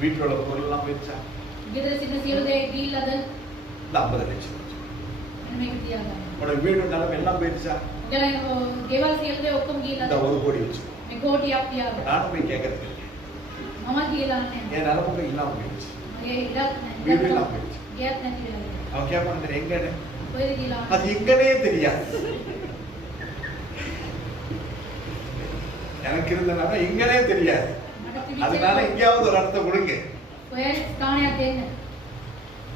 வீட்டில் உள்ள பொருள் எல்லாம் போயிடுச்சா? ගෙදර සිටින සියලු දේ ගිහිල්ලාද? இந்த 50 லட்சம் මෙන්න මේක තියාගන්න. உங்களோட வீடு நிலம் எல்லாம் போயிடுச்சா? ඔයාලා ගෙවල් සියලු දේ ඔක්කොම இந்த ගිහිල්ලාද? 1 கோடி வச்சு මේ කෝටියක් තියාගන්න. நானும் போய் கேட்கறதுக்கு இருக்கேன். මම කියලා නැහැ. என் நிலமுக இல்லாம போயிடுச்சு. මගේ ඉඩක් வீடு නැහැ. எல்லாம் போயிடுச்சு. ගියත් නැති වෙලා. அவன் கேட்பான் எங்கன்னு? කොහෙද කියලා. அது எங்கனே தெரியாது. எனக்கு இருந்தனால எங்கனே தெரியாது. මට அதனால තිබිච්ච எங்கேயாவது ஒரு இடத்த கொடுங்க. ඔය ස්ථානයක් දෙන්න.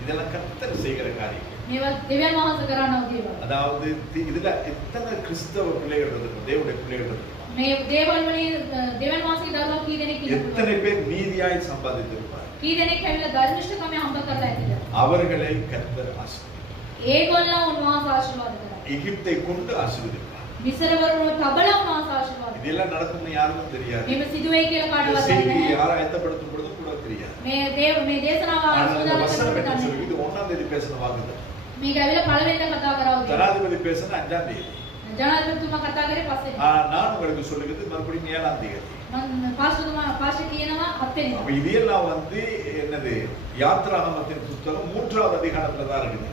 இதெல்லாம் கர்த்தர் செய்கிற காரியம். මේවා දෙවියන් වහන්සේ කරනව දේවල්. அதாவது இதுல எத்தனை கிறிஸ்தவ பிள்ளைகள் இருக்கு, தேவனுடைய பிள்ளைகள் இருக்கு. මේ දේවල් වලින් දෙවියන් වහන්සේගේ දරුවෝ කී දෙනෙක් ඉන්නවද? எத்தனை பேர் நீதியாய் சம்பாதித்திருப்பார். කී දෙනෙක් ඇවිල්ලා ධර්මිෂ්ඨකම හම්බ කරලා ඇතිද? அவர்களை கர்த்தர் ஆசீர்வதிப்பார். ඒගොල්ලෝ උන්වහන්සේ ආශිර්වාද කරා. எகிப்தை கொண்டு ஆசீர்வதிப்பார். මිසරවරුන් තබලා උන්වහන්සේ ආශිර්වාද කරා. இதெல்லாம் நடக்கும்னு யாருக்கும் தெரியாது. මේව සිදුවේ කියලා இந்த කාටවත් செய்தி දන්නේ නැහැ. யார் ஆயத்தப்படுத்தும் பொழுது கூட தெரியாது. මේ දේශනාව ஆனா இந்த ආශිර්වාද வசனம் என்ன කරලා சொல்லுது? இது 1ஆம் தேதி பேசின வாக்குதான். මේක ඇවිල්ලා පළවෙනිද කතා කරවද? ஜனாதிபதி பேசின 5ஆம் தேதி. ජනාධිපතිතුමා කතා කරේ පස්සේ. நான் உங்களுக்கு சொல்லுகிறது மறுபடியும் 7ஆம் தேதி. මම පාස්ටර් කියනවා 7 වෙනිදා. அப்ப இதெல்லாம் என்னது யாத்ராகமத்தின் புத்தகம் 3வது அதிகாரத்துல தான் இருக்குது.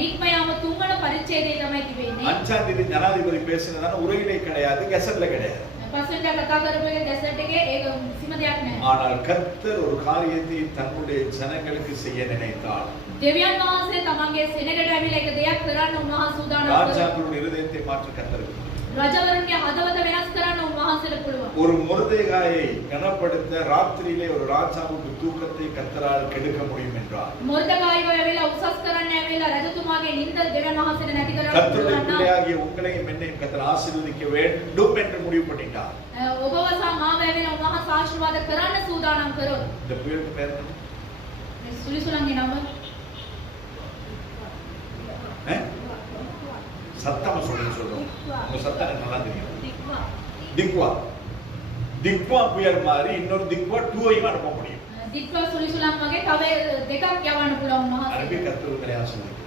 නික්මයාම 3 වන පරිච්ඡේදයේ තමයි තිබෙන්නේ. 5ஆம் தேதி ஜனாதிபதி பேசினதான உரையிலே கிடையாது, கெசட்ல கிடையாது. පස්වෙනිදා කතා කරපු එක ගැසට් එකේ ඒක කිසිම දෙයක් නැහැ. ஆனால் கர்த்தர் ஒரு காரியத்தை தன்னுடைய ஜனங்களுக்கு செய்ய நினைத்தார். දෙවියන් වහන්සේ තමන්ගේ සෙනගට ඇවිල්ලා එක දෙයක් කරන්න උන්වහන්සේ සූදානම් කළා. ராஜாக்களுடைய இருதயத்தை மாற்ற கர்த்தருக்கு රජවරුන්ගේ හදවත වෙනස් කරන්න උන්වහන්සේට පුළුවන්. ஒரு மொர்தெகாயை கனப்படுத்த ராத்திரியிலே ஒரு ராஜாவுக்கு தூக்கத்தை கர்த்தரால் கெடுக்க முடியும் என்றார். මොර්දකායිව ඇවිල්ලා උසස් කරන්න ඇවිල්ලා රජතුමාගේ නිින්ද දෙවියන් වහන්සේට නැති කරන්න கர்த்தருடைய පුළුවන් නම් பிள்ளையாகிய உங்களையும் என்னையும் கர்த்தர் ஆசீர்வதிக்க வேண்டும் என்று முடிவு பண்ணிட்டார். ඔබව සහ මාව ඇවිල්ලා උන්වහන්සේ ආශිර්වාද කරන්න සූදානම් කරොත් இந்த புயலுக்கு பேர் என்ன? මේ සුලිසුලන්ගේ නම சத்தமா சொல்லுங்க. உங்க சத்தம் எனக்கு நல்லா தெரியும். திக்வா திக்வா புயல் மாதிரி இன்னொரு திக்வா 2ஐயும் அனுப்ப முடியும். දික්වා සුලිසුලන් වගේ තව දෙකක් යවන්න පුළුවන් அனுப்பி උන්වහන්සේ. கர்த்தர் உங்களை ஆசீர்வதிக்கும்.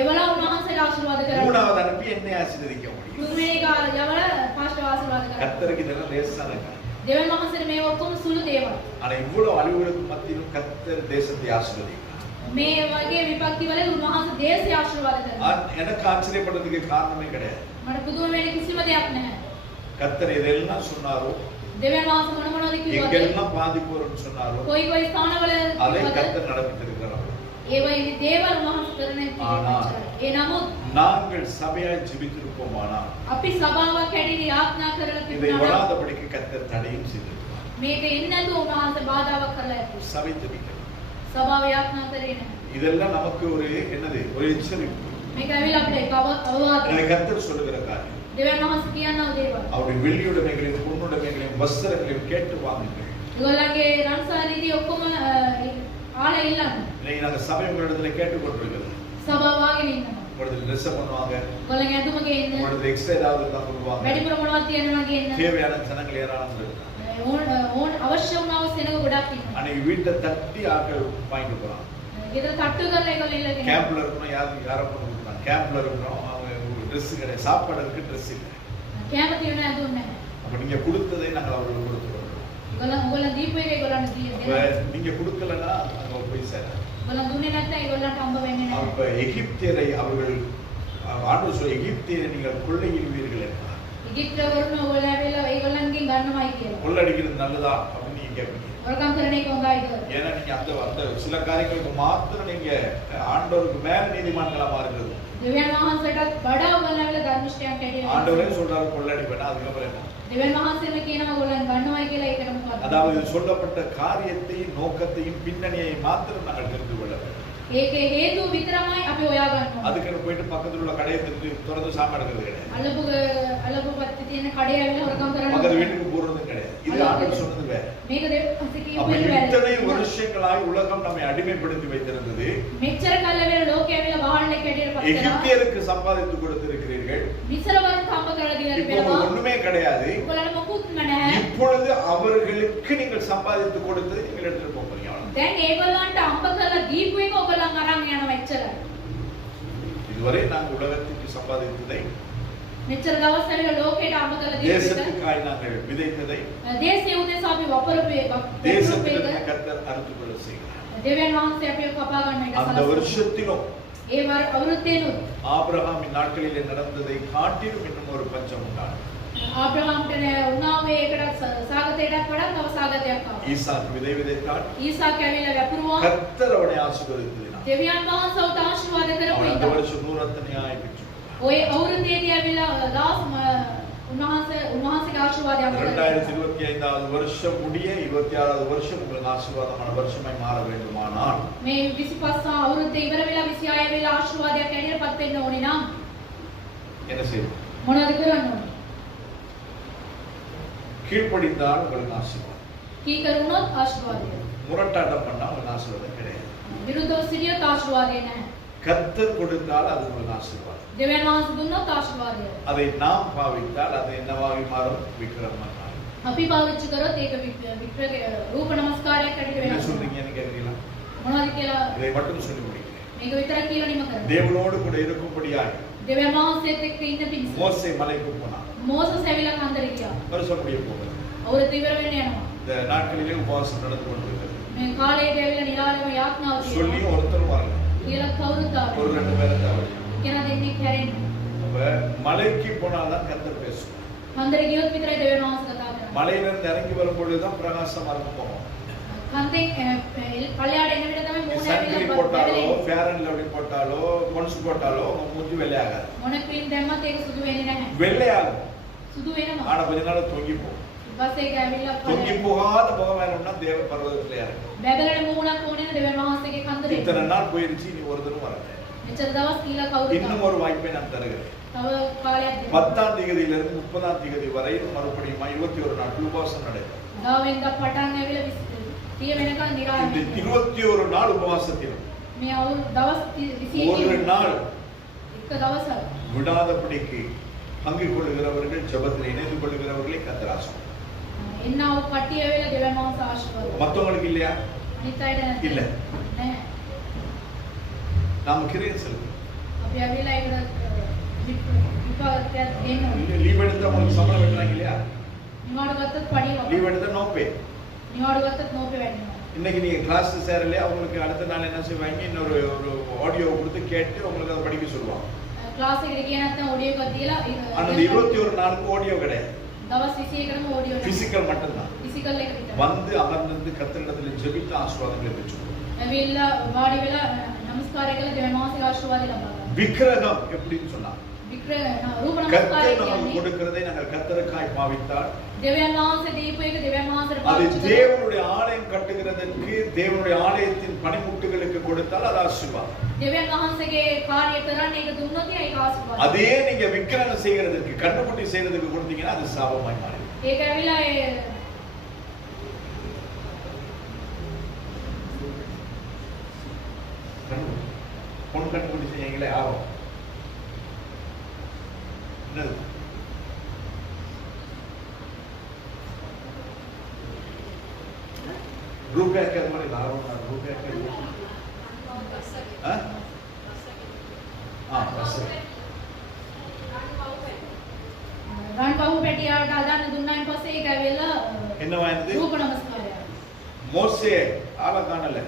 එවලා උන්වහන්සේට ආශිර්වාද කරන්න. மூணாவது அனுப்பி என்னை ஆசீர்வதிக்க முடியும். තුන්වෙනි එක යවලා පාස්ටර් ආශිර්වාද කරන්න. கர்த்தருக்கு இதெல்லாம் லேசான காரியம். දෙවියන් වහන්සේට මේ ඔක්කොම සුළු දේවල්. ஆனா இவ்வளவு அழிவுகளுக்கு மத்தியிலும் கர்த்தர் தேசத்தை ஆசீர்வதிக்கிறார். මේ වගේ විපත්ති වල උන්වහන්සේ දේශය ආශිර්වාද කරනවා. எனக்கு ஆச்சரியப்படுறதுக்கு காரணமே கிடையாது. මට පුදුම වෙන කිසිම දෙයක් නැහැ. கர்த்தர் இதெல்லாம் சொன்னாரோ, දෙවියන් වහන්සේ මොන මොනවද කිව්වද? எங்கெல்லாம் பாதிப்பு வரும்னு சொன்னாரோ කොයි කොයි ස්ථානවල அதை කිව්වද? கர்த்தர் நடப்பித்திருக்கிறார். ඒවා ඉන්නේ දේවල් උන්වහන්සේ කරන ஆனால் ඒ නමුත් நாங்கள் சபையாய் ஜெபித்திருப்போமானால் අපි සභාවක් හැටියට යාඥා කරලා இதை තිබුණා. வராதபடிக்கு கர்த்தர் தடையும் செய்திருக்கிறார். මේක එන්නේ නැතුව උන්වහන්සේ බාධාවක් කරලා ඇති. சபை ஜெபிக்கிறது සභාව යාඥා කරේ නැහැ. இதெல்லாம் நமக்கு ஒரு என்னது ஒரு எச்சரிக்கை. මේක ඇවිල්ලා අපිට ඒක අවවාදයක්. இதை கர்த்தர் சொல்லுகிற காரியம். දෙවියන් වහන්සේ කියනවා දේවල්. அவருடைய வெள்ளியுடைமைகளையும் பொன்னுடைமைகளையும் வஸ்திரங்களையும் கேட்டு வாங்குங்கள். ඒගොල්ලන්ගේ රන්සාරීදී ඔක්කොම ආල ඉල්ලන්න. இன்னைக்கு நாங்க சபை உங்களிடத்துல கேட்டுக்கொண்டிருக்கிறது. සභාව වාගෙන ඉන්නවා. உங்களிடத்துல ட்ரெஸ் பண்ணுவாங்க, ඒගොල්ලන් ඇඳුම ගේන්න. உங்களிடத்துல எக்ஸ்ட்ரா ஏதாவது இருந்தா கொடுப்பாங்க. වැඩිපුර මොනවද තියෙනවා ගේන්න. தேவையான ஜனங்கள் ஏராளம் இருக்காங்க. ඕන අවශ්‍ය වුණා වූ සෙනඟ ගොඩක් ඉන්නවා. அன்னைக்கு வீட்டை தட்டி ஆட்கள் வாங்கிட்டு போறாங்க. ගෙදර තට්ටු කරලා ඒගොල්ලෝ ඉල්ලගෙන. கேம்ப்ல இருக்கணும், யாரும் கொண்டு கொடுக்குறாங்க. கேம்ப்ல இருக்கணும், அவங்க ட்ரெஸ் கிடையாது, சாப்பாடு இருக்கு, ட்ரெஸ் இல்லை. කැම තියෙන ඇඳුම් නැහැ. அப்ப நீங்க கொடுத்ததை நாங்கள் அவர்களுக்கு கொடுத்துருவோம். ඒගොල්ලන් දීපු එක ඒගොල්ලන්ට දෙන්න. நீங்க கொடுக்கலன்னா அங்க போய் சேராது. ඒගොල්ලන් දුන්නේ නැත්නම් ඒගොල්ලන්ට හම්බ වෙන්නේ නැහැ. அப்ப எகிப்தியரை அவர்கள் ஆண்டவர் சொல்ல எகிப்தியரை நீங்கள் கொள்ளையிடுவீர்கள் என்றார். ඉජිප්තුවරුන් ඕගොල්ලෝ ඇවිල්ලා ඒගොල්ලන්ගෙන් ගන්නවයි කියලා. கொள்ளடிக்கிறது நல்லதா அப்படின்னு நீங்க கேட்பீங்க. වරකම් කරන එක හොඳයි කියලා. ஏன்னா நீங்க அந்த அந்த சில காரியங்களுக்கு மாத்திரம் நீங்க ஆண்டவருக்கு மேல நீதிமான்களா மாறுகிறது. දෙවියන් වහන්සේටත් වඩා ඔයගොල්ලෝ ඇවිල්ලා ධර්මිෂ්ඨයන් හැටියට. ஆண்டவரே சொல்றாரு கொள்ளடிப்பேனா, அதுக்கப்புறம் என்ன? දෙවියන් වහන්සේම කියනවා ඔයගොල්ලන් ගන්නවයි කියලා. ඒකට මොකක්ද? அதாவது சொல்லப்பட்ட காரியத்தையும் நோக்கத்தையும் பின்னணியை மாத்திரம் நாங்கள் தெரிந்து கொள்ள வேண்டும். ඒකේ හේතුව විතරමයි අපි හොයා ගන්න ඕනේ. அதுக்கு போயிட்டு பக்கத்துல உள்ள கடையை திறந்து சாப்பாடு எடுக்கிறது கிடையாது. අලබු පැත්තේ තියෙන කඩේ ඇවිල්ලා හොරකම් பக்கத்து කරනවා. வீட்டுக்கு போறதும் கிடையாது. இது ஆண்டவர் சொன்னது வேற. මේක දෙවියන් වහන්සේ அப்ப කියපු இத்தனை එක. வருஷங்களாய் உலகம் நம்மை அடிமைப்படுத்தி வைத்திருந்தது. මෙච්චර කල් ඇවිල්ලා ලෝකේ ඇවිල්ලා බාහල්ලෙක් හැටියට පත් කරනවා. எகிப்தியருக்கு சம்பாதித்து கொடுத்திருக்கிறீர்கள். මිසරවරුන්ට හම්බ කරලා දීලා இப்போ තිබෙනවා. ஒண்ணுமே கிடையாது. ඔයගොල්ලන්ට මොකුත්ම නැහැ. இப்பொழுது அவர்களுக்கு நீங்கள் சம்பாதித்து கொடுத்ததை நீங்கள் எடுத்துட்டு போக போறீங்க. அவ்வளவுதான். දැන් ඒගොල්ලන්ට හම්බ කරලා දීපු එක ඔයගොල්ලන් අරන් යනවා එච්චරයි. இதுவரை நாங்கள் உலகத்துக்கு சம்பாதித்ததை, මෙච්චර දවස් ඇවිල්ලා ලෝකයට හම්බ කරලා දීපු එක. தேசத்துக்காய் நாங்கள் விதைத்ததை දේශය උදෙසා අපි වපරපු එක. தேசத்திலிருந்து கர்த்தர் அறுத்துக்கொள்ள செய்கிறார். දෙවියන් වහන්සේ අපිව කපා ගන්න එක அந்த සලස්වනවා. வருஷத்திலும் ඒ අවුරුද්දේනොත් ஆபிரகாமின் நாட்களிலே நடந்ததை காட்டிலும் இன்னும் ஒரு பஞ்சம் உண்டானது. ආබ්‍රහම්ට උනාවේ ඒකට සාගතයටත් වඩා තව සාගතයක් ආවා. ஈசாக்கு விதை விதைத்தான். ඊසාක ඇවිල්ලා වැපුරුවා. கர்த்தர் அவனை ஆசீர்வதித்ததினால் දෙවියන් වහන්සේ උට ආශිර්වාද කරපු அவன் அந்த ඉඳන්. வருஷம் 100 ரத்தனையாய் பெற்றான். ඔය අවුරුද්දේදී ඇවිල්ලා උන්වහන්සේගේ ආශිර්වාදය අපට 2025வது வருஷம் முடிய 26வது வருஷம் உங்களுக்கு ஆசீர்வாதமான வருஷமாய் மாற வேண்டுமானால் මේ 25 අවුරුද්ද ඉවර වෙලා 26 වෙලා ආශිර්වාදයක් ඇටියට පත් වෙන්න ඕනේ නම් என்ன செய்யணும்? මොනවද කරන්න ඕනේ? கீழ்ப்படிந்தால் உங்களுக்கு ஆசீர்வாதம். කීකරුණොත් ආශිර්වාදය. முரட்டாட்டம் பண்ணா உங்களுக்கு ஆசீர்வாதம் கிடையாது. විරුද්ධව සිටියොත් ආශිර්වාදය නැහැ. கர்த்தர் கொடுத்தால் அது உங்களுக்கு ஆசீர்வாதம். දෙවියන් වහන්සේ දුන්නොත් ආශිර්වාදය. அதை நாம் பாவித்தால் அது என்னவாகி மாறும்? விக்கிரகமாக மாறும். අපි පාවිච්චි කරොත් ඒක වික්‍රක රූප නමස්කාරයක් ඇටියට என்ன වෙනවා. சொல்றீங்கன்னு கேட்கிறீங்களா? මොනවද කියලා இதை மட்டும் சொல்லி முடிக்கிறேன். මේක විතරක් කියලා නිම කරන්න. தேவனோடு கூட இருக்கும்படியாய் දෙවියන් වහන්සේත් එක්ක ඉන්න පිණිස மோசே மலைக்கு போனான். මෝසස් ඇවිල්ලා කන්දර ගියා. வருஷம் முடிய போகுது. අවුරුද්ද ඉවර වෙන්න යනවා. இந்த நாட்களிலே உபவாசம் நடந்து கொண்டிருக்கிறது. මේ කාලේදී ඇවිල්ලා නිරාලම යාඥාව சொல்லி තියෙනවා. ஒருத்தரும் வரல. කියලා කවුරුත් ආවේ. ஒரு ரெண்டு பேரை தவிர. කෙනා දෙන්නෙක් හැරෙන්නේ. அப்ப மலைக்கு போனால்தான் கர்த்தர் பேசுவார். කන්දර ගියොත් විතරයි දෙවියන් වහන්සේ කතා කරන්නේ. மலையிலிருந்து இறங்கி வரும்பொழுதுதான் பிரகாசமா இருக்கும் போகும். කන්දෙන් පල්ලයට එන විට තමයි මූණ சன்ஸ்கிரீன் ඇවිල්ලා போட்டாலோ බැලෙන්නේ. ஃபேர் அண்ட் லவ்லி போட்டாலோ கொன்ஸ் போட்டாலோ உங்க மூஞ்சி வெள்ளையாகாது. මොන ක්‍රීම් දැම්මත් ඒක සුදු වෙන්නේ නැහැ. வெள்ளையாகும். සුදු වෙනවා. ஆனா கொஞ்ச நாள் தொங்கி போகும். ඊපස්සේ ඒක ඇවිල්ලා தொங்கி போகாத முகம் வேணும்னா தேவ பர்வதத்துல இறங்கும். බැබලෙන මූණක් ඕනේ නේ දෙවියන් වහන්සේගේ කන්දරේ. இத்தனை நாள் போயிருச்சு, நீ ஒரு தடவை வரல. මෙච්චර දවස් කියලා කවුරුත් இன்னும் ஒரு வாய்ப்பை நான் தருகிறேன். තව කාලයක් දෙන්න. 10ஆம் தேதியிலிருந்து 30ஆம் தேதி வரை மறுபடியும் 21 நாள் உபவாசம் நடைபெறும். ගාවෙන්ද පටන් ඇවිල්ලා 30 වෙනකන් இந்த නිරාලම. 21 நாள் உபவாசத்திலும் මේ අවුරුදු දවස් 21 ஒரு நாள் එක දවසක් விடாதபடிக்கு பங்கு கொள்ளுகிறவர்கள் ஜெபத்தில் இணைந்து கொள்ளுகிறவர்களை கர்த்தர் ஆசீர்வதிப்பார். එන්නව කට්ටිය වෙලා දෙවියන් වහන්සේ ආශිර්වාද කරනවා. மத்தவங்களுக்கு இல்லையா? අනිත් අයට නැද්ද? இல்ல. නැහැ. நாம கிரியை செலுத்தணும். අපි ඇවිල්ලා ඒකට විපාකයක් දෙන්න ඕනේ. லீவ் எடுத்தா உங்களுக்கு சம்பளம் வெட்டுறாங்க இல்லையா? නිවාඩු ගත්තත් පඩිය වගේ. லீவ் எடுத்தா நோ பே. නිවාඩු ගත්තත් නෝපේ වැඩිනවා. இன்னைக்கு நீங்க கிளாஸ் சேரலையா, உங்களுக்கு அடுத்த நாள் என்ன செய்வாங்க, இன்னொரு ஒரு ஆடியோ கொடுத்து கேட்டு உங்களுக்கு அதை படிக்க சொல்லுவாங்க. ක්ලාස් එකට ගියේ නැත්නම් ඔඩියෝ එකක් දීලා ஆனா இந்த 21 நாளுக்கு ஆடியோ கிடையாது, දවස් 21කටම ඔඩියෝ එක. பிசிக்கல் மட்டும்தான். ෆිසිකල් එක විතරයි. வந்து அமர்ந்து கர்த்தரிடத்தில் ஜெபித்து ஆசீர்வாதங்களை பெற்றுக்கொள்ளும். ඇවිල්ලා වාඩි වෙලා නමස්කාරය කළා දෙවියන් වහන්සේගේ ආශිර්වාදය ලබා ගන්න. விக்கிரகம் எப்படின்னு சொன்னா, වික්‍ර රූප கர்த்தர் නමස්කාරය நமக்கு කියන්නේ கொடுக்கிறதை நாங்கள் கர்த்தருக்காய் பாவித்தால் දෙවියන් වහන්සේ දීපු එක දෙවියන් වහන්සේට அது පාවිච්චி කරනවා. தேவனுடைய ஆலயம் கட்டுகிறதற்கு, தேவனுடைய ஆலயத்தின் பணிமுட்டுகளுக்கு கொடுத்தால் அது ஆசீர்வாதம். දෙවියන් වහන්සේගේ කාර්ය කරන්න ඒක දුන්නොත් ඒක ආශිර්වාදය. அதே நீங்க விக்கிரகம் செய்கிறதுக்கு, கண்டுபிடி செய்யறதுக்கு கொடுத்தீங்கன்னா அது சாபமாய் மாறிடும். ඒක ඇවිල්ලා ඒ பொன் கண்டுபிடி செய்யுங்களே ஆகும். என்னது? ரூபாய் அது மாதிரி லாபம், ரூபாய் රන් පහු පැටියාට අදන්න දුන්නාන් පස්සේ ඒක ඇවිල්ලා என்ன வாய்ந்தது? රූප නමස්කාරය. மோசே ஆளை காணல,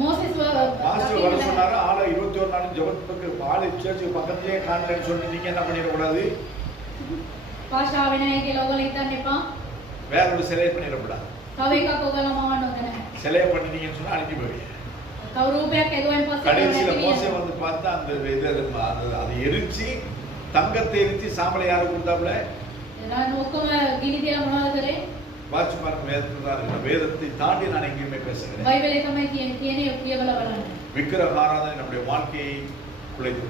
மோசேஸ் மாஸ்டர் வர சொன்னாரு, ஆளை 21 நாள் ஜெபத்துக்கு ஆளு சர்ச்சுக்கு பக்கத்திலேயே காணலன்னு சொல்லி நீங்க என்ன பண்ணிடக்கூடாது, පාෂාව නැහැ කියලා ඔයගොල්ලෝ හිතන්න එපා. வேற ஒரு சிலையை பண்ணிடக்கூடாது. තව එකක් ඔයගොල්ලෝ මවන්න ඕනේ නැහැ. சிலையை பண்ணிட்டீங்கன்னு சொன்னா அழிஞ்சு போவீங்க. තව රූපයක් ඇදුවෙන් පස්සේ கடைசியில ඒක மோசே නැති வந்து பார்த்தா அந்த இது அதை எரிச்சு, தங்கத்தை எரிச்சு சாம்பலை யாரு கொடுத்தாப்புல? වෙනවා. ඔක්කොම ගිනි තියලා මොනවද කරේ? வாட்சி பாருங்க, வேதத்துல தான் இருக்கு. வேதத்தை தாண்டி நான் எங்கேயுமே பேசுகிறேன். බයිබලේ තමයි කියන්නේ කියවලා බලන්න. விக்கிரக ஆராதனை நம்முடைய வாழ்க்கையை குலைத்து,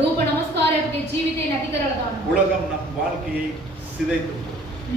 රූප නමස්කාරය අපගේ ජීවිතේ නැති කරලා දානවා. உலகம் நம் வாழ்க்கையை சிதைத்து,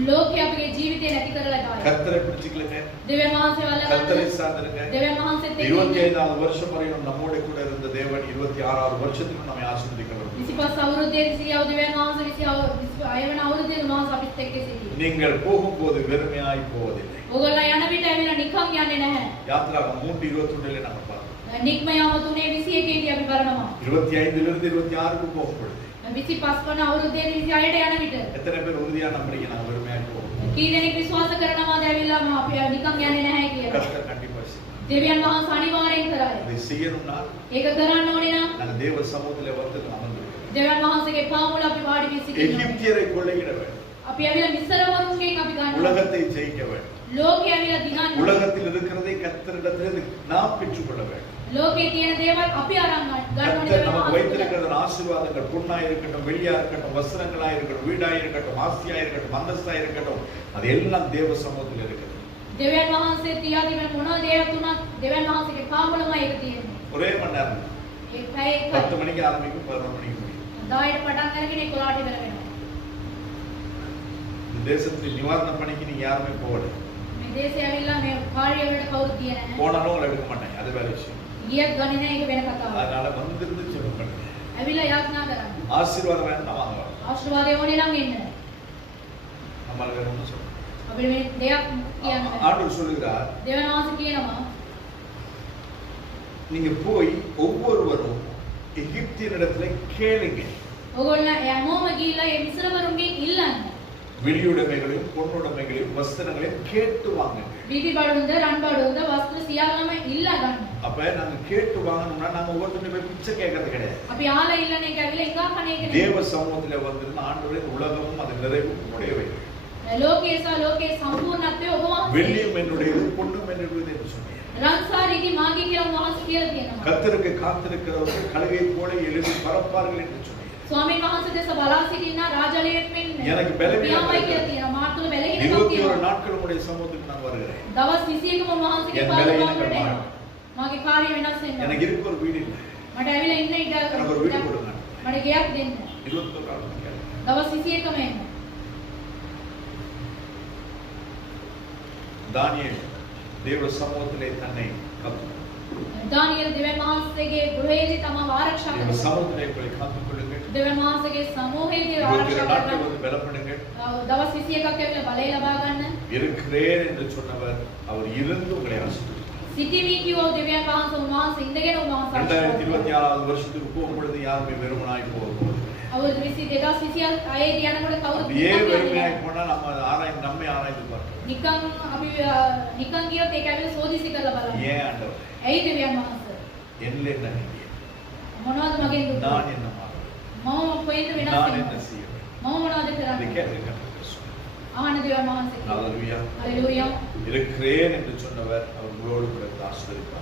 ලෝකයේ අපගේ ජීවිතේ නැති කරලා දානවා. கர்த்தரை பிடிச்சுக்கலுங்க, දෙවියන් වහන්සේ கர்த்தரை වල්ලගන්න. சார்ந்திருங்க. දෙවියන් වහන්සේත් එක්ක 25வது வருஷம் வரையும் நம்மோடு கூட இருந்த தேவன் 26வது வருஷத்திலும் நம்மை ஆசீர்வதிக்கிறவர். 25 අවුරුද්දේ සියව දෙවියන් වහන්සේ 26 වෙනි අවුරුද්දේ උන්වහන්සේ අපිත් එක්ක සිටියේ. நீங்கள் போகும்போது வெறுமையாய் போவதில்லை. ඔයගොල්ලෝ යන විට ඇවිල්ලා නිකන් යන්නේ නැහැ. யாத்திராகம் 3:21 நம்ம பார்த்தோம். නික්ම යාම 3:21 දී අපි බලනවා. 25லிருந்து 26க்கு போகும் பொழுது 25 වන අවුරුද්දේ 26ට යන විට எத்தனை பேர் உறுதியா நம்புறீங்க நாங்க வெறுமையாய் போவோம்? කී දෙනෙක් විශ්වාස කරනවාද ඇවිල්ලා අපි නිකන් යන්නේ නැහැ කියලා. கர்த்தர் கண்டிப்பா செய்வார். දෙවියන් වහන්සේ අනිවාර්යෙන් කරයි. அதை செய்யணும்னா ඒක කරන්න ඕනේ නම් நாங்க தேவ சமூகத்திலே வந்து அமர்ந்திருக்கிறோம். දෙවියන් වහන්සේගේ පාමුල අපි වාඩි වී සිටිනවා. எகிப்தியரை கொள்ளையிட வேண்டும், අපි ඇවිල්ලා මිස්ර වරුන්ගෙන් අපි ගන්නවා. உலகத்தை ஜெயிக்க வேண்டும், ලෝකේ ඇවිල්ලා දිනන්න. உலகத்தில் இருக்கிறதை கர்த்தரிடத்திலிருந்து நாம் பெற்றுக்கொள்ள வேண்டும். ලෝකේ තියෙන දේවල් අපි අරන් ගන්න ඕනේ. கர்த்தர் நமக்கு வைத்திருக்கிற ஆசீர்வாதங்கள் பொன்னாய் இருக்கட்டும், வெள்ளியா இருக்கட்டும், வஸ்திரங்களாய் இருக்கட்டும், வீடாய் இருக்கட்டும், ஆஸ்தியாய் இருக்கட்டும், அந்தஸ்தாய் இருக்கட்டும், அது எல்லாம் தேவ சமூகத்தில் இருக்குது. දෙවියන් වහන්සේ තියා තිබෙන මොන දේයක් තුනක් දෙවියන් වහන්සේගේ පාමුලමයි ඒක තියෙන්නේ. ஒரே மணி நேரம், ඒ පැය 10 மணிக்கு ஆரம்பிக்கும், 11 மணிக்கு முடியும். 10ට පටන් අරගෙන 11ට ඉවර වෙනවා. இந்த தேசத்தில் நிவாரண பணிக்கு நீங்க யாருமே போகல, මේ දේශේ ඇවිල්ලා මේ කාර්යවලට කවුරු ගියේ නැහැ. போனாலும் உங்களை எடுக்க மாட்டாங்க, அது வேற விஷயம். ගියත් ගන්නේ නැහැ ඒක වෙන කතාවක්. அதனால வந்திருந்து ஜெபம் பண்ணுங்க. ඇවිල්ලා යාඥා කරන්න. ஆசீர்வாதம் வேண்டாம், வாங்க. ආශිර්වාදය ඕනේ නම් එන්න. நம்மால வேற ஒண்ணும் சொல்ல. අපිට මේ දෙයක් කියන්න බෑ. ஆண்டவர் சொல்லுகிறார், දෙවියන් වහන්සේ කියනවා நீங்க போய் ஒவ்வொருவரும் எகிப்தியனிடத்துல கேளுங்க, ඔයගොල්ලෝ හැමෝම ගිහිල්ලා මේ මිස්රවරුන්ගෙන් ඉල්ලන්න. வெளியுடைமைகளையும் பொன்னுடைமைகளையும் வஸ்திரங்களையும் கேட்டு வாங்குங்க. බිලි බඩුන්ද රන් බඩුන්ද වස්ත්‍ර සියල්ලම ඉල්ලා ගන්න. அப்ப நாங்க கேட்டு வாங்கணும்னா நாங்க ஒவ்வொருத்தரும் போய் பிச்சை கேட்கறது கிடையாது. අපි ආලා ඉල්ලන එක ඇවිල්ලා එකා කණ එක නෙවෙයි. தேவ சமூகத்திலே வந்திருந்த ஆண்டவரே உலகமும் அது நிறைவும் உடையவை. ලෝකයේ සහ ලෝකයේ සම්පූර්ණත්වය ඔබ වහන්සේ. வெள்ளியும் என்னுடையது, பொன்னும் என்னுடையது என்று சொன்னீர். රන්සාරිගේ මාගේ කියලා වහන්සේ කියලා තියෙනවා. கர்த்தருக்கு காத்திருக்கிறவர்கள் கழுகை போல எழுதி பறப்பார்கள் என்று சொன்னீர். ස්වාමීන් වහන්සේ දෙස බලා සිටිනා රාජලයෙක් මෙන්න. எனக்கு බැලවීමක් පියාමයි කියලා තියෙනවා. මාත් තුළ බැලගෙන 21 நாட்கள் உடைய சமூகத்துக்கு நான் வருகிறேன். දවස් 21ම වහන්සේගේ என் පාදවලට බැලවීමක් එනවා. මාගේ කාර්ය වෙනස් වෙනවා. எனக்கு இருக்க ஒரு வீடு இல்லை, මට ඇවිල්ලා ඉන්න ඉඩ எனக்கு ஒரு வீடு கொடுங்க. මට ගෙයක් දෙන්න. 21 நாள் දවස් 21ම එන්න. தானியேல் தேவ சமூகத்திலே தன்னை காத்துக்கொண்டான். දානියෙල් දෙවියන් වහන්සේගේ ගෘහයේදී තමව ආරක්ෂා தேவ කරනවා. சமூகத்திலே உங்களை காத்துக்கொள்ளுங்கள். දෙවියන් වහන්සේගේ සමූහයේදී 21 ආරක්ෂා நாட்கள் කරන வந்து பலப்படுங்க. දවස් 21ක් ඇවිල්ලා බලය ලබා ගන්න. இருக்கிறேன் என்று சொன்னவர் அவர் இருந்து உங்களை ஆசீர்வதிப்பார். සිටිමි කියෝ දෙවියන් වහන්සේ උන්වහන්සේ ඉඳගෙන උන්වහන්සේ ආශිර්වාද කරනවා. 2024 வருஷத்துக்கு போகும்பொழுது யாருமே வெறுமனாய் போகக்கூடாது. අවුරුදු 2026 යනකොට කවුරුත් அப்படியே வெறுமையாய் போனா நம்மை ஆராய்ந்து பார்க்கணும். නිකන් අපි නිකන් ගියොත් ඒක ඇවිල්ලා සෝදිසි කරලා බලන්න. ஏன் ஆண்டவர் ඇයි දෙවියන් වහන්සේ? என்னில் என்ன நீங்க? මොනවද මගෙන් දුන්නේ? நான் என்ன மாறுவேன்? මම කොහෙන්ද වෙනස් நான் වෙන්නේ? என்ன செய்வேன்? මම මොනවද இதை කරන්නේ? கேளுங்க. ආහන දෙවියන් වහන්සේ. ஹalleluya. හalleluya. இருக்கிறேன் என்று சொன்னவர் அவர் உங்களோடு கூட ஆசீர்வதிப்பார்.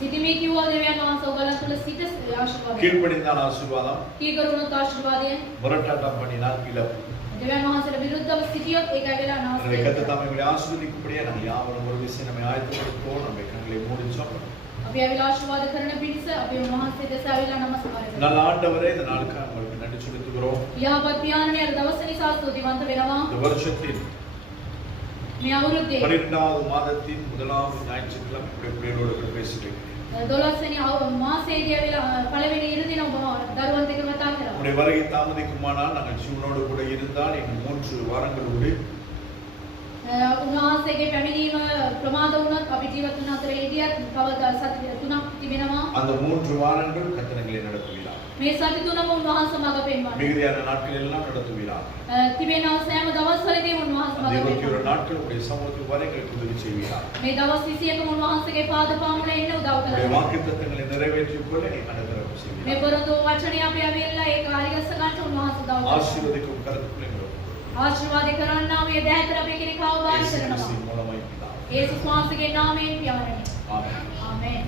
සිටිමි කියෝ දෙවියන් වහන්සේ ඔයගලන් තුළ සිට ආශිර්වාද. கீழ்ப்படிந்தால் ஆசீர்வாதம், කීකරුණොත් ආශිර්වාදය. முரட்டாட்டம் பண்ணினால் இழப்பு. දෙවියන් වහන්සේට විරුද්ධව සිටියොත් ඒක ඇවිල්ලා நம்முடைய නාස්තික. கர்த்தர் தாமே உங்களை ஆசீர்வதிக்கும்படியே நாங்கள் யாவரும் ஒரு விஷயம் நம்மை ஆயத்தப்படுத்துவோம். நம்ம கண்களை மூடிச்சோம். අපි ඇවිල්ලා ආශිර්වාද කරන පිණිස අපි උන්වහන්සේ දෙස ඇවිල්ලා නමස්කාර කරනවා. நல்ல ஆண்டவரே, இந்த நாளுக்காக உங்களுக்கு நன்றி செலுத்துகிறோம். යහපත් පියාණනි අර දවස් නිසා ස්තුතිවන්ත වෙනවා. இந்த வருஷத்தின் මේ අවුරුද්දේ 12வது மாதத்தின் முதலாவது ஞாயிற்றுக்கிழமை உங்களுடைய பிள்ளைகளோடு கூட பேசுகிறேன். 12 වෙනි මාසයේදී ඇවිල්ලා පළවෙනி ඉරු දින ඔබ දරුවන් එක්ක කතා කරා. உங்களுடைய வருகை தாமதிக்குமானால் நாங்கள் ஜீவனோடு கூட இருந்தால் இன்னும் 3 வாரங்களோடு උන්වහන්සේගේ පැමිණීම ප්‍රමාද වුණොත් අපි ජීවත් වුණ අතර හිටියත් තව සති 3ක් තිබෙනවා. அந்த 3 வாரங்கள் கர்த்தர்களை நடத்துவீராக. මේ සති 3ම උන්වහන්සේ මඟ පෙන්වනවා. மிகுதியான நாட்கள் எல்லாம் நடத்துவீராக. තිබෙනවා සෑම දවස්වලදී උන්වහන්සේ அந்த මඟ 21 පෙන්වනවා. நாட்கள் உடைய சமூகத்துக்கு வர எங்களுக்கு உதவி செய்வீராக. මේ දවස් 21ම උන්වහන්සේගේ පාද පාමුල එන්න උදව් உடைய කරනවා. வாக்குத்தத்தங்களை நிறைவேற்றிக் கொள்ள நீ அனுகிரகம் මේ செய்வீராக. පොරොන්දු වචනය අපි ඇවිල්ලා ඒක හරිගස්ස ගන්න උන්වහන්සේ උදව් කරනවා. ஆசீர்வதிக்கும் கருத்துக்களை ආශිර්වාද කරන්නා මේ දැහැතර අපි කෙනෙක් ආවවාද இயேசு කරනවා. கிறிஸ்துவின் மூலமாய் பிதாவே. යේසුස් වහන්සේගේ නාමයෙන් පියාණනි. ஆமென். ආමේන්.